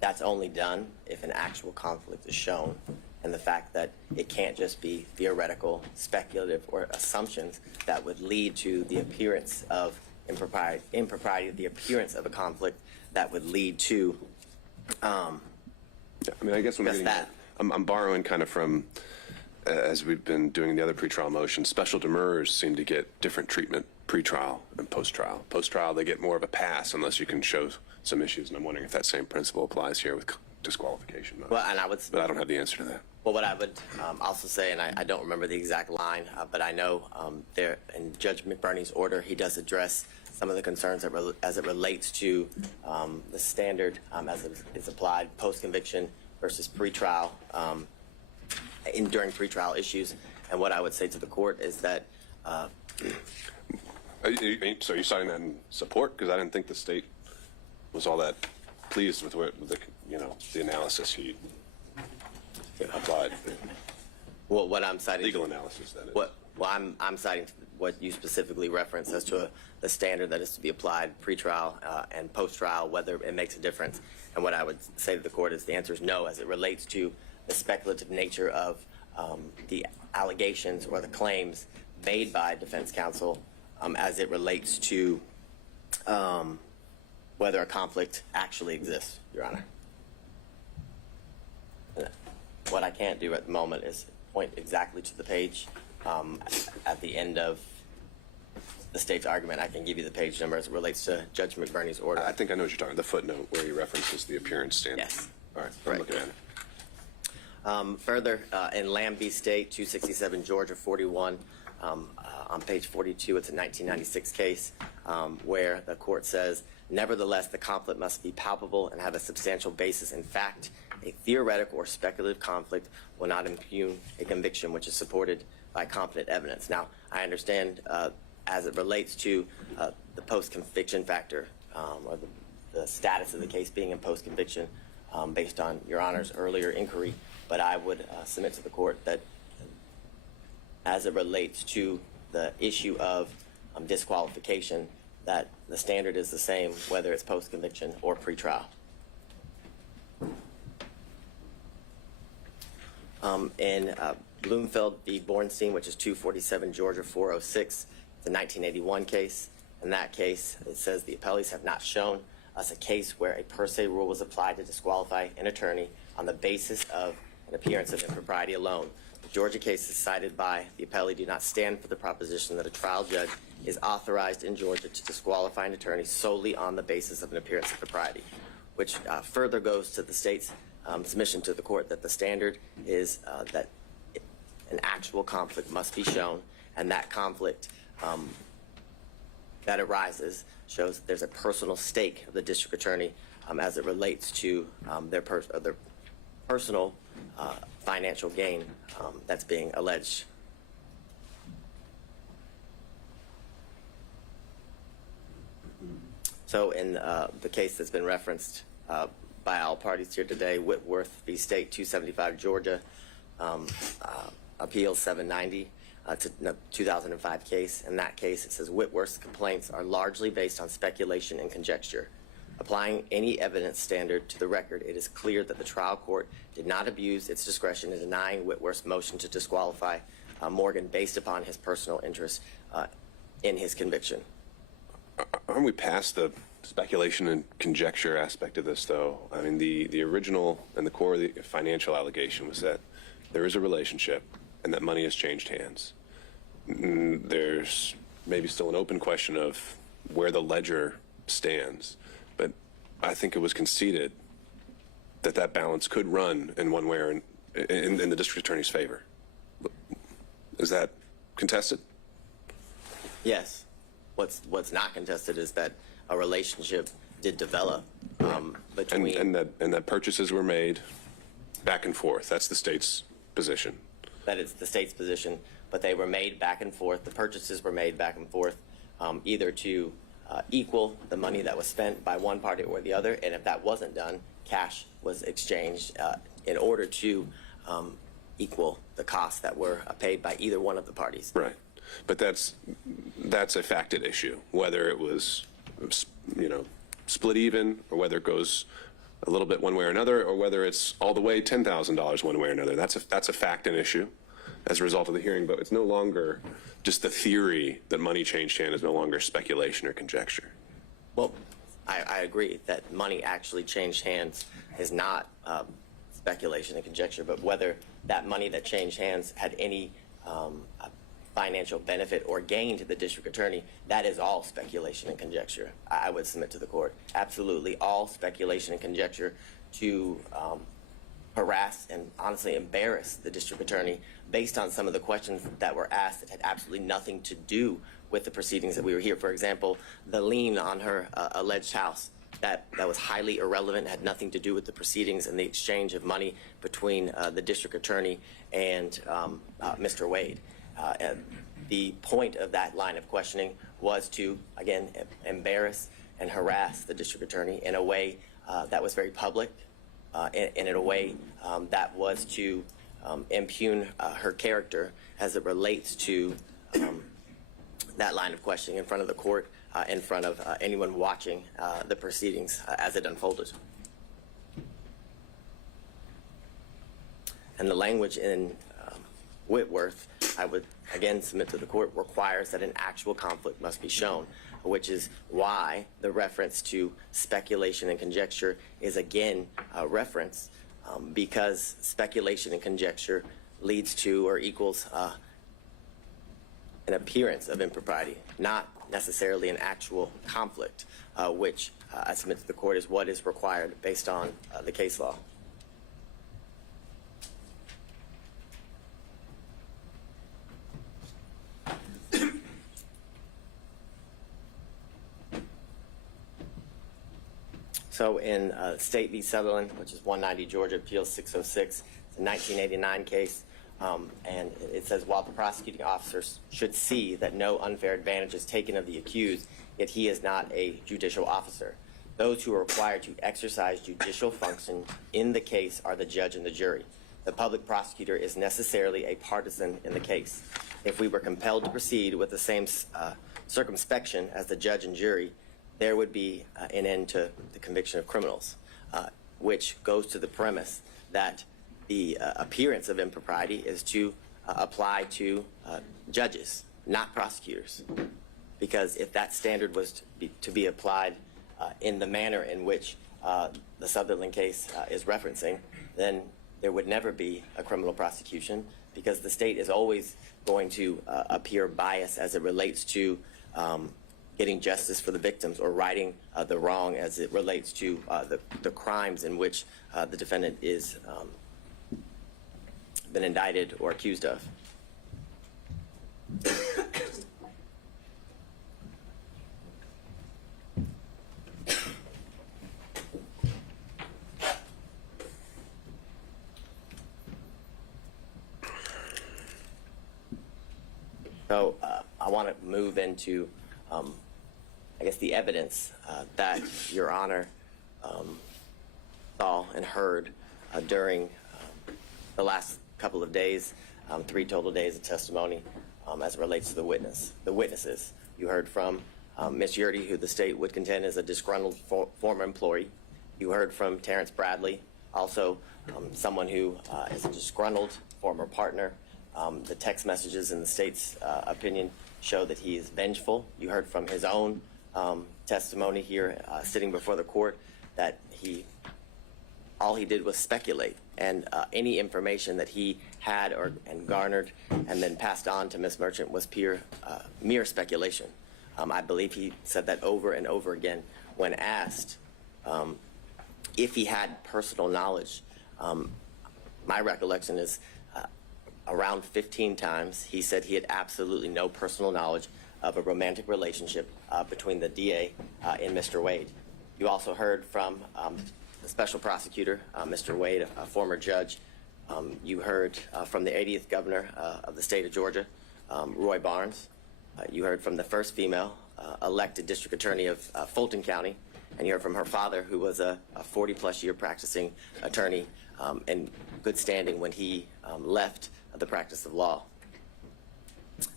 that's only done if an actual conflict is shown, and the fact that it can't just be theoretical, speculative, or assumptions that would lead to the appearance of impropriety, the appearance of a conflict that would lead to I guess when just that. I'm borrowing kind of from, as we've been doing the other pretrial motions, special demurrers seem to get different treatment pre-trial and post-trial. Post-trial, they get more of a pass unless you can show some issues, and I'm wondering if that same principle applies here with disqualification. Well, and but I don't have the answer to that. Well, what I would also say, and I don't remember the exact line, but I know there in Judge McBurney's order, he does address some of the concerns as it relates to the standard as it is applied post-conviction versus pretrial during pretrial issues. And what I would say to the court is that. So you're citing that in support? Because I didn't think the state was all that pleased with the analysis he applied. Well, what I'm citing. Legal analysis, that is. I'm citing what you specifically referenced as to the standard that is to be applied pretrial and post-trial, whether it makes a difference. And what I would say to the court is the answer is no, as it relates to the speculative nature of the allegations or the claims made by defense counsel as it relates to whether a conflict actually exists, Your Honor. What I can't do at the moment is point exactly to the page. At the end of the state's argument, I can give you the page number as it relates to Judge McBurney's order. I think I know what you're talking about, the footnote where he references the appearance standard. Yes. All right, I'm looking at it. Further, in Lamb v. State, 267 Georgia 41, on page 42, it's a 1996 case where the court says, nevertheless, the conflict must be palpable and have a substantial basis in fact. A theoretical or speculative conflict will not impugn a conviction which is supported by competent evidence. Now, I understand as it relates to the post-conviction factor or the status of the case being in post-conviction based on Your Honor's earlier inquiry, but I would submit to the court that as it relates to the issue of disqualification, that the standard is the same whether it's post-conviction or pretrial. In Bloomfield v. Bornstein, which is 247 Georgia 406, the 1981 case. In that case, it says the appellees have not shown us a case where a per se rule was applied to disqualify an attorney on the basis of an appearance of impropriety alone. The Georgia cases cited by the appellee do not stand for the proposition that a trial judge is authorized in Georgia to disqualify an attorney solely on the basis of an appearance of propriety, which further goes to the state's submission to the court that the standard is that an actual conflict must be shown, and that conflict that arises shows that there's a personal stake of the district attorney as it relates to their personal financial gain that's being alleged. So in the case that's been referenced by all parties here today, Whitworth v. State, 275 Georgia, Appeal 790, It's a 2005 case. In that case, it says Whitworth's complaints are largely based on speculation and conjecture. Applying any evidence standard to the record, it is clear that the trial court did not abuse its discretion in denying Whitworth's motion to disqualify Morgan based upon his personal interest in his conviction. Aren't we past the speculation and conjecture aspect of this, though? I mean, the original and the core of the financial allegation was that there is a relationship and that money has changed hands. There's maybe still an open question of where the ledger stands, but I think it was conceded that that balance could run in one way or in the district attorney's favor. Is that contested? Yes. What's not contested is that a relationship did develop between And that purchases were made back and forth. That's the state's position. that it's the state's position, but they were made back and forth. The purchases were made back and forth, either to equal the money that was spent by one party or the other, and if that wasn't done, cash was exchanged in order to equal the costs that were paid by either one of the parties. Right. But that's a facted issue, whether it was, split even, or whether it goes a little bit one way or another, or whether it's all the way $10,000 one way or another. That's a fact and issue as a result of the hearing, but it's no longer just the theory that money changed hand is no longer speculation or conjecture. Well, I agree that money actually changed hands is not speculation and conjecture, but whether that money that changed hands had any financial benefit or gain to the district attorney, that is all speculation and conjecture. I would submit to the court. Absolutely all speculation and conjecture to harass and honestly embarrass the district attorney based on some of the questions that were asked that had absolutely nothing to do with the proceedings that we were here. For example, the lien on her alleged house, that was highly irrelevant, had nothing to do with the proceedings and the exchange of money between the district attorney and Mr. Wade. The point of that line of questioning was to, again, embarrass and harass the district attorney in a way that was very public, and in a way that was to impugn her character as it relates to that line of questioning in front of the court, in front of anyone watching the proceedings as it unfolded. And the language in Whitworth, I would again submit to the court, requires that an actual conflict must be shown, which is why the reference to speculation and conjecture is again a reference, because speculation and conjecture leads to or equals an appearance of impropriety, not necessarily an actual conflict, which I submit to the court is what is required based on the case law. So in State v. Sutherland, which is 190 Georgia Appeals 606, it's a 1989 case, and it says, while the prosecuting officers should see that no unfair advantage is taken of the accused, yet he is not a judicial officer. Those who are required to exercise judicial function in the case are the judge and the jury. The public prosecutor is necessarily a partisan in the case. If we were compelled to proceed with the same circumspection as the judge and jury, there would be an end to the conviction of criminals, which goes to the premise that the appearance of impropriety is to apply to judges, not prosecutors. Because if that standard was to be applied in the manner in which the Sutherland case is referencing, then there would never be a criminal prosecution, because the state is always going to appear biased as it relates to getting justice for the victims or righting the wrong as it relates to the crimes in which the defendant is been indicted or accused of. So I want to move into I guess the evidence that Your Honor saw and heard during the last couple of days, 3 total days of testimony as it relates to the witnesses. You heard from Ms. Yurdy, who the state would contend is a disgruntled former employee. You heard from Terrence Bradley, also someone who is a disgruntled former partner. The text messages in the state's opinion show that he is vengeful. You heard from his own testimony here sitting before the court that all he did was speculate, and any information that he had and garnered and then passed on to Ms. Merchant was mere speculation. I believe he said that over and over again when asked if he had personal knowledge. My recollection is around 15 times he said he had absolutely no personal knowledge of a romantic relationship between the DA and Mr. Wade. You also heard from the special prosecutor, Mr. Wade, a former judge. You heard from the 80th governor of the state of Georgia, Roy Barnes. You heard from the first female elected district attorney of Fulton County, and you heard from her father, who was a 40-plus year practicing attorney in good standing when he left the practice of law.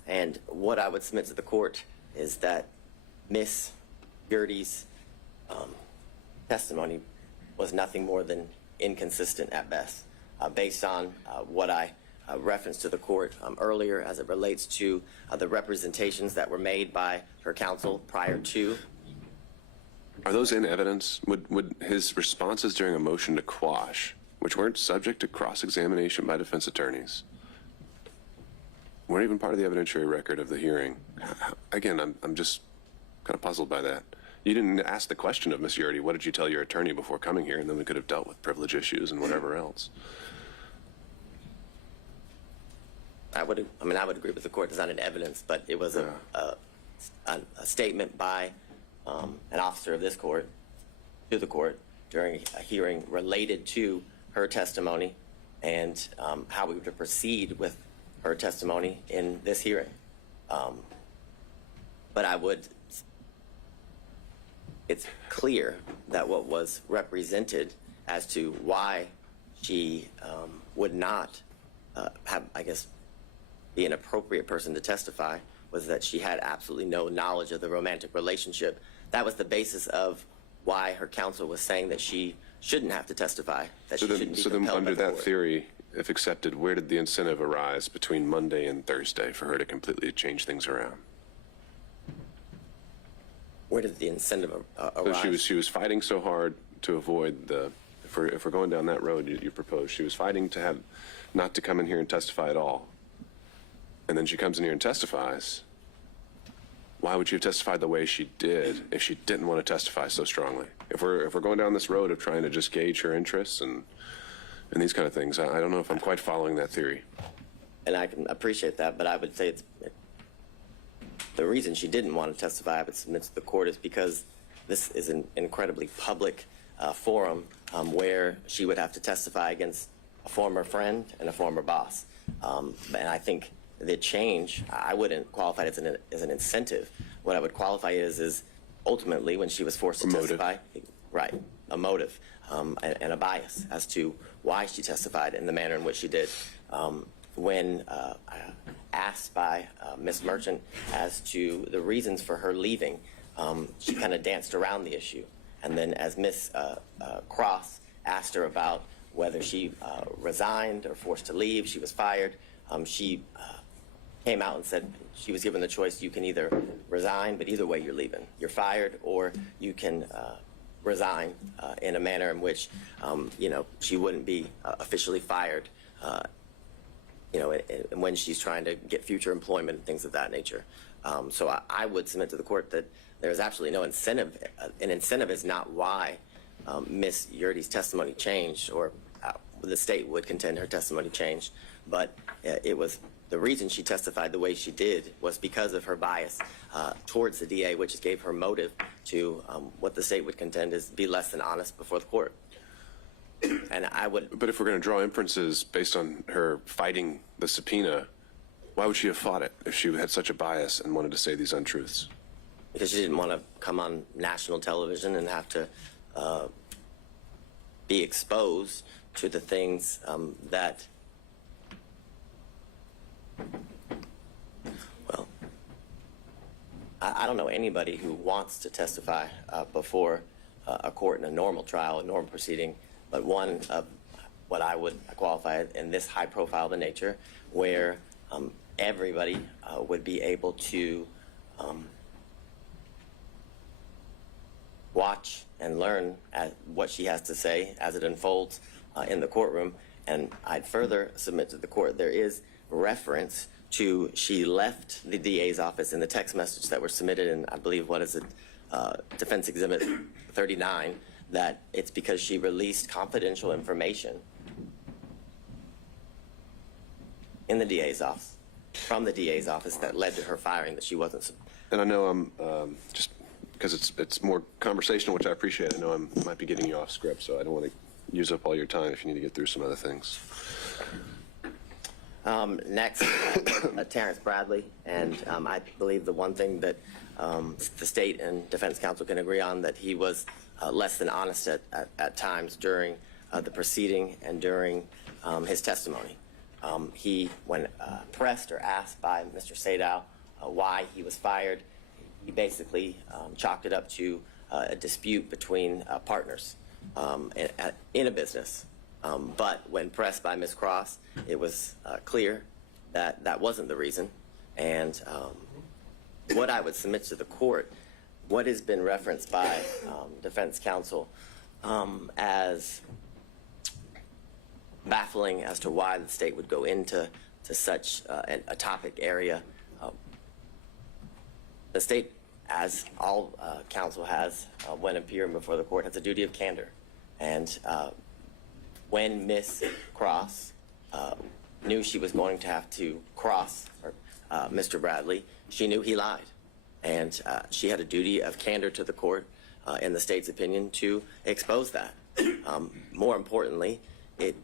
And what I would submit to the court is that Ms. Yurdy's testimony was nothing more than inconsistent at best, based on what I referenced to the court earlier as it relates to the representations that were made by her counsel prior to. Are those in evidence? Would his responses during a motion to quash, which weren't subject to cross-examination by defense attorneys, weren't even part of the evidentiary record of the hearing? Again, I'm just kind of puzzled by that. You didn't ask the question of Ms. Yurdy, what did you tell your attorney before coming here? And then we could have dealt with privilege issues and whatever else. I would agree with the court. It's not in evidence, but it was a statement by an officer of this court to the court during a hearing related to her testimony and how we would proceed with her testimony in this hearing. But it's clear that what was represented as to why she would not have, I guess, be an appropriate person to testify was that she had absolutely no knowledge of the romantic relationship. That was the basis of why her counsel was saying that she shouldn't have to testify, that she shouldn't be So then compelled under by the that court. theory, if accepted, where did the incentive arise between Monday and Thursday for her to completely change things around? Where did the incentive So arise? she was fighting so hard to avoid the, if we're going down that road you proposed, she was fighting to have, not to come in here and testify at all. And then she comes in here and testifies. Why would she have testified the way she did if she didn't want to testify so strongly? If we're going down this road of trying to just gauge her interests and these kind of things, I don't know if I'm quite following that theory. And I can appreciate that, but I would say the reason she didn't want to testify, I would submit to the court, is because this is an incredibly public forum where she would have to testify against a former friend and a former boss. And I think the change, I wouldn't qualify it as an incentive. What I would qualify it is ultimately when she was forced to testify, right, a motive and a bias as to why she testified in the manner in which she did. When asked by Ms. Merchant as to the reasons for her leaving, she kind of danced around the issue. And then as Ms. Cross asked her about whether she resigned or forced to leave, she was fired, she came out and said she was given the choice: you can either resign, but either way you're leaving. You're fired, or you can resign in a manner in which, she wouldn't be officially fired, when she's trying to get future employment and things of that nature. So I would submit to the court that there's absolutely no incentive. An incentive is not why Ms. Yurdy's testimony changed, or the state would contend her testimony changed, but it was the reason she testified the way she did was because of her bias towards the DA, which gave her motive to what the state would contend is be less than honest before the court. And I would. But if we're going to draw inferences based on her fighting the subpoena, why would she have fought it if she had such a bias and wanted to say these untruths? Because she didn't want to come on national television and have to be exposed to the things that I don't know anybody who wants to testify before a court in a normal trial, a normal proceeding, but one of what I would qualify in this high profile of a nature, where everybody would be able to watch and learn what she has to say as it unfolds in the courtroom. And I'd further submit to the court there is reference to she left the DA's office in the text message that were submitted in, I believe, what is it, Defense Exhibit 39, that it's because she released confidential information in the DA's office, from the DA's office, that led to her firing, that she wasn't. And I know I'm just because it's more conversational, which I appreciate. I know I might be getting you off script, so I don't want to use up all your time if you need to get through some other things. Next, Terrence Bradley, and I believe the one thing that the state and defense counsel can agree on, that he was less than honest at times during the proceeding and during his testimony. He, when pressed or asked by Mr. Sadow why he was fired, he basically chalked it up to a dispute between partners in a business. But when pressed by Ms. Cross, it was clear that that wasn't the reason. And what I would submit to the court, what has been referenced by defense counsel as baffling as to why the state would go into such a topic area. The state, as all counsel has when appearing before the court, has a duty of candor. And when Ms. Cross knew she was going to have to cross Mr. Bradley, she knew he lied. And she had a duty of candor to the court, in the state's opinion, to expose that. More importantly, it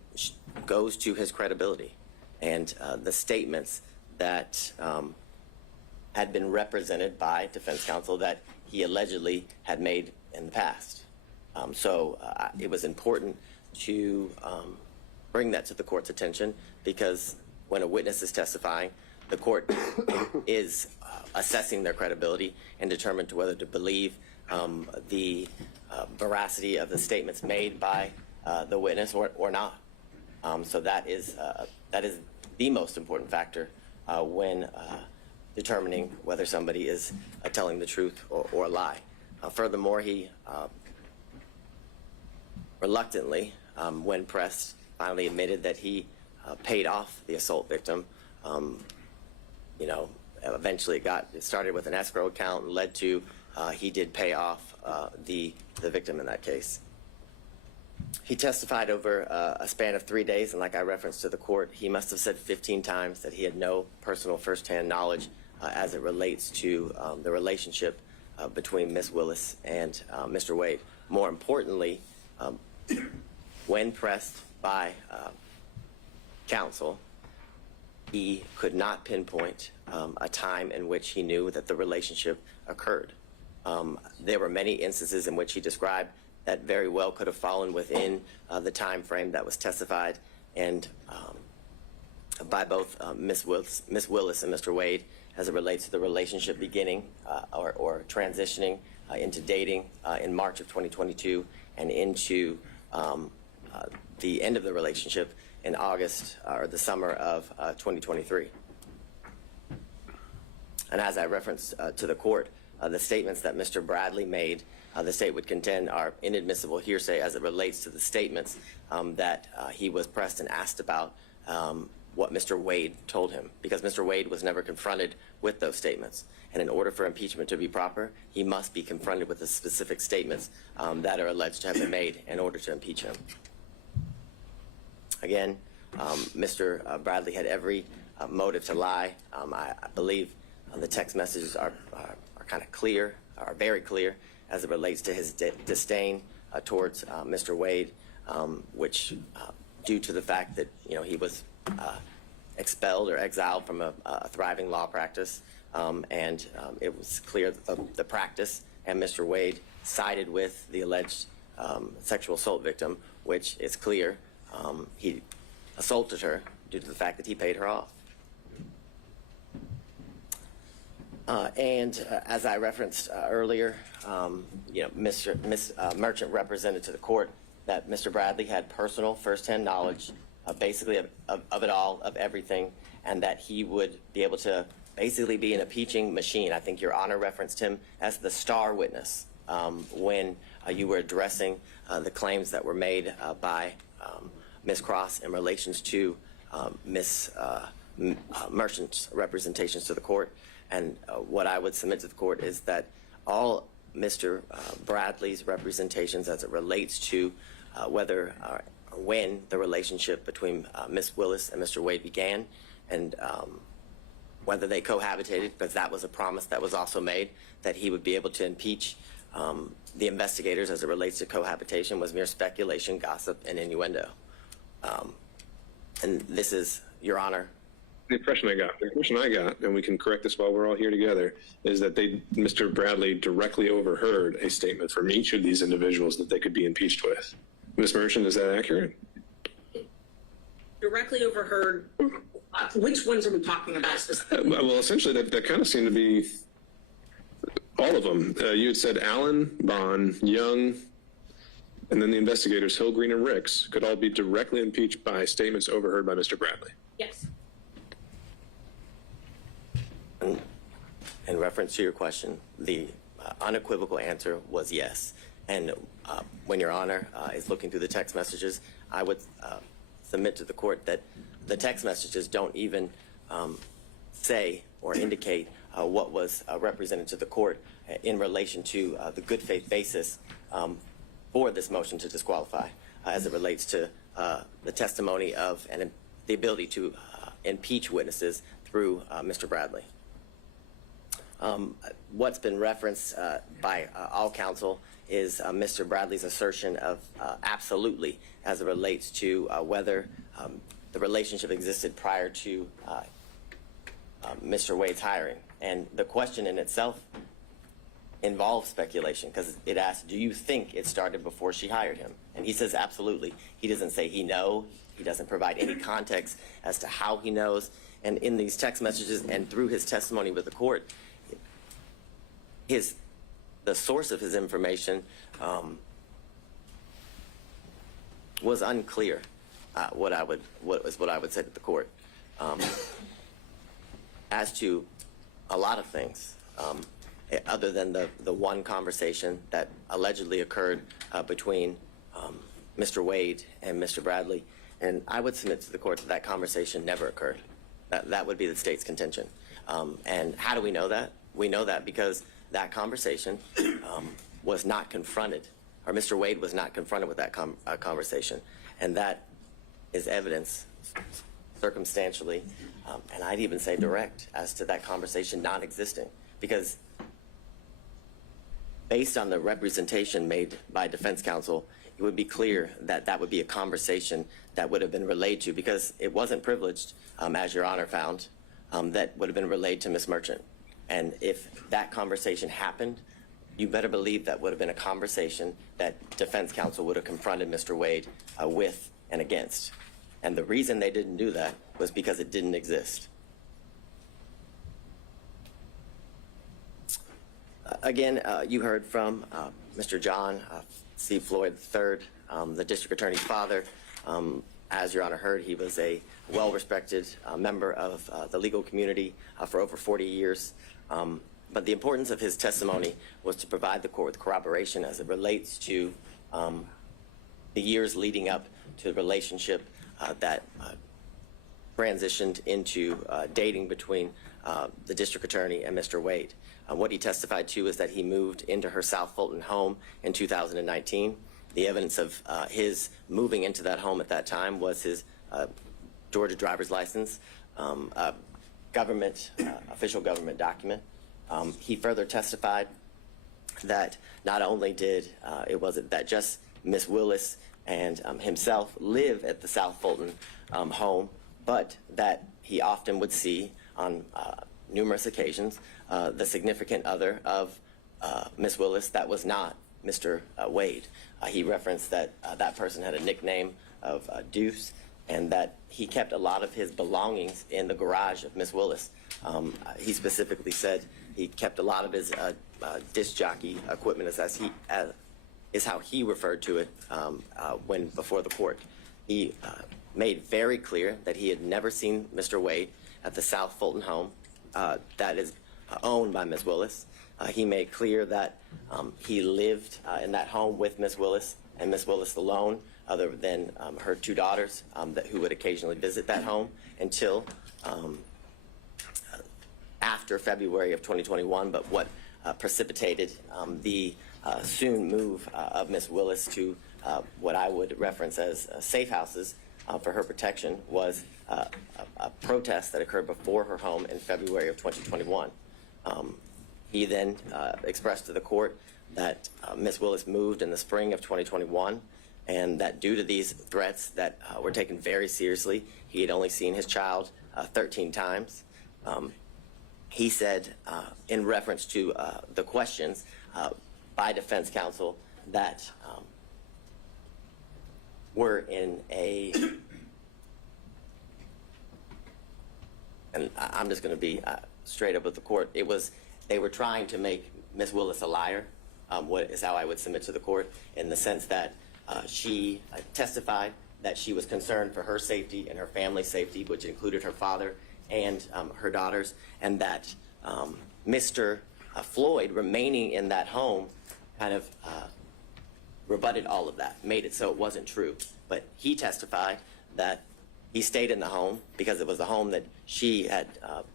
goes to his credibility and the statements that had been represented by defense counsel that he allegedly had made in the past. So it was important to bring that to the court's attention, because when a witness is testifying, the court is assessing their credibility and determined to whether to believe the veracity of the statements made by the witness or not. So that is the most important factor when determining whether somebody is telling the truth or a lie. Furthermore, he reluctantly, when pressed, finally admitted that he paid off the assault victim. Eventually it started with an escrow account and led to he did pay off the victim in that case. He testified over a span of 3 days, and like I referenced to the court, he must have said 15 times that he had no personal firsthand knowledge as it relates to the relationship between Ms. Willis and Mr. Wade. More importantly, when pressed by counsel, he could not pinpoint a time in which he knew that the relationship occurred. There were many instances in which he described that very well could have fallen within the time frame that was testified and by both Ms. Willis and Mr. Wade as it relates to the relationship beginning or transitioning into dating in March of 2022 and into the end of the relationship in August or the summer of 2023. And as I referenced to the court, the statements that Mr. Bradley made, the state would contend are inadmissible hearsay as it relates to the statements that he was pressed and asked about what Mr. Wade told him, because Mr. Wade was never confronted with those statements. And in order for impeachment to be proper, he must be confronted with the specific statements that are alleged to have been made in order to impeach him. Again, Mr. Bradley had every motive to lie. I believe the text messages are kind of clear, are very clear as it relates to his disdain towards Mr. Wade, which due to the fact that he was expelled or exiled from a thriving law practice, and it was clear that the practice and Mr. Wade sided with the alleged sexual assault victim, which is clear he assaulted her due to the fact that he paid her off. As I referenced earlier, Ms. Merchant represented to the court that Mr. Bradley had personal firsthand knowledge basically of it all, of everything, and that he would be able to basically be an impeaching machine. I think Your Honor referenced him as the star witness when you were addressing the claims that were made by Ms. Cross in relations to Ms. Merchant's representations to the court. And what I would submit to the court is that all Mr. Bradley's representations as it relates to whether or when the relationship between Ms. Willis and Mr. Wade began, and whether they cohabitated, because that was a promise that was also made, that he would be able to impeach the investigators as it relates to cohabitation, was mere speculation, gossip, and innuendo. And this is, Your Honor. The impression I got, and we can correct this while we're all here together, is that Mr. Bradley directly overheard a statement from each of these individuals that they could be impeached with. Ms. Merchant, is that accurate? Directly overheard. Which ones are we talking about specifically? Well, essentially, that kind of seemed to be all of them. You had said Allen, Bond, Young, and then the investigators, Hill, Green, and Ricks, could all be directly impeached by statements overheard by Mr. Bradley. Yes. In reference to your question, the unequivocal answer was yes. And when Your Honor is looking through the text messages, I would submit to the court that the text messages don't even say or indicate what was represented to the court in relation to the good faith basis for this motion to disqualify as it relates to the testimony of and the ability to impeach witnesses through Mr. Bradley. What's been referenced by all counsel is Mr. Bradley's assertion of absolutely as it relates to whether the relationship existed prior to Mr. Wade's hiring. And the question in itself involves speculation, because it asks, do you think it started before she hired him? And he says absolutely. He doesn't say he knows. He doesn't provide any context as to how he knows. And in these text messages and through his testimony with the court, the source of his information was unclear. What I would say to the court, as to a lot of things, other than the one conversation that allegedly occurred between Mr. Wade and Mr. Bradley, and I would submit to the court that that conversation never occurred. That would be the state's contention. And how do we know that? We know that because that conversation was not confronted, or Mr. Wade was not confronted with that conversation. And that is evidence circumstantially, and I'd even say direct, as to that conversation not existing. Because based on the representation made by defense counsel, it would be clear that that would be a conversation that would have been relayed to, because it wasn't privileged, as Your Honor found, that would have been relayed to Ms. Merchant. And if that conversation happened, you better believe that would have been a conversation that defense counsel would have confronted Mr. Wade with and against. And the reason they didn't do that was because it didn't exist. Again, you heard from Mr. John C. Floyd III, the district attorney's father. As Your Honor heard, he was a well-respected member of the legal community for over 40 years. But the importance of his testimony was to provide the court with corroboration as it relates to the years leading up to the relationship that transitioned into dating between the district attorney and Mr. Wade. What he testified to is that he moved into her South Fulton home in 2019. The evidence of his moving into that home at that time was his Georgia driver's license, official government document. He further testified that not only did it wasn't that just Ms. Willis and himself live at the South Fulton home, but that he often would see on numerous occasions the significant other of Ms. Willis that was not Mr. Wade. He referenced that that person had a nickname of Deuce, and that he kept a lot of his belongings in the garage of Miss Willis. He specifically said he kept a lot of his disc jockey equipment, is how he referred to it when before the court. He made very clear that he had never seen Mr. Wade at the South Fulton home that is owned by Miss Willis. He made clear that he lived in that home with Miss Willis and Miss Willis alone, other than her two daughters who would occasionally visit that home until after February of 2021. But what precipitated the soon move of Miss Willis to what I would reference as safe houses for her protection was a protest that occurred before her home in February of 2021. He then expressed to the court that Miss Willis moved in the spring of 2021, and that due to these threats that were taken very seriously, he had only seen his child 13 times. He said, in reference to the questions by defense counsel that were in a, and I'm just going to be straight up with the court, they were trying to make Miss Willis a liar, what is how I would submit to the court, in the sense that she testified that she was concerned for her safety and her family's safety, which included her father and her daughters, and that Mr. Floyd remaining in that home kind of rebutted all of that, made it so it wasn't true. But he testified that he stayed in the home because it was a home that she had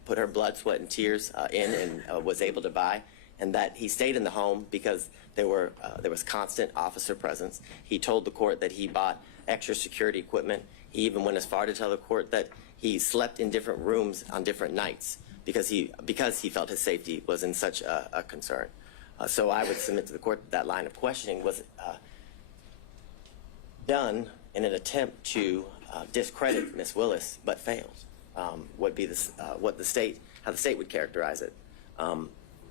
put her blood, sweat, and tears in and was able to buy, and that he stayed in the home because there was constant officer presence. He told the court that he bought extra security equipment. He even went as far to tell the court that he slept in different rooms on different nights because he felt his safety was in such a concern. So I would submit to the court that line of questioning was done in an attempt to discredit Miss Willis, but failed. Would be how the state would characterize it.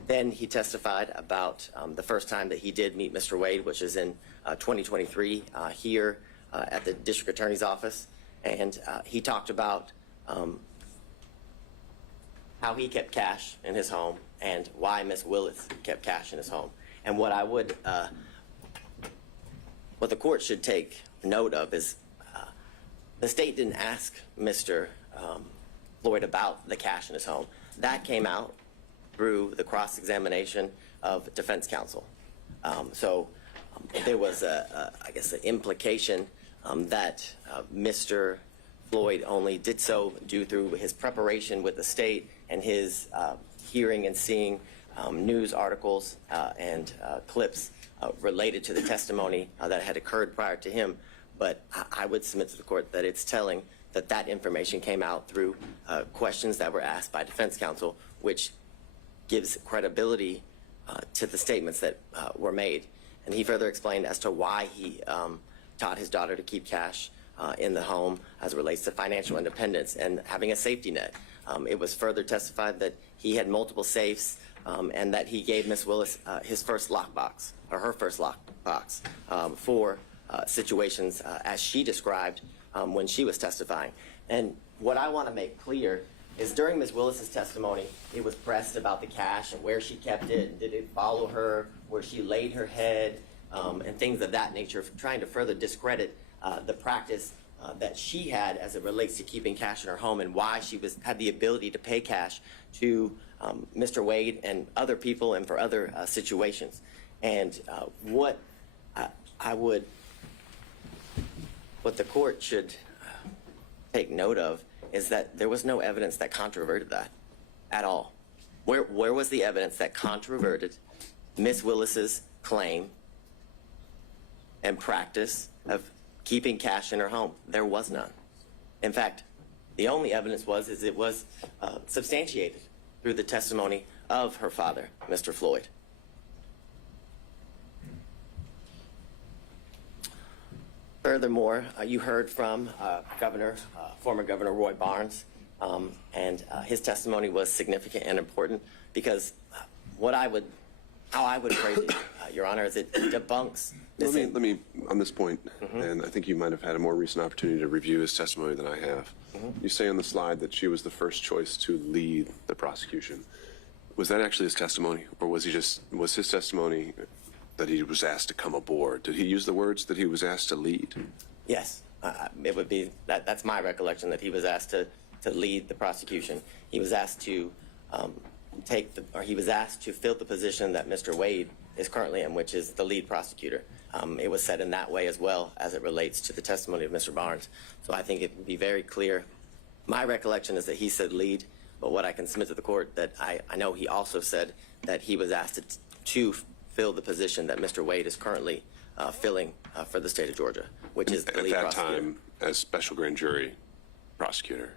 Then he testified about the first time that he did meet Mr. Wade, which is in 2023 here at the district attorney's office, and he talked about how he kept cash in his home and why Miss Willis kept cash in his home. And what the court should take note of is the state didn't ask Mr. Floyd about the cash in his home. That came out through the cross-examination of defense counsel. So there was, I guess, an implication that Mr. Floyd only did so due through his preparation with the state and his hearing and seeing news articles and clips related to the testimony that had occurred prior to him. But I would submit to the court that it's telling that that information came out through questions that were asked by defense counsel, which gives credibility to the statements that were made. And he further explained as to why he taught his daughter to keep cash in the home as it relates to financial independence and having a safety net. It was further testified that he had multiple safes and that he gave Miss Willis his first lockbox, or her first lockbox, for situations as she described when she was testifying. And what I want to make clear is during Ms. Willis's testimony, it was pressed about the cash and where she kept it, and did it follow her, where she laid her head, and things of that nature, trying to further discredit the practice that she had as it relates to keeping cash in her home and why she had the ability to pay cash to Mr. Wade and other people and for other situations. And what the court should take note of is that there was no evidence that controverted that at all. Where was the evidence that controverted Miss Willis's claim and practice of keeping cash in her home? There was none. In fact, the only evidence was it was substantiated through the testimony of her father, Mr. Floyd. Furthermore, you heard from former Governor Roy Barnes, and his testimony was significant and important because what I would How I would phrase it, Your Honor, is it debunks Let this. me, on this point, and I think you might have had a more recent opportunity to review his testimony than I have. You say on the slide that she was the first choice to lead the prosecution. Was that actually his testimony, or was his testimony that he was asked to come aboard? Did he use the words that he was asked to lead? Yes, it would be, that's my recollection, that he was asked to lead the prosecution. He was asked to he was asked to fill the position that Mr. Wade is currently in, which is the lead prosecutor. It was said in that way as well as it relates to the testimony of Mr. Barnes. So I think it would be very clear. My recollection is that he said lead, but what I can submit to the court that I know he also said that he was asked to fill the position that Mr. Wade is currently filling for the state of Georgia, which is the lead At that prosecutor. time, as special grand jury prosecutor,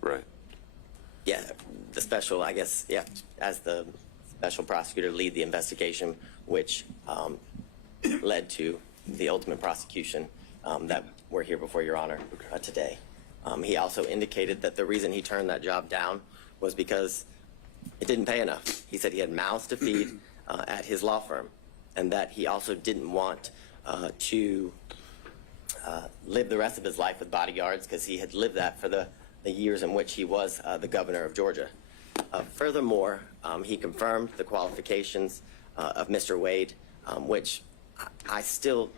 right? Yeah, the special, I guess, yeah, as the special prosecutor lead the investigation, which led to the ultimate prosecution that we're here before Your Honor today. He also indicated that the reason he turned that job down was because it didn't pay enough. He said he had mouths to feed at his law firm, and that he also didn't want to live the rest of his life with bodyguards, because he had lived that for the years in which he was the governor of Georgia. Furthermore, he confirmed the qualifications of Mr. Wade, which I still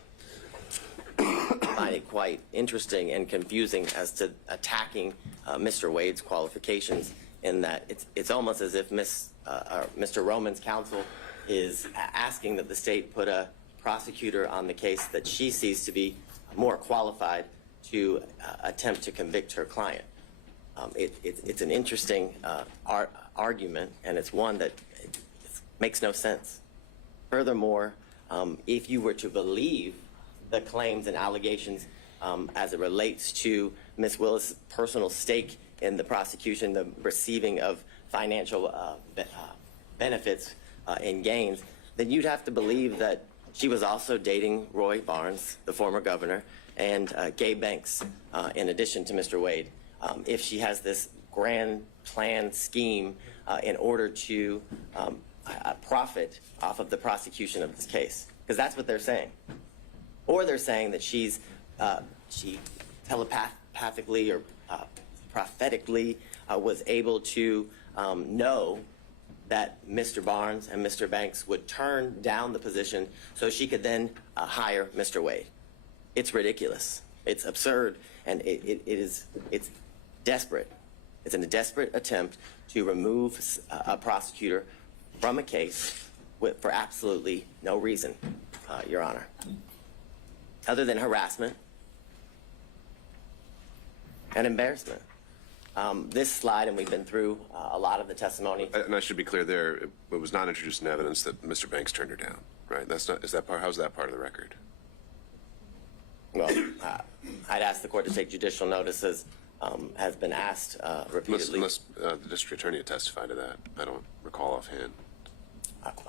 find it quite interesting and confusing as to attacking Mr. Wade's qualifications, in that it's almost as if Mr. Roman's counsel is asking that the state put a prosecutor on the case that she sees to be more qualified to attempt to convict her client. It's an interesting argument, and it's one that makes no sense. Furthermore, if you were to believe the claims and allegations as it relates to Ms. Willis' personal stake in the prosecution, the receiving of financial benefits and gains, then you'd have to believe that she was also dating Roy Barnes, the former governor, and Gay Banks, in addition to Mr. Wade. If she has this grand plan scheme in order to profit off of the prosecution of this case, because that's what they're saying. Or they're saying that she telepathically or prophetically was able to know that Mr. Barnes and Mr. Banks would turn down the position so she could then hire Mr. Wade. It's ridiculous. It's absurd, and it's desperate. It's a desperate attempt to remove a prosecutor from a case for absolutely no reason, Your Honor, other than harassment and embarrassment. This slide, and we've been through a lot of the testimony. And I should be clear there, it was not introduced in evidence that Mr. Banks turned her down, right? How's that part of the record? Well, I'd ask the court to take judicial notices, has been asked repeatedly. Unless the district attorney had testified to that. I don't recall offhand.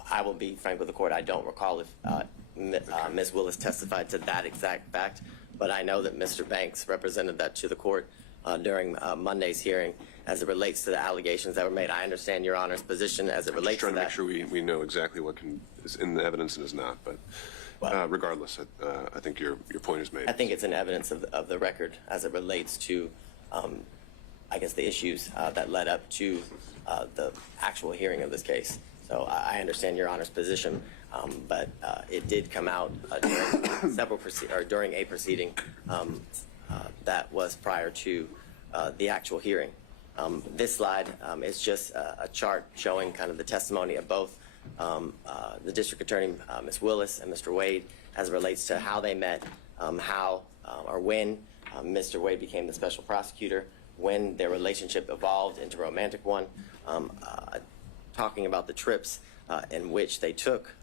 I will be frank with the court. I don't recall if Ms. Willis testified to that exact fact, but I know that Mr. Banks represented that to the court during Monday's hearing as it relates to the allegations that were made. I understand Your Honor's position as it relates to that. I'm just trying to make sure we know exactly what is in the evidence and is not, but regardless, I think your point is made. I think it's an evidence of the record as it relates to, I guess, the issues that led up to the actual hearing of this case. So I understand Your Honor's position, but it did come out during a proceeding that was prior to the actual hearing. This slide is just a chart showing kind of the testimony of both the district attorney, Ms. Willis, and Mr. Wade, as it relates to how they met, how or when Mr. Wade became the special prosecutor, when their relationship evolved into a romantic one, talking about the trips in which they took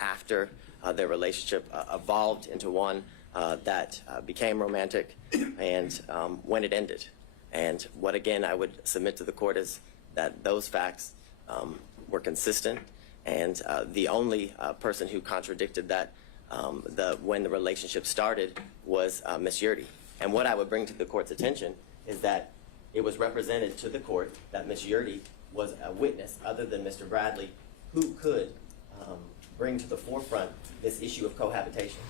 after their relationship evolved into one that became romantic, and when it ended. And what, again, I would submit to the court is that those facts were consistent, and the only person who contradicted that when the relationship started was Ms. Yurdy. And what I would bring to the court's attention is that it was represented to the court that Ms. Yurdy was a witness other than Mr. Bradley who could bring to the forefront this issue of cohabitation.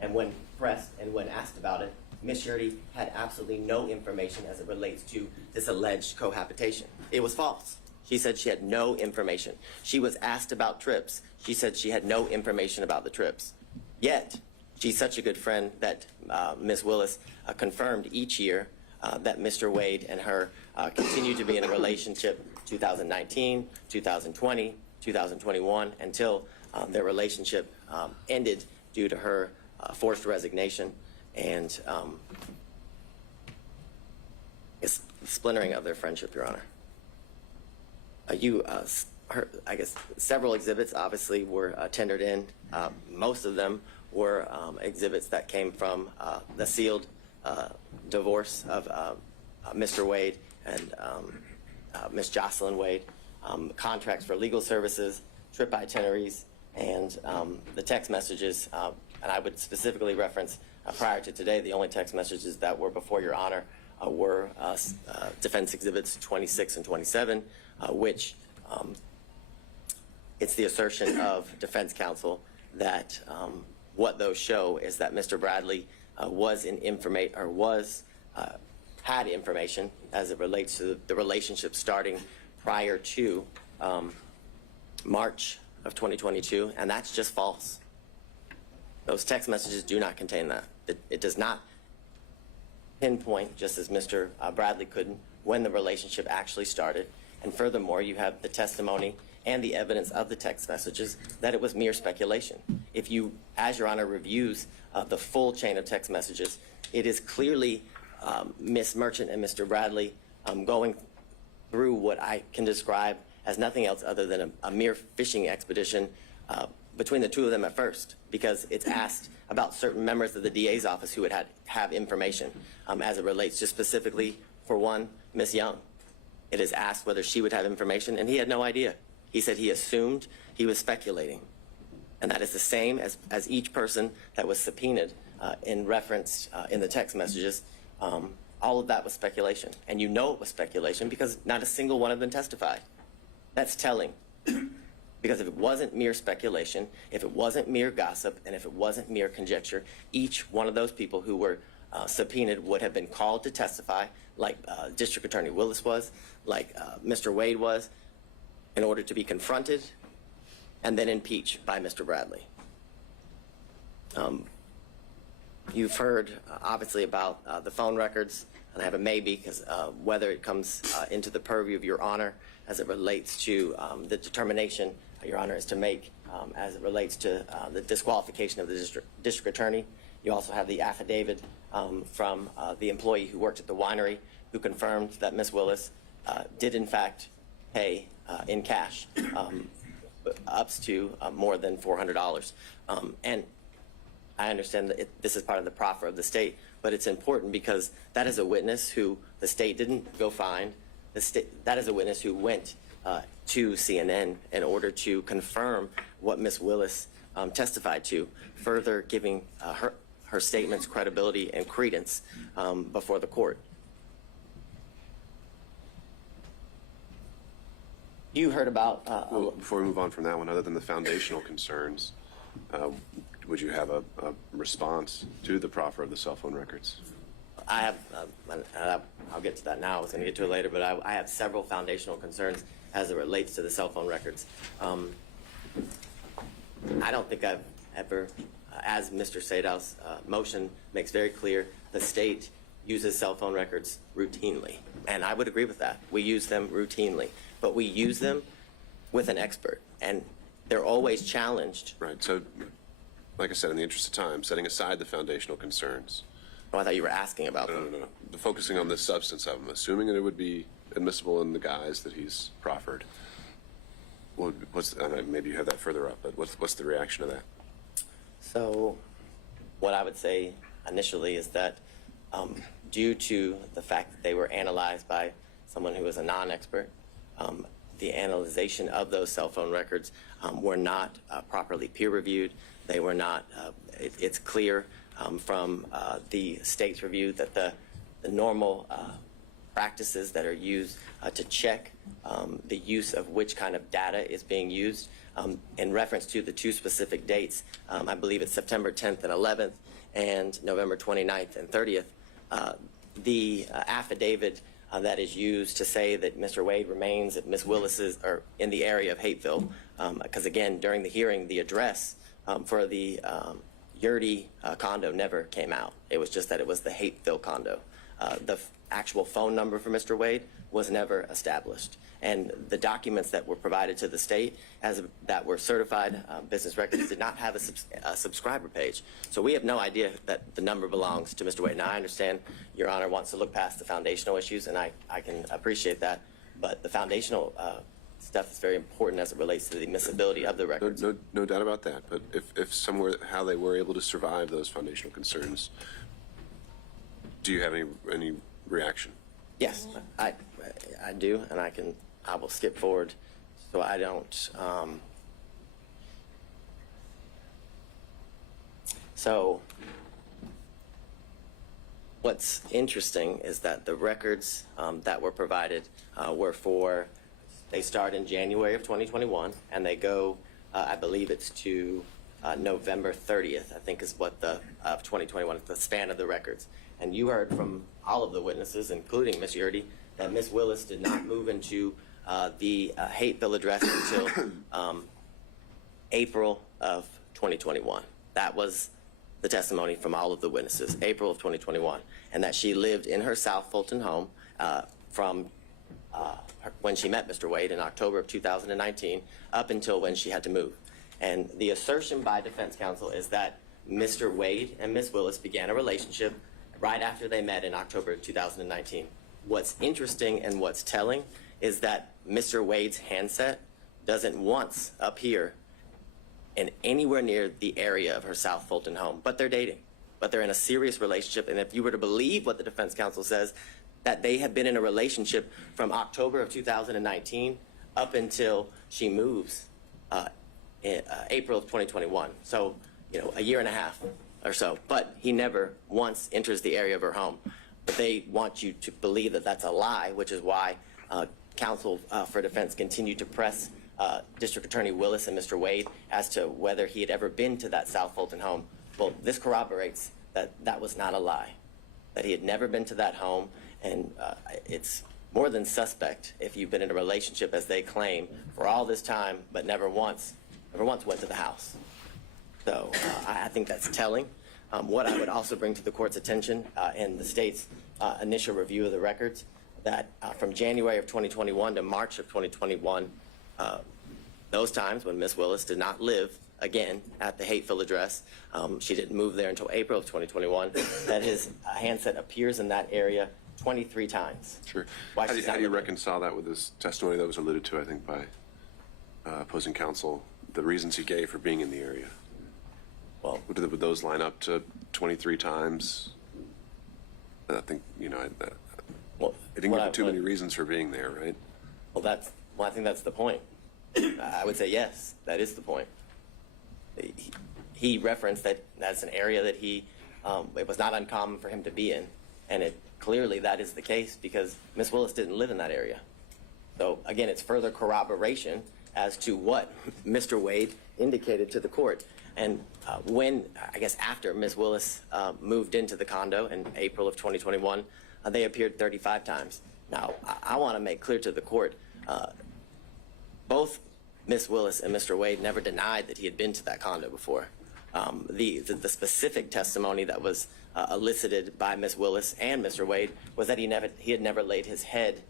And when pressed and when asked about it, Ms. Shirley had absolutely no information as it relates to this alleged cohabitation. It was false. She said she had no information. She was asked about trips. She said she had no information about the trips. Yet, she's such a good friend that Ms. Willis confirmed each year that Mr. Wade and her continue to be in a relationship 2019, 2020, 2021, until their relationship ended due to her forced resignation and splintering of their friendship, Your Honor. I guess several exhibits obviously were tendered in. Most of them were exhibits that came from the sealed divorce of Mr. Wade and Ms. Jocelyn Wade, contracts for legal services, trip itineraries, and the text messages. And I would specifically reference prior to today, the only text messages that were before Your Honor were Defense Exhibits 26 and 27, which it's the assertion of defense counsel that what those show is that Mr. Bradley had information as it relates to the relationship starting prior to March of 2022, and that's just false. Those text messages do not contain that. It does not pinpoint, just as Mr. Bradley couldn't, when the relationship actually started. And furthermore, you have the testimony and the evidence of the text messages that it was mere speculation. If you, as Your Honor, reviews the full chain of text messages, it is clearly Ms. Merchant and Mr. Bradley going through what I can describe as nothing else other than a mere fishing expedition between the two of them at first, because it's asked about certain members of the DA's office who would have information as it relates to specifically, for one, Ms. Young. It is asked whether she would have information, and he had no idea. He said he assumed, he was speculating. And that is the same as each person that was subpoenaed in reference in the text messages. All of that was speculation. And you know it was speculation because not a single one of them testified. That's telling. Because if it wasn't mere speculation, if it wasn't mere gossip, and if it wasn't mere conjecture, each one of those people who were subpoenaed would have been called to testify, like District Attorney Willis was, like Mr. Wade was, in order to be confronted and then impeached by Mr. Bradley. You've heard, obviously, about the phone records, and I have a maybe, because whether it comes into the purview of Your Honor as it relates to the determination Your Honor is to make as it relates to the disqualification of the district attorney. You also have the affidavit from the employee who worked at the winery who confirmed that Ms. Willis did, in fact, pay in cash up to more than $400. And I understand that this is part of the proffer of the state, but it's important because that is a witness who the state didn't go find. That is a witness who went to CNN in order to confirm what Ms. Willis testified to, further giving her statements credibility and credence before the court. You heard about... Well, before we move on from that one, other than the foundational concerns, would you have a response to the proffer of the cell phone records? I have, I'll get to that now. I was going to get to it later, but I have several foundational concerns as it relates to the cell phone records. I don't think I've ever, as Mr. Sadow's motion makes very clear, the state uses cell phone records routinely. And I would agree with that. We use them routinely. But we use them with an expert. And they're always challenged. Right. So, like I said, in the interest of time, setting aside the foundational concerns. Oh, I thought you were asking about them. No. Focusing on the substance of them, assuming that it would be admissible in the guise that he's proffered. Maybe you have that further up, but what's the reaction to that? So what I would say initially is that due to the fact that they were analyzed by someone who was a non-expert, the analyzation of those cell phone records were not properly peer-reviewed. They were not, it's clear from the state's review that the normal practices that are used to check the use of which kind of data is being used. In reference to the two specific dates, I believe it's September 10th and 11th and November 29th and 30th, the affidavit that is used to say that Mr. Wade remains at Ms. Willis's or in the area of Hateville, because again, during the hearing, the address for the Yurdy condo never came out. It was just that it was the Hateville condo. The actual phone number for Mr. Wade was never established. And the documents that were provided to the state that were certified business records did not have a subscriber page. So we have no idea that the number belongs to Mr. Wade. Now, I understand Your Honor wants to look past the foundational issues, and I can appreciate that. But the foundational stuff is very important as it relates to the admissibility of the records. No doubt about that. But if somewhere, how they were able to survive those foundational concerns, do you have any reaction? Yes, I do, and I will skip forward so I don't. So what's interesting is that the records that were provided they start in January of 2021, and they go, I believe it's to November 30th, I think is what of 2021, the span of the records. And you heard from all of the witnesses, including Ms. Yurdy, that Ms. Willis did not move into the Hateville address until April of 2021. That was the testimony from all of the witnesses, April of 2021, and that she lived in her South Fulton home from when she met Mr. Wade in October of 2019 up until when she had to move. And the assertion by defense counsel is that Mr. Wade and Ms. Willis began a relationship right after they met in October of 2019. What's interesting and what's telling is that Mr. Wade's handset doesn't once appear in anywhere near the area of her South Fulton home, but they're dating, but they're in a serious relationship. And if you were to believe what the defense counsel says, that they have been in a relationship from October of 2019 up until she moves in April of 2021. So, a year and a half or so, but he never once enters the area of her home. But they want you to believe that that's a lie, which is why counsel for defense continued to press District Attorney Willis and Mr. Wade as to whether he had ever been to that South Fulton home. Well, this corroborates that that was not a lie, that he had never been to that home, and it's more than suspect if you've been in a relationship, as they claim, for all this time, but never once went to the house. So I think that's telling. What I would also bring to the court's attention in the state's initial review of the records, that from January of 2021 to March of 2021, those times when Ms. Willis did not live again at the Hateville address, she didn't move there until April of 2021, that his handset appears in that area 23 times. Sure. How do you reconcile that with this testimony that was alluded to, I think, by opposing counsel, the reasons he gave for being in the area? Well, would those line up to 23 times? I think, well, I didn't give him too many reasons for being there, right? Well, I think that's the point. I would say yes, that is the point. He referenced that that's an area that it was not uncommon for him to be in, and clearly that is the case because Ms. Willis didn't live in that area. So again, it's further corroboration as to what Mr. Wade indicated to the court. And after Ms. Willis moved into the condo in April of 2021, they appeared 35 times. Now, I want to make clear to the court, both Ms. Willis and Mr. Wade never denied that he had been to that condo before. The specific testimony that was elicited by Ms. Willis and Mr. Wade was that he had never laid his head,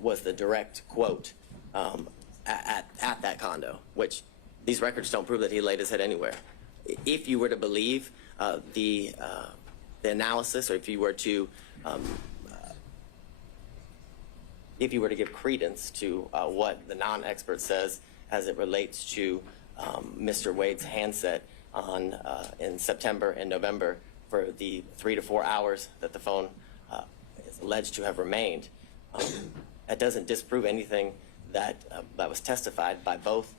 was the direct quote, at that condo, which these records don't prove that he laid his head anywhere. If you were to believe the analysis, or if you were to give credence to what the non-expert says as it relates to Mr. Wade's handset in September and November for the 3 to 4 hours that the phone is alleged to have remained, that doesn't disprove anything that was testified by both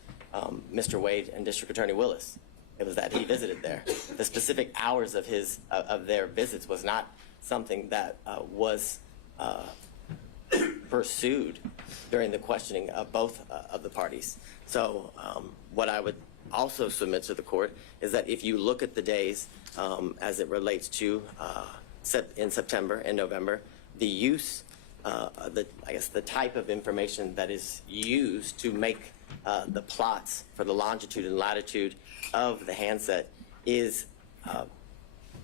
Mr. Wade and District Attorney Willis. It was that he visited there. The specific hours of their visits was not something that was pursued during the questioning of both of the parties. So what I would also submit to the court is that if you look at the days as it relates to in September and November, the use, the type of information that is used to make the plots for the longitude and latitude of the handset is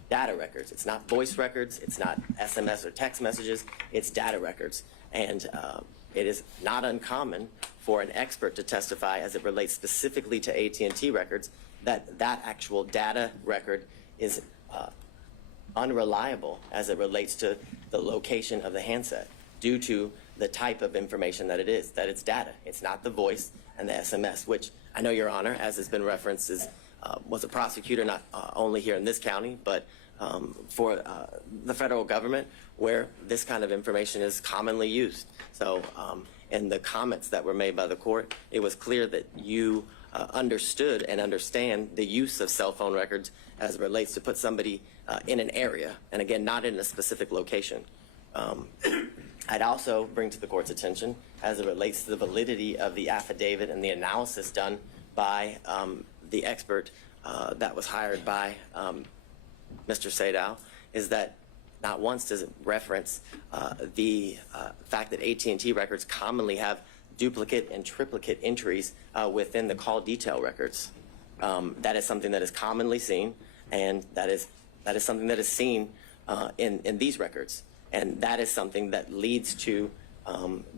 data records. It's not voice records. It's not SMS or text messages. It's data records. And it is not uncommon for an expert to testify as it relates specifically to AT&T records that that actual data record is unreliable as it relates to the location of the handset due to the type of information that it is, that it's data. It's not the voice and the SMS, which I know, Your Honor, as has been referenced, was a prosecutor not only here in this county, but for the federal government where this kind of information is commonly used. So in the comments that were made by the court, it was clear that you understood and understand the use of cell phone records as it relates to put somebody in an area, and again, not in a specific location. I'd also bring to the court's attention as it relates to the validity of the affidavit and the analysis done by the expert that was hired by Mr. Sadow, is that not once does it reference the fact that AT&T records commonly have duplicate and triplicate entries within the call detail records. That is something that is commonly seen, and that is something that is seen in these records. And that is something that leads to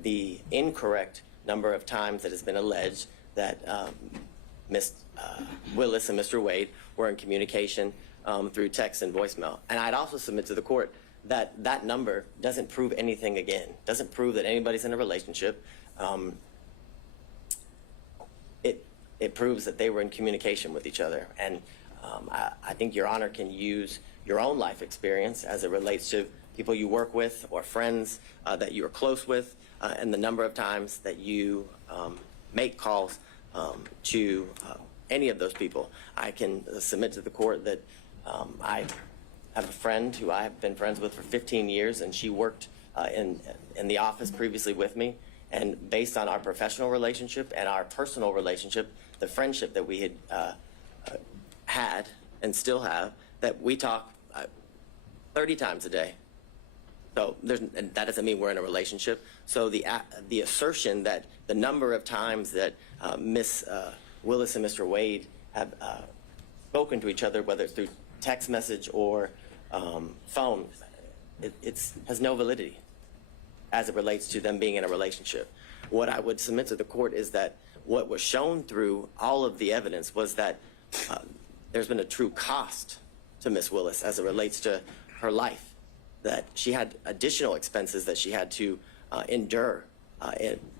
the incorrect number of times that has been alleged that Ms. Willis and Mr. Wade were in communication through text and voicemail. And I'd also submit to the court that that number doesn't prove anything again, doesn't prove that anybody's in a relationship. It proves that they were in communication with each other. And I think Your Honor can use your own life experience as it relates to people you work with or friends that you're close with, and the number of times that you make calls to any of those people. I can submit to the court that I have a friend who I have been friends with for 15 years, and she worked in the office previously with me. And based on our professional relationship and our personal relationship, the friendship that we had had and still have, that we talk 30 times a day. So and that doesn't mean we're in a relationship. So the assertion that the number of times that Ms. Willis and Mr. Wade have spoken to each other, whether it's through text message or phone, it has no validity as it relates to them being in a relationship. What I would submit to the court is that what was shown through all of the evidence was that there's been a true cost to Ms. Willis as it relates to her life, that she had additional expenses that she had to endure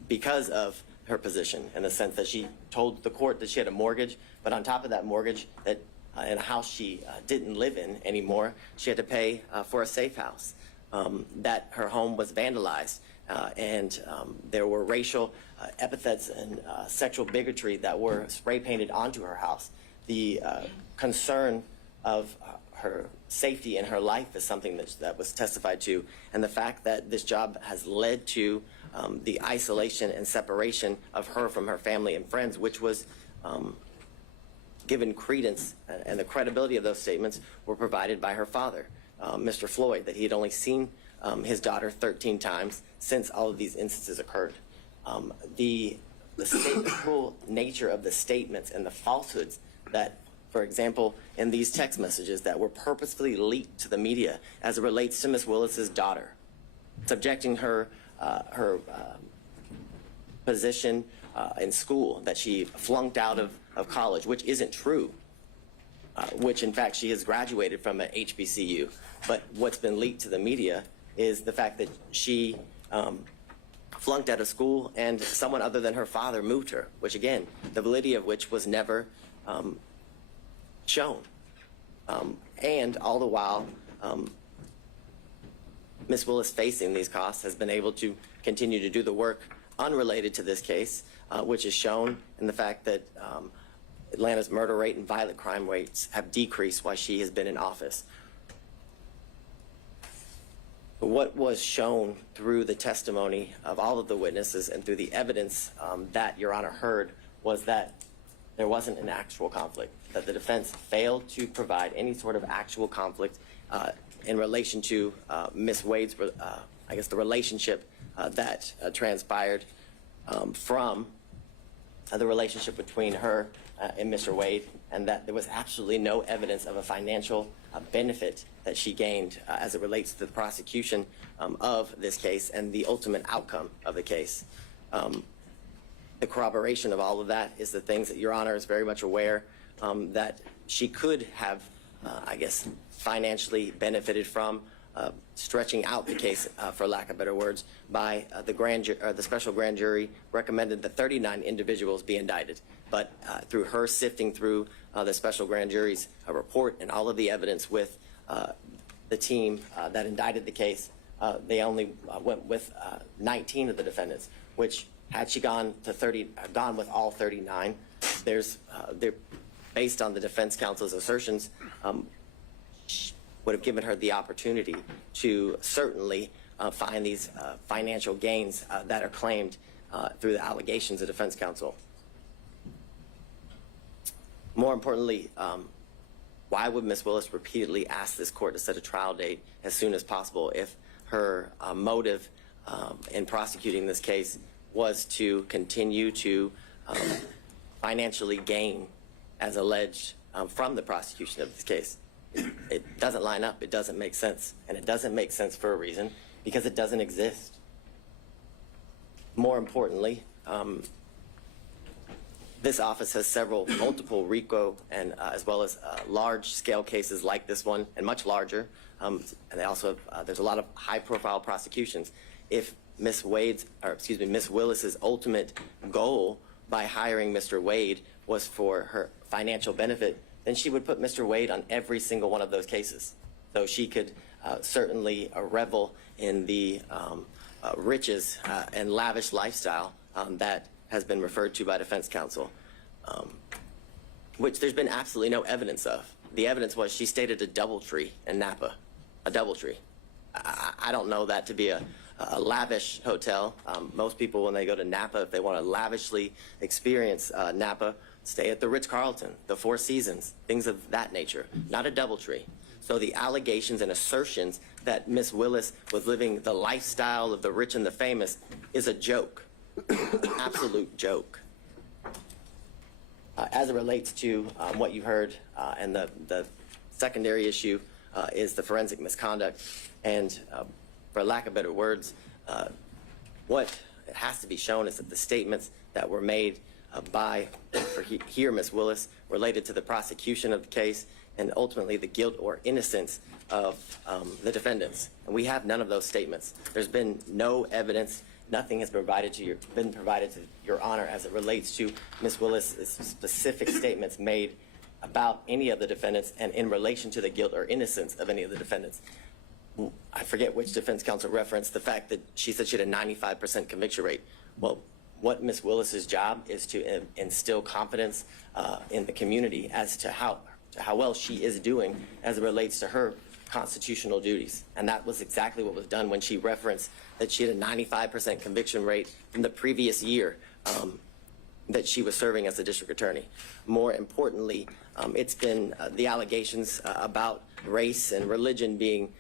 because of her position, in the sense that she told the court that she had a mortgage, but on top of that mortgage, that in a house she didn't live in anymore, she had to pay for a safe house, that her home was vandalized, and there were racial epithets and sexual bigotry that were spray painted onto her house. The concern of her safety in her life is something that was testified to, and the fact that this job has led to the isolation and separation of her from her family and friends, which was given credence, and the credibility of those statements were provided by her father, Mr. Floyd, that he had only seen his daughter 13 times since all of these instances occurred. The full nature of the statements and the falsehoods that, for example, in these text messages that were purposefully leaked to the media as it relates to Ms. Willis's daughter, subjecting her position in school, that she flunked out of college, which isn't true, which in fact she has graduated from an HBCU. But what's been leaked to the media is the fact that she flunked out of school and someone other than her father moved her, which again, the validity of which was never shown. And all the while, Ms. Willis, facing these costs, has been able to continue to do the work unrelated to this case, which is shown in the fact that Atlanta's murder rate and violent crime rates have decreased while she has been in office. What was shown through the testimony of all of the witnesses and through the evidence that Your Honor heard was that there wasn't an actual conflict, that the defense failed to provide any sort of actual conflict in relation to Ms. Wade's, I guess, the relationship that transpired from the relationship between her and Mr. Wade, and that there was absolutely no evidence of a financial benefit that she gained as it relates to the prosecution of this case and the ultimate outcome of the case. The corroboration of all of that is the things that Your Honor is very much aware that she could have, I guess, financially benefited from, stretching out the case, for lack of better words, by the special grand jury recommended that 39 individuals be indicted. But through her sifting through the special grand jury's report and all of the evidence with the team that indicted the case, they only went with 19 of the defendants, which had she gone with all 39, based on the defense counsel's assertions, would have given her the opportunity to certainly find these financial gains that are claimed through the allegations of defense counsel. More importantly, why would Ms. Willis repeatedly ask this court to set a trial date as soon as possible if her motive in prosecuting this case was to continue to financially gain as alleged from the prosecution of this case? It doesn't line up. It doesn't make sense. And it doesn't make sense for a reason, because it doesn't exist. More importantly, this office has multiple RICO and as well as large-scale cases like this one, and much larger. And they also there's a lot of high-profile prosecutions. If Ms. Willis's ultimate goal by hiring Mr. Wade was for her financial benefit, then she would put Mr. Wade on every single one of those cases. So she could certainly revel in the riches and lavish lifestyle that has been referred to by defense counsel, which there's been absolutely no evidence of. The evidence was she stayed at a DoubleTree in Napa, a DoubleTree. I don't know that to be a lavish hotel. Most people, when they go to Napa, if they want to lavishly experience Napa, stay at the Ritz-Carlton, the Four Seasons, things of that nature, not a DoubleTree. So the allegations and assertions that Ms. Willis was living the lifestyle of the rich and the famous is a joke, absolute joke. As it relates to what you heard, and the secondary issue is the forensic misconduct, and for lack of better words, what has to be shown is that the statements that were made by Ms. Willis related to the prosecution of the case and ultimately the guilt or innocence of the defendants. And we have none of those statements. There's been no evidence. Nothing has been provided to Your Honor as it relates to Ms. Willis's specific statements made about any of the defendants and in relation to the guilt or innocence of any of the defendants. I forget which defense counsel referenced the fact that she said she had a 95% conviction rate. Well, what Ms. Willis's job is to instill confidence in the community as to how well she is doing as it relates to her constitutional duties. And that was exactly what was done when she referenced that she had a 95% conviction rate from the previous year that she was serving as a district attorney. More importantly, it's been the allegations about race and religion being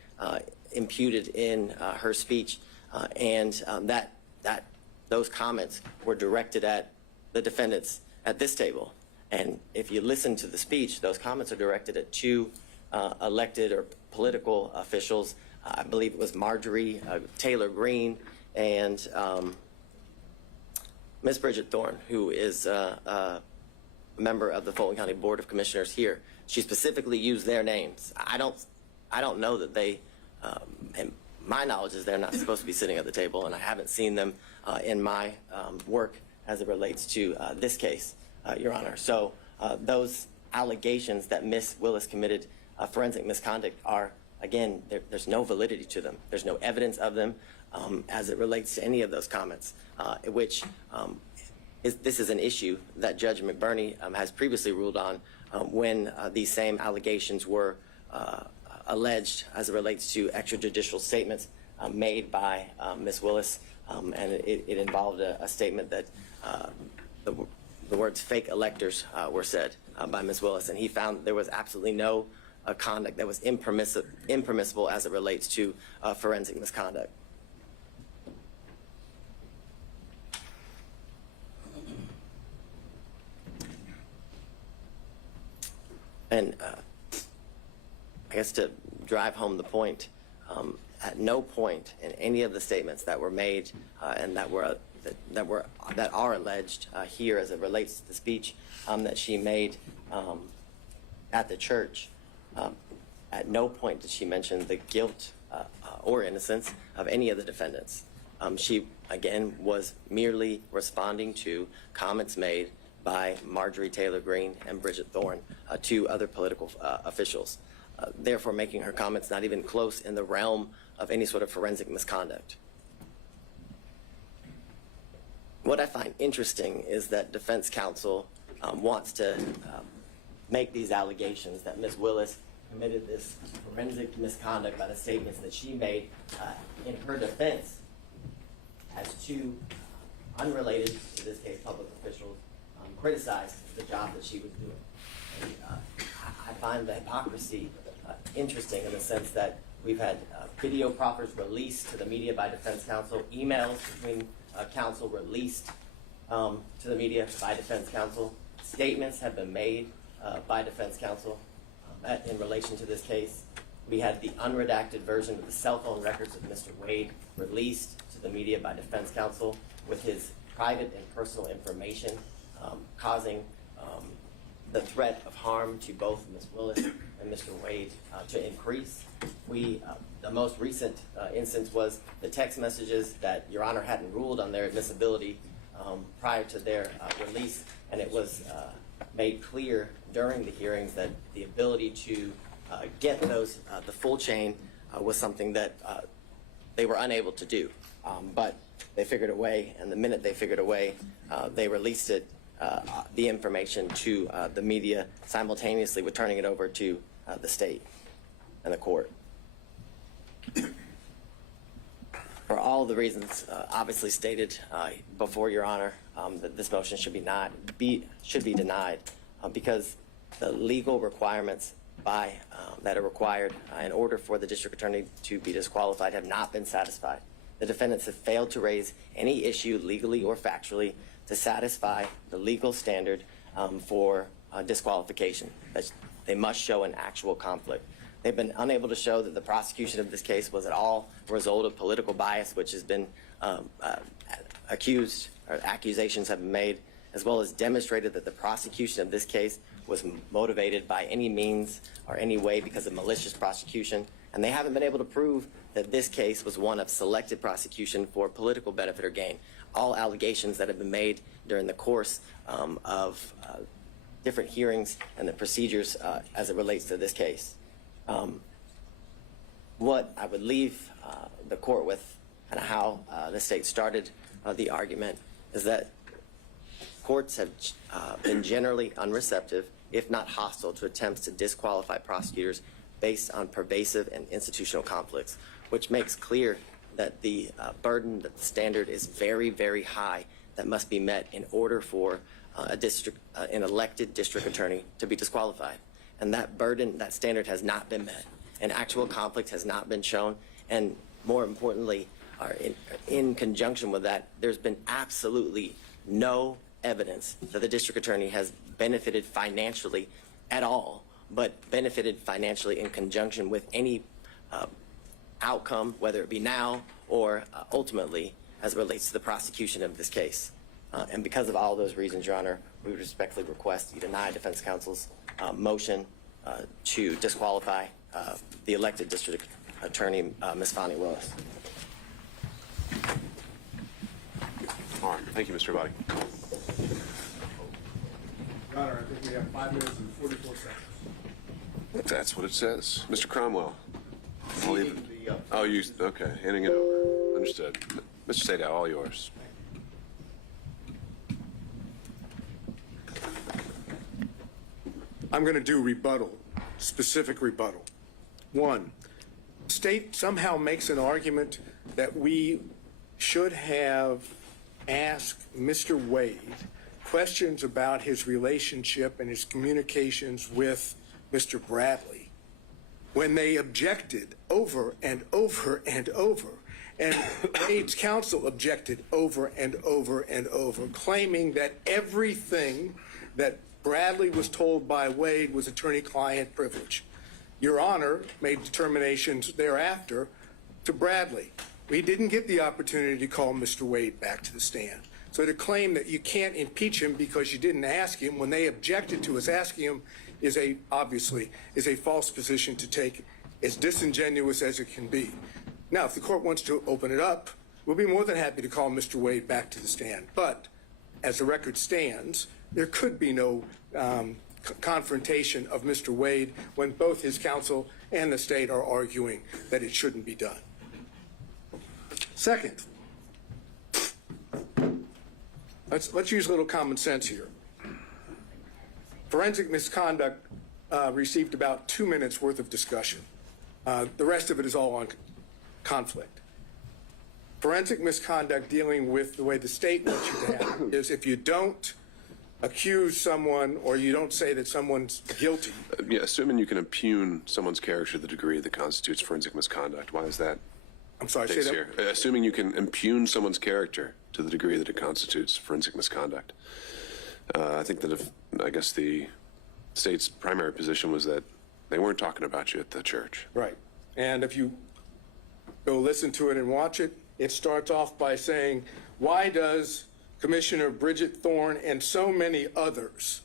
imputed in her speech, and those comments were directed at the defendants at this table. And if you listen to the speech, those comments are directed at two elected or political officials. I believe it was Marjorie Taylor Greene and Ms. Bridget Thorne, who is a member of the Fulton County Board of Commissioners here. She specifically used their names. I don't know that they, and my knowledge is they're not supposed to be sitting at the table, and I haven't seen them in my work as it relates to this case, Your Honor. So those allegations that Ms. Willis committed forensic misconduct are, again, there's no validity to them. There's no evidence of them as it relates to any of those comments, which this is an issue that Judge McBurney has previously ruled on when these same allegations were alleged as it relates to extrajudicial statements made by Ms. Willis, and it involved a statement that the words fake electors were said by Ms. Willis, and he found there was absolutely no conduct that was impermissible as it relates to forensic misconduct. And I guess to drive home the point, at no point in any of the statements that were made and that are alleged here as it relates to the speech that she made at the church, at no point did she mention the guilt or innocence of any of the defendants. She, again, was merely responding to comments made by Marjorie Taylor Greene and Bridget Thorne, two other political officials, therefore making her comments not even close in the realm of any sort of forensic misconduct. What I find interesting is that defense counsel wants to make these allegations that Ms. Willis committed this forensic misconduct by the statements that she made in her defense as two unrelated, in this case, public officials criticized the job that she was doing. And, I find the hypocrisy interesting in the sense that we've had video proffers released to the media by defense counsel, emails between counsel released to the media by defense counsel, statements have been made by defense counsel in relation to this case. We had the unredacted version of the cell phone records of Mr. Wade released to the media by defense counsel with his private and personal information causing the threat of harm to both Ms. Willis and Mr. Wade to increase. The most recent instance was the text messages that Your Honor hadn't ruled on their admissibility prior to their release, and it was made clear during the hearings that the ability to get those, the full chain, was something that they were unable to do. But they figured a way, and the minute they figured a way, they released it, the information to the media, simultaneously with turning it over to the state and the court. For all the reasons obviously stated before Your Honor, that this motion should be denied because the legal requirements that are required in order for the district attorney to be disqualified have not been satisfied. The defendants have failed to raise any issue legally or factually to satisfy the legal standard for disqualification. They must show an actual conflict. They've been unable to show that the prosecution of this case was at all a result of political bias, which has been accused, or accusations have been made, as well as demonstrated that the prosecution of this case was motivated by any means or any way because of malicious prosecution. And they haven't been able to prove that this case was one of selected prosecution for political benefit or gain. All allegations that have been made during the course of different hearings and the procedures as it relates to this case. What I would leave the court with, and how the state started the argument, is that courts have been generally unreceptive, if not hostile, to attempts to disqualify prosecutors based on pervasive and institutional conflicts, which makes clear that the burden, that the standard is very, very high that must be met in order for an elected district attorney to be disqualified. And that burden, that standard has not been met. An actual conflict has not been shown. And more importantly, in conjunction with that, there's been absolutely no evidence that the district attorney has benefited financially at all, but benefited financially in conjunction with any outcome, whether it be now or ultimately as it relates to the prosecution of this case. And because of all those reasons, Your Honor, we would respectfully request you deny defense counsel's motion to disqualify the elected district attorney, Ms. Fani Willis. All right. Thank you, Mr. Abadi. Your Honor, I think we have 5 minutes and 44 seconds. That's what it says. Mr. Cromwell. I'll leave it. The, Oh, you, okay, handing it over. Understood. Mr. Sadow, all yours. I'm going to do rebuttal, specific rebuttal. One, state somehow makes an argument that we should have asked Mr. Wade questions about his relationship and his communications with Mr. Bradley when they objected over and over and over. And Wade's counsel objected over and over and over, claiming that everything that Bradley was told by Wade was attorney-client privilege. Your Honor made determinations thereafter to Bradley. We didn't get the opportunity to call Mr. Wade back to the stand. So to claim that you can't impeach him because you didn't ask him when they objected to us asking him is obviously a false position to take, as disingenuous as it can be. Now, if the court wants to open it up, we'll be more than happy to call Mr. Wade back to the stand. But as the record stands, there could be no confrontation of Mr. Wade when both his counsel and the state are arguing that it shouldn't be done. Second, let's use a little common sense here. Forensic misconduct received about 2 minutes worth of discussion. The rest of it is all on conflict. Forensic misconduct dealing with the way the state wants you to have it is if you don't accuse someone or you don't say that someone's guilty. Yeah, assuming you can impugn someone's character to the degree that constitutes forensic misconduct, why is that? I'm sorry, say Case that. here. Assuming you can impugn someone's character to the degree that it constitutes forensic misconduct. I think that I guess the state's primary position was that they weren't talking about you at the church. Right. And if you go listen to it and watch it, it starts off by saying, why does Commissioner Bridget Thorne and so many others,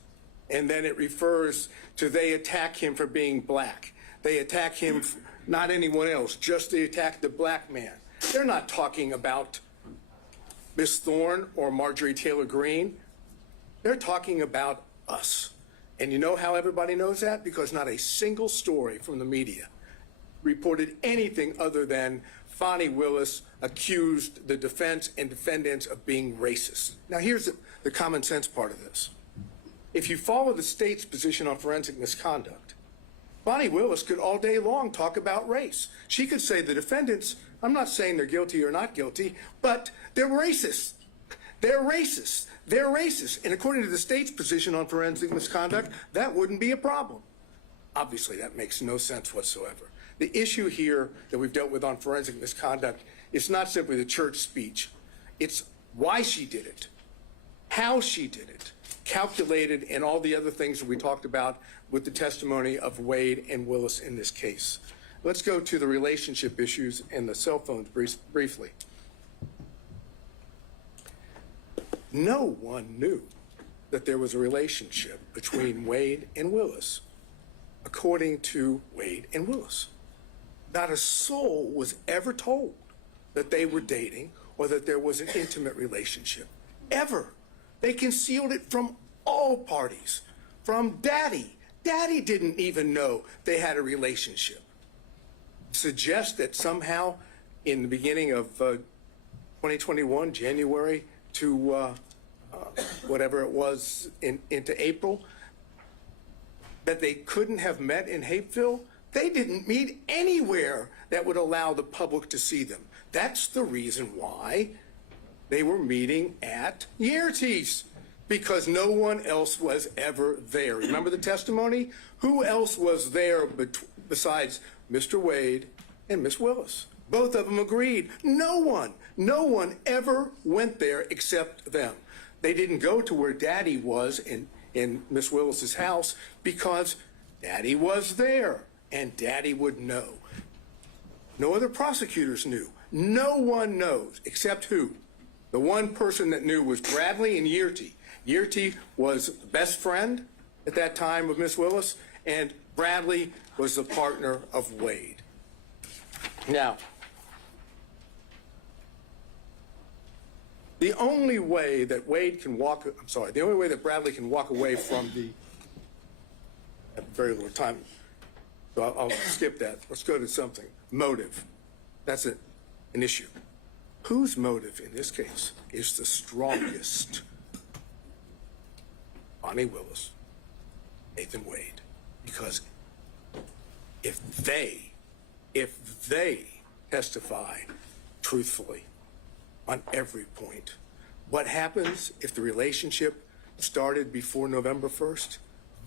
and then it refers to they attack him for being black. They attack him, not anyone else, just they attack the black man. They're not talking about Miss Thorne or Marjorie Taylor Greene. They're talking about us. And you know how everybody knows that? Because not a single story from the media reported anything other than Fani Willis accused the defense and defendants of being racist. Now here's the common sense part of this. If you follow the state's position on forensic misconduct, Fani Willis could all day long talk about race. She could say the defendants, I'm not saying they're guilty or not guilty, but they're racist. They're racist. They're racist. And according to the state's position on forensic misconduct, that wouldn't be a problem. Obviously, that makes no sense whatsoever. The issue here that we've dealt with on forensic misconduct is not simply the church speech. It's why she did it, how she did it, calculated, and all the other things that we talked about with the testimony of Wade and Willis in this case. Let's go to the relationship issues and the cell phones briefly. No one knew that there was a relationship between Wade and Willis, according to Wade and Willis. Not a soul was ever told that they were dating or that there was an intimate relationship, ever. They concealed it from all parties, from Daddy. Daddy didn't even know they had a relationship. Suggest that somehow in the beginning of 2021, January to whatever it was into April, that they couldn't have met in Hapeville. They didn't meet anywhere that would allow the public to see them. That's the reason why they were meeting at Yertes, because no one else was ever there. Remember the testimony? Who else was there besides Mr. Wade and Miss Willis? Both of them agreed. No one ever went there except them. They didn't go to where Daddy was in Miss Willis's house because Daddy was there and Daddy would know. No other prosecutors knew. No one knows except who? The one person that knew was Bradley and Yerty. Yerty was the best friend at that time of Miss Willis, and Bradley was the partner of Wade. Now, the only way that the only way that Bradley can walk away from I have very little time, so I'll skip that. Let's go to something. Motive. That's an issue. Whose motive in this case is the strongest? Fani Willis, Nathan Wade. Because if they if they testify truthfully on every point. What happens if the relationship started before November 1st?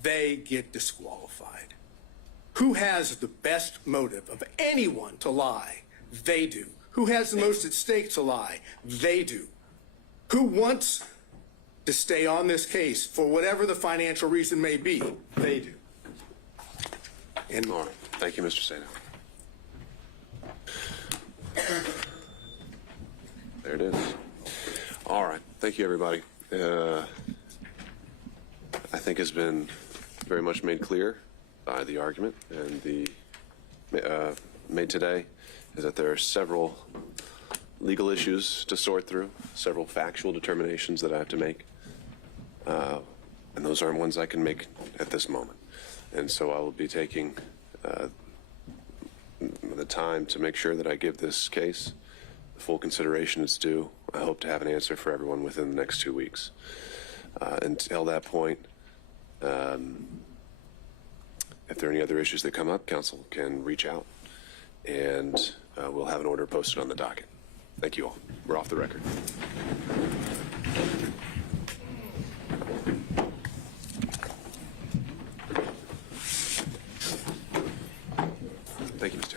They get disqualified. Who has the best motive of anyone to lie? They do. Who has the most at stake to lie? They do. Who wants to stay on this case for whatever the financial reason may be? They do. And All right. Thank you, Mr. Sato. There it is. All right. Thank you, everybody. I think has been very much made clear by the argument and the made today is that there are several legal issues to sort through, several factual determinations that I have to make. And those aren't ones I can make at this moment. And so I will be taking the time to make sure that I give this case the full consideration it's due. I hope to have an answer for everyone within the next 2 weeks. Until that point, if there are any other issues that come up, council can reach out and we'll have an order posted on the docket. Thank you all. We're off the record. Thank you, Mr.